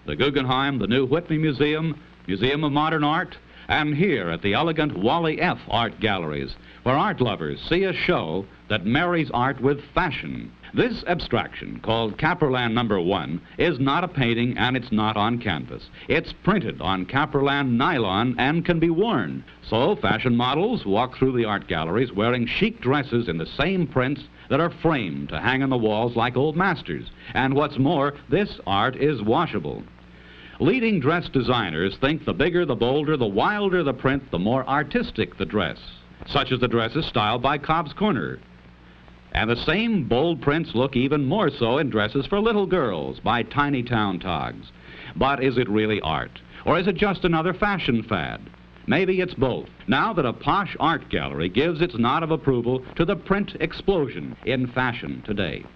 the Guggenheim, the new Whitney Museum, Museum of Modern Art, and here at the elegant Wally F. Art Galleries, where art lovers see a show that marries art with fashion. This abstraction, called Caperland No. 1, is not a painting and it's not on canvas. It's printed on Caperland nylon and can be worn. So fashion models walk through the art galleries wearing chic dresses in the same prints that are framed to hang on the walls like old masters. And what's more, this art is washable. Leading dress designers think the bigger, the bolder, the wilder the print, the more artistic the dress, such as the dresses styled by Cobb's Corner. And the same bold prints look even more so in dresses for little girls by Tiny Town Togs. But is it really art? Or is it just another fashion fad? Maybe it's both, now that a posh art gallery gives its nod of approval to the print explosion in fashion today.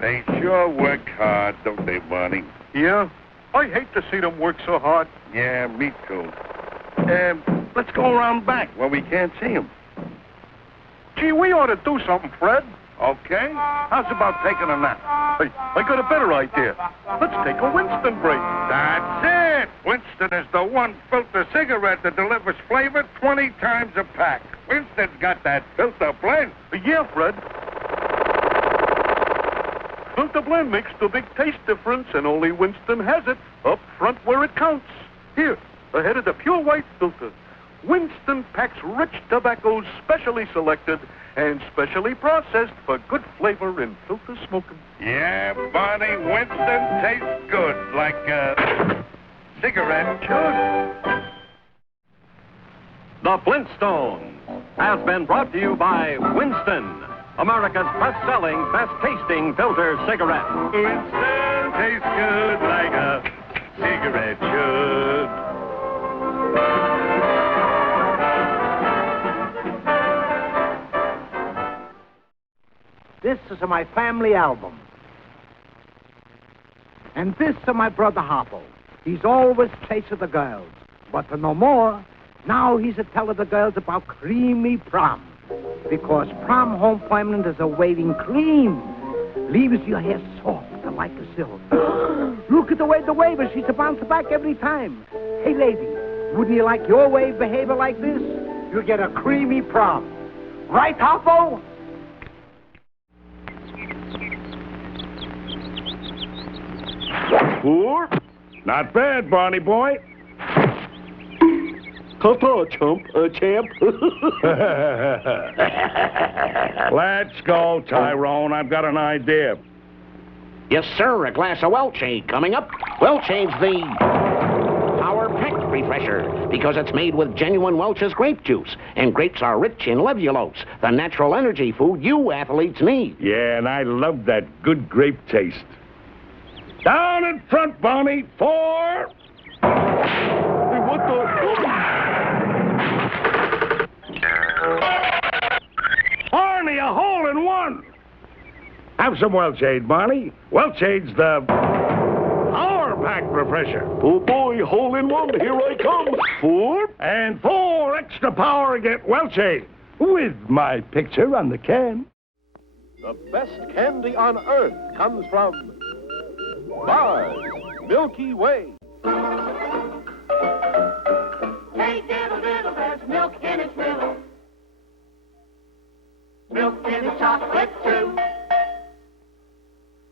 They sure work hard, don't they, Barney? Yeah? I hate to see them work so hard. Yeah, me too. Let's go around back where we can't see them. Gee, we ought to do something, Fred. Okay. How's about taking a nap? Hey, I got a better idea. Let's take a Winston break. That's it. Winston is the one filter cigarette that delivers flavor 20 times a pack. Winston's got that filter blend. Yeah, Fred. Filter blend makes the big taste difference, and only Winston has it up front where it counts. Here, ahead of the pure white filter. Winston packs rich tobaccos specially selected and specially processed for good flavor in filter smoking. Yeah, Barney, Winston tastes good, like a cigarette should. The Flintstones has been brought to you by Winston, America's best-selling, best-tasting filter cigarette. Winston tastes good like a cigarette should. This is my family album. And this is my brother Hopple. He's always chasing the girls. But no more. Now he's telling the girls about creamy prom. Because prom home permanent is awaiting cream. Leaves your hair soft like a silk. Look at the way the wavers. She's bouncing back every time. Hey, lady, wouldn't you like your wave behavior like this? You'll get a creamy prom. Right, Hoppo? Four? Not bad, Barney boy. Ta-ta, champ. Let's go, Tyrone. I've got an idea. Yes, sir. A glass of Welchade coming up. Welchade's the Power Pack Refresher because it's made with genuine Welch's grape juice. And grapes are rich in levulose, the natural energy food you athletes need. Yeah, and I love that good grape taste. Down in front, Barney. 4. Hey, what the... Barney, a hole-in-one. Have some Welchade, Barney. Welchade's the Power Pack Refresher. Oh, boy, hole-in-one. Here I come. 4. And 4 extra power get Welchade. With my picture on the can. The best candy on earth comes from Mars, Milky Way. Hey, diddle, diddle, there's milk in its middle. Milk in the chocolate, too.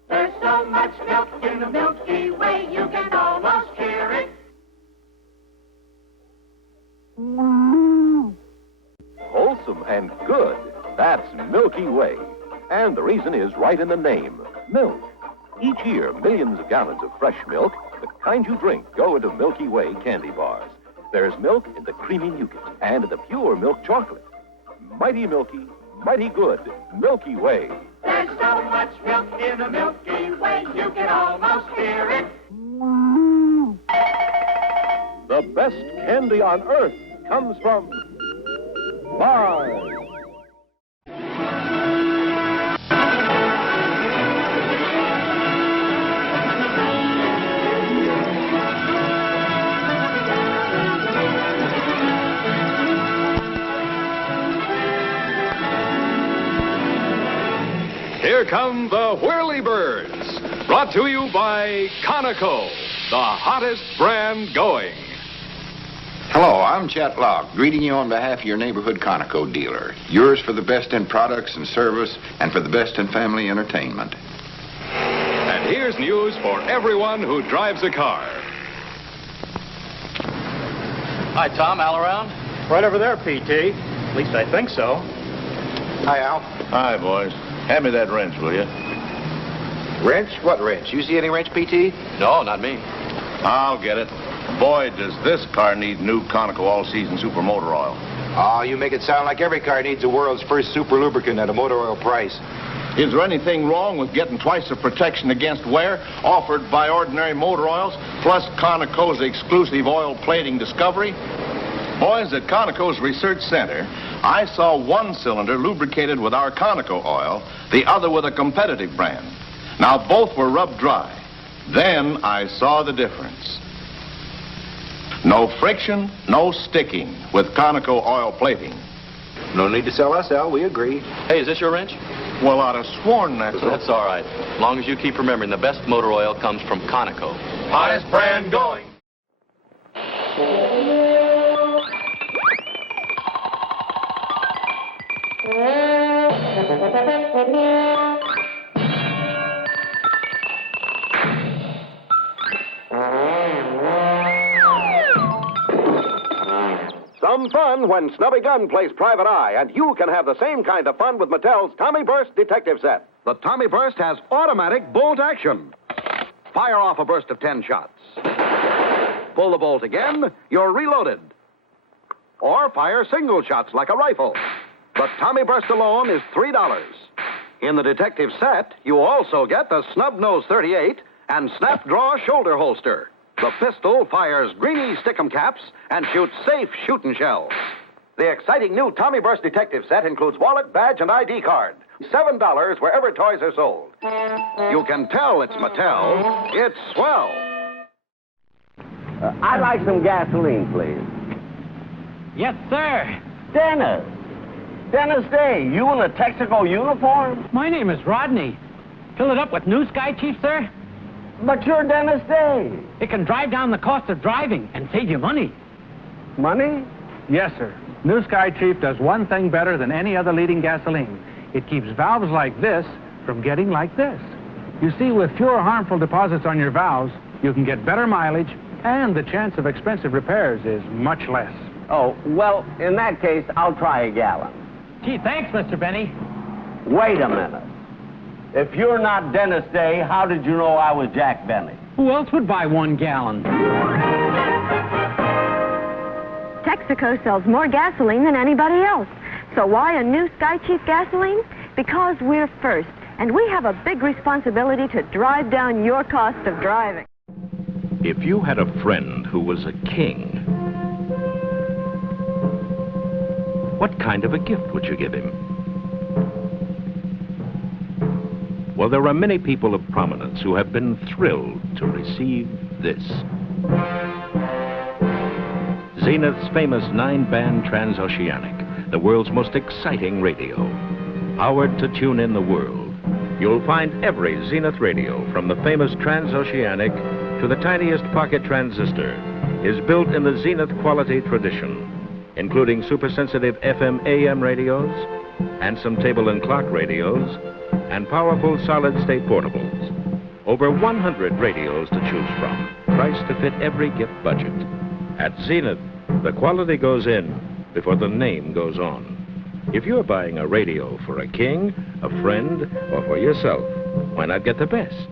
There's so much milk in the Milky Way, you can almost hear it. Wholesome and good. That's Milky Way. And the reason is right in the name, milk. Each year, millions of gallons of fresh milk, the kind you drink, go into Milky Way candy bars. There's milk in the creamy nougat and in the pure milk chocolate. Mighty milky, mighty good, Milky Way. There's so much milk in the Milky Way, you can almost hear it. The best candy on earth comes from Mars. Here come the Whirlybirds, brought to you by Conoco, the hottest brand going. Hello, I'm Chet Locke, greeting you on behalf of your neighborhood Conoco dealer. Yours for the best in products and service and for the best in family entertainment. And here's news for everyone who drives a car. Hi, Tom. Al around? Right over there, PT. At least I think so. Hi, Al. Hi, boys. Hand me that wrench, will you? Wrench? What wrench? You see any wrench, PT? No, not me. I'll get it. Boy, does this car need new Conoco all-season super motor oil. Oh, you make it sound like every car needs the world's first super lubricant at a motor oil price. Is there anything wrong with getting twice the protection against wear offered by ordinary motor oils, plus Conoco's exclusive oil plating discovery? Boys, at Conoco's Research Center, I saw one cylinder lubricated with our Conoco oil, the other with a competitive brand. Now, both were rubbed dry. Then I saw the difference. No friction, no sticking with Conoco oil plating. No need to sell us, Al. We agree. Hey, is this your wrench? Well, I'd have sworn that's all. That's all right. As long as you keep remembering the best motor oil comes from Conoco. Hottest brand going. Some fun when Snubby Gun plays Private Eye, and you can have the same kind of fun with Mattel's Tommy Burst Detective Set. The Tommy Burst has automatic bolt action. Fire off a burst of 10 shots. Pull the bolt again, you're reloaded. Or fire single shots like a rifle. The Tommy Burst alone is $3. In the Detective Set, you also get the Snub Nose 38 and Snap Draw Shoulder Holster. The pistol fires greeny stickum caps and shoots safe shooting shells. The exciting new Tommy Burst Detective Set includes wallet, badge, and ID card. $7 wherever toys are sold. You can tell it's Mattel. It's swell. I'd like some gasoline, please. Yes, sir. Dennis. Dennis Day, you in a Texaco uniform? My name is Rodney. Fill it up with New Sky, Chief, sir? But you're Dennis Day. It can drive down the cost of driving and save you money. Money? Yes, sir. New Sky, Chief, does one thing better than any other leading gasoline. It keeps valves like this from getting like this. You see, with fewer harmful deposits on your valves, you can get better mileage, and the chance of expensive repairs is much less. Oh, well, in that case, I'll try a gallon. Gee, thanks, Mr. Benny. Wait a minute. If you're not Dennis Day, how did you know I was Jack Benny? Who else would buy 1 gallon? Texaco sells more gasoline than anybody else. So why a New Sky Chief gasoline? Because we're first, and we have a big responsibility to drive down your cost of driving. If you had a friend who was a king, what kind of a gift would you give him? Well, there are many people of prominence who have been thrilled to receive this. Zenith's famous 9-band transoceanic, the world's most exciting radio. Powered to tune in the world. You'll find every Zenith radio, from the famous transoceanic to the tiniest pocket transistor, is built in the Zenith quality tradition, including super-sensitive FM/AM radios, and some table and clock radios, and powerful solid-state portables. Over 100 radios to choose from, priced to fit every gift budget. At Zenith, the quality goes in before the name goes on. If you're buying a radio for a king, a friend, or for yourself, why not get the best?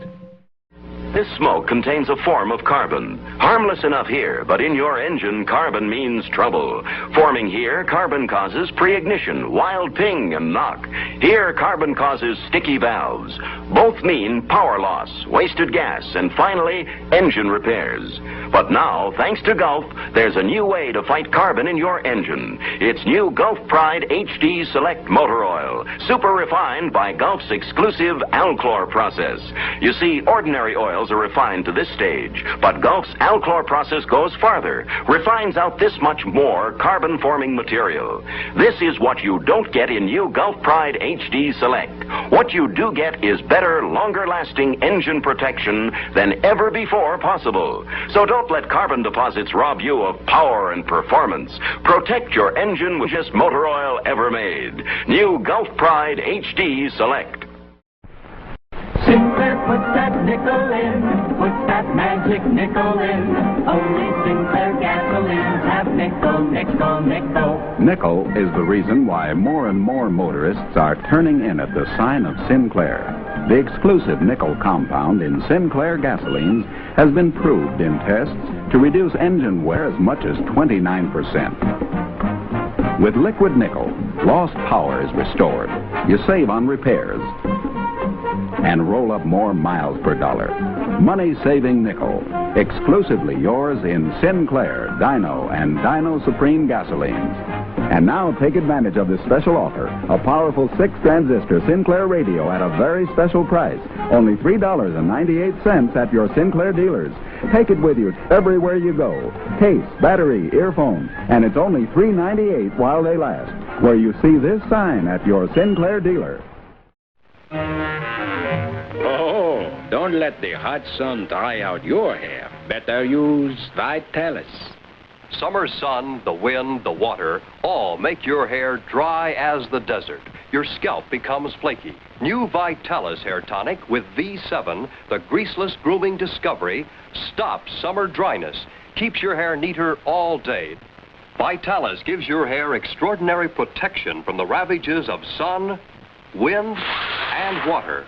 This smoke contains a form of carbon. Harmless enough here, but in your engine, carbon means trouble. Forming here, carbon causes pre-ignition, wild ping, and knock. Here, carbon causes sticky valves. Both mean power loss, wasted gas, and finally, engine repairs. But now, thanks to Gulf, there's a new way to fight carbon in your engine. It's new Gulf Pride HD Select Motor Oil, super refined by Gulf's exclusive Alchlor process. You see, ordinary oils are refined to this stage, but Gulf's Alchlor process goes farther, refines out this much more carbon-forming material. This is what you don't get in new Gulf Pride HD Select. What you do get is better, longer-lasting engine protection than ever before possible. So don't let carbon deposits rob you of power and performance. Protect your engine with just motor oil ever made. New Gulf Pride HD Select. Sinclair, put that nickel in, put that magic nickel in. Only Sinclair gasolines have nickel, nickel, nickel. Nickel is the reason why more and more motorists are turning in at the sign of Sinclair. The exclusive nickel compound in Sinclair gasolines has been proved in tests to reduce engine wear as much as 29%. With liquid nickel, lost power is restored. You save on repairs and roll up more miles per dollar. Money-saving nickel, exclusively yours in Sinclair, Dino, and Dino Supreme gasolines. And now take advantage of this special offer, a powerful 6-transistor Sinclair radio at a very special price, only $3.98 at your Sinclair dealers. Take it with you everywhere you go. Case, battery, earphone, and it's only $3.98 while they last, where you see this sign at your Sinclair dealer. Oh, don't let the hot sun dry out your hair. Better use Vitalis. Summer sun, the wind, the water, all make your hair dry as the desert. Your scalp becomes flaky. New Vitalis Hair Tonic with V7, the greaseless grooming discovery, stops summer dryness, keeps your hair neater all day. Vitalis gives your hair extraordinary protection from the ravages of sun, wind, and water.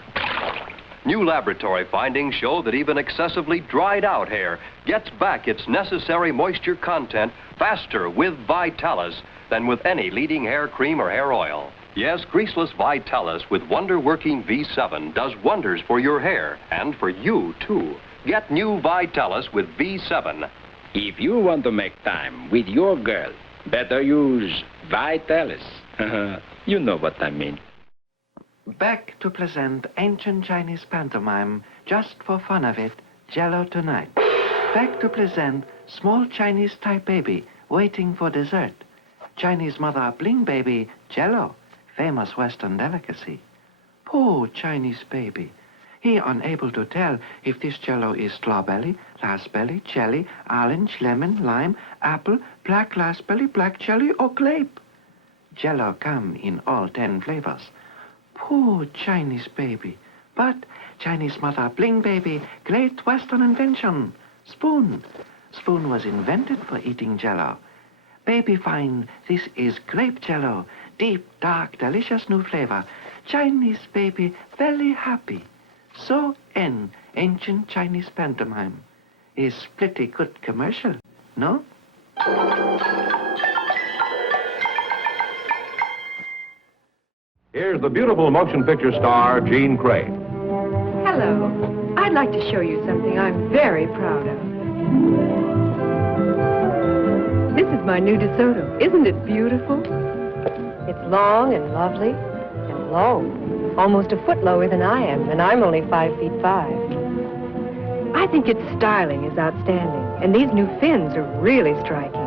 New laboratory findings show that even excessively dried out hair gets back its necessary moisture content faster with Vitalis than with any leading hair cream or hair oil. Yes, greaseless Vitalis with wonder-working V7 does wonders for your hair and for you, too. Get new Vitalis with V7. If you want to make time with your girl, better use Vitalis. You know what I mean. Back to present ancient Chinese pantomime, just for fun of it, Jello tonight. Back to present small Chinese type baby waiting for dessert. Chinese mother bling baby, Jello, famous Western delicacy. Poor Chinese baby. He unable to tell if this Jello is strawberry, raspberry, cherry, orange, lemon, lime, apple, black raspberry, black cherry, or grape. Jello come in all 10 flavors. Poor Chinese baby. But Chinese mother bling baby, great Western invention. Spoon. Spoon was invented for eating Jello. Baby find this is grape Jello. Deep, dark, delicious new flavor. Chinese baby very happy. So end ancient Chinese pantomime. Is pretty good commercial, no? Here's the beautiful motion picture star, Jean Craig. Hello. I'd like to show you something I'm very proud of. This is my new DeSoto. Isn't it beautiful? It's long and lovely and low. Almost a foot lower than I am, and I'm only 5 feet 5. I think its styling is outstanding, and these new fins are really striking.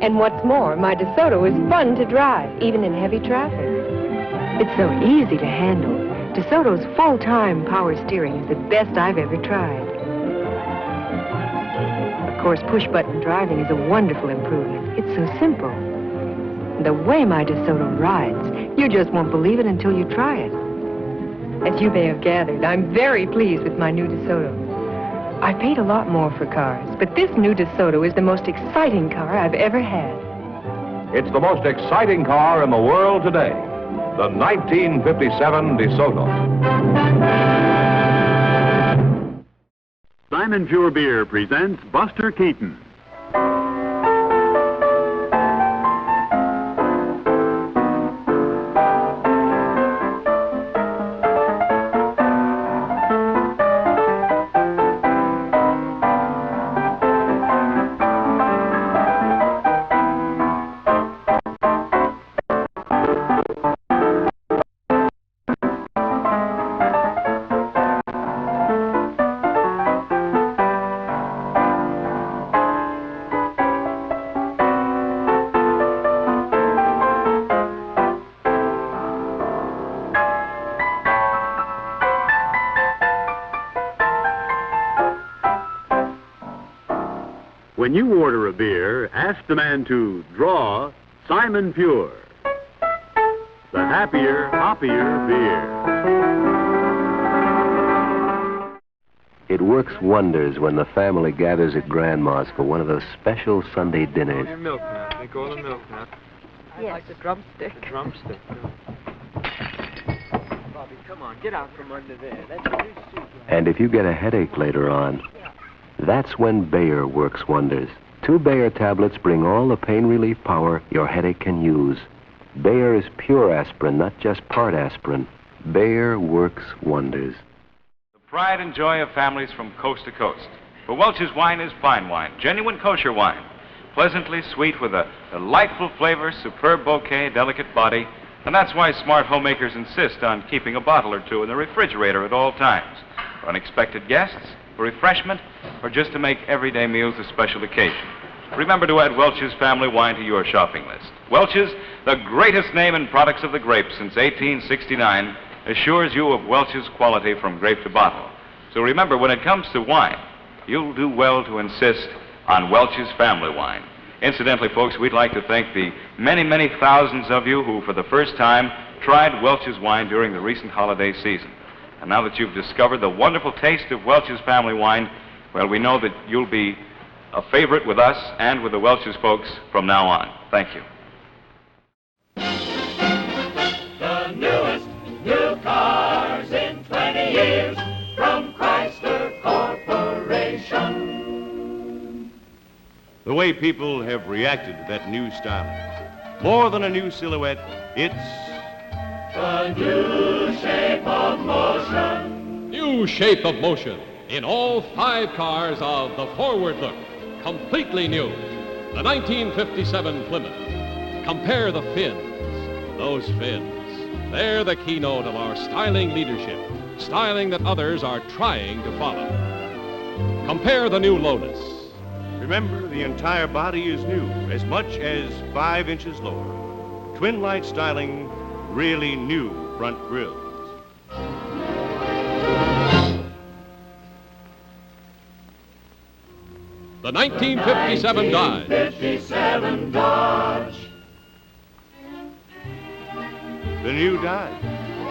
And what's more, my DeSoto is fun to drive, even in heavy traffic. It's so easy to handle. DeSoto's full-time power steering is the best I've ever tried. Of course, push-button driving is a wonderful improvement. It's so simple. The way my DeSoto rides, you just won't believe it until you try it. As you may have gathered, I'm very pleased with my new DeSoto. I paid a lot more for cars, but this new DeSoto is the most exciting car I've ever had. It's the most exciting car in the world today. The 1957 DeSoto. Simon Pure Beer presents Buster Keaton. When you order a beer, ask the man to draw Simon Pure. The happier, hoppier beer. It works wonders when the family gathers at Grandma's for one of those special Sunday dinners. Milk nut. They call it milk nut. Yes. I like the drumstick. The drumstick. Bobby, come on, get out from under there. That's a new suit. And if you get a headache later on, that's when Bayer works wonders. 2 Bayer tablets bring all the pain relief power your headache can use. Bayer is pure aspirin, not just part aspirin. Bayer works wonders. The pride and joy of families from coast to coast. For Welch's wine is fine wine, genuine kosher wine. Pleasantly sweet with a delightful flavor, superb bouquet, delicate body. And that's why smart homemakers insist on keeping a bottle or 2 in the refrigerator at all times. For unexpected guests, for refreshment, or just to make everyday meals a special occasion. Remember to add Welch's family wine to your shopping list. Welch's, the greatest name in products of the grape since 1869, assures you of Welch's quality from grape to bottle. So remember, when it comes to wine, you'll do well to insist on Welch's family wine. Incidentally, folks, we'd like to thank the many, many thousands of you who, for the first time, tried Welch's wine during the recent holiday season. And now that you've discovered the wonderful taste of Welch's family wine, well, we know that you'll be a favorite with us and with the Welch's folks from now on. Thank you. The newest new cars in 20 years from Chrysler Corporation. The way people have reacted to that new styling. More than a new silhouette, it's the new shape of motion. New shape of motion in all 5 cars of the forward look. Completely new. The 1957 Plymouth. Compare the fins. Those fins. They're the keynote of our styling leadership, styling that others are trying to follow. Compare the new Lotus. Remember, the entire body is new, as much as 5 inches lower. Twin light styling, really new front grills. The 1957 Dodge. 1957 Dodge. The new Dodge.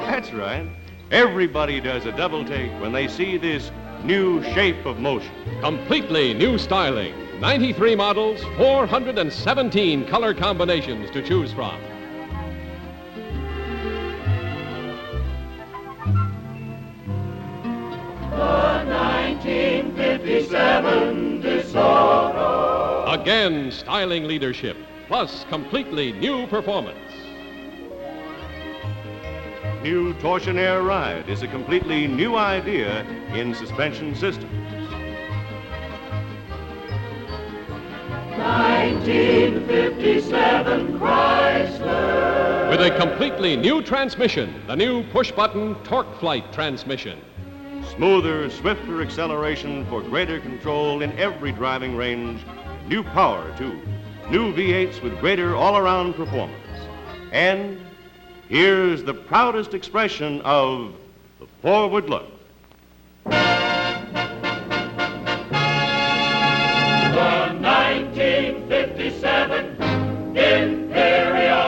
That's right. Everybody does a double take when they see this new shape of motion. Completely new styling. 93 models, 417 color combinations to choose from. The 1957 DeSoto. Again, styling leadership, plus completely new performance. New Torsionaire Ride is a completely new idea in suspension systems. 1957 Chrysler. With a completely new transmission, the new push-button Torque Flight transmission. Smoother, swifter acceleration for greater control in every driving range. New power, too. New V8s with greater all-around performance. And here's the proudest expression of the forward look. The 1957 Imperial.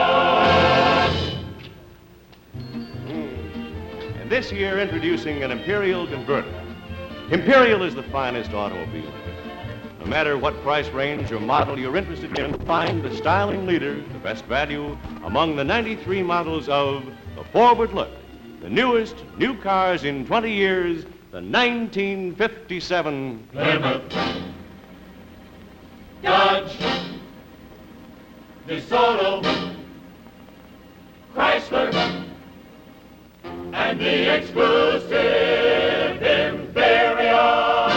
And this year, introducing an Imperial convertible. Imperial is the finest automobile. No matter what price range or model you're interested in, find the styling leader, the best value, among the 93 models of the Forward Look. The newest new cars in 20 years, the 1957 Plymouth, Dodge, DeSoto, Chrysler, and the exclusive Imperial.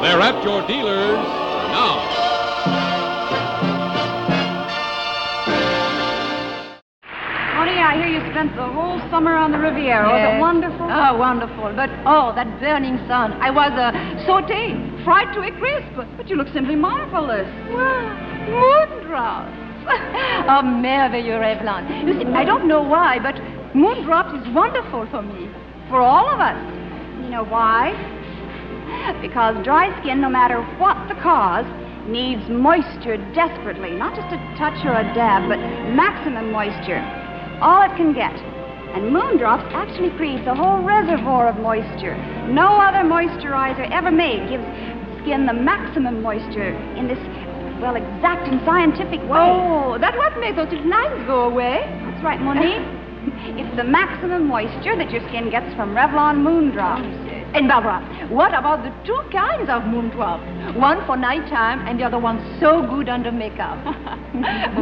They're at your dealers now. Honey, I hear you spent the whole summer on the Riviera. Was it wonderful? Oh, wonderful. But, that burning sun. I was sautéed, fried to a crisp. But you look simply marvelous. Well, moondrops. Oh, merveilleux, Revlon. You see, I don't know why, but moondrops is wonderful for me. For all of us. You know why? Because dry skin, no matter what the cause, needs moisture desperately. Not just a touch or a dab, but maximum moisture. All it can get. And Moondrops actually creates a whole reservoir of moisture. No other moisturizer ever made gives skin the maximum moisture in this, exact and scientific way. Oh, that's what makes those little lines go away. That's right, Monique. It's the maximum moisture that your skin gets from Revlon Moondrops. And Barbara, what about the 2 kinds of Moondrops? One for nighttime and the other one so good under makeup.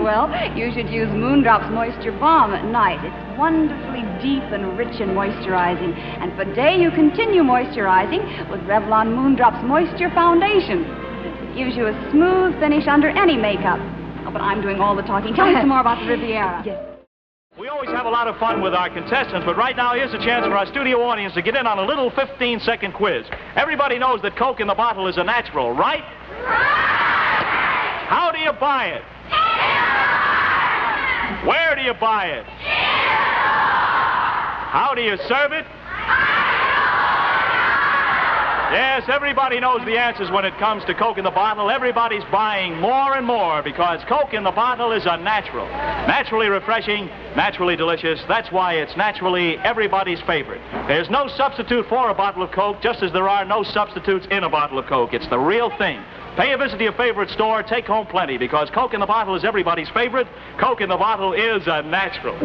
Well, you should use Moondrops Moisture Balm at night. It's wonderfully deep and rich in moisturizing. And for day, you continue moisturizing with Revlon Moondrops Moisture Foundation. It gives you a smooth finish under any makeup. Oh, but I'm doing all the talking. Tell me some more about the Riviera. Yes. We always have a lot of fun with our contestants, but right now here's a chance for our studio audience to get in on a little 15-second quiz. Everybody knows that Coke in the bottle is a natural, right? Right! How do you buy it? Here! Where do you buy it? Here! How do you serve it? Yes, everybody knows the answers when it comes to Coke in the bottle. Everybody's buying more and more because Coke in the bottle is a natural. Naturally refreshing, naturally delicious. That's why it's naturally everybody's favorite. There's no substitute for a bottle of Coke, just as there are no substitutes in a bottle of Coke. It's the real thing. Pay a visit to your favorite store, take home plenty, because Coke in the bottle is everybody's favorite. Coke in the bottle is a natural.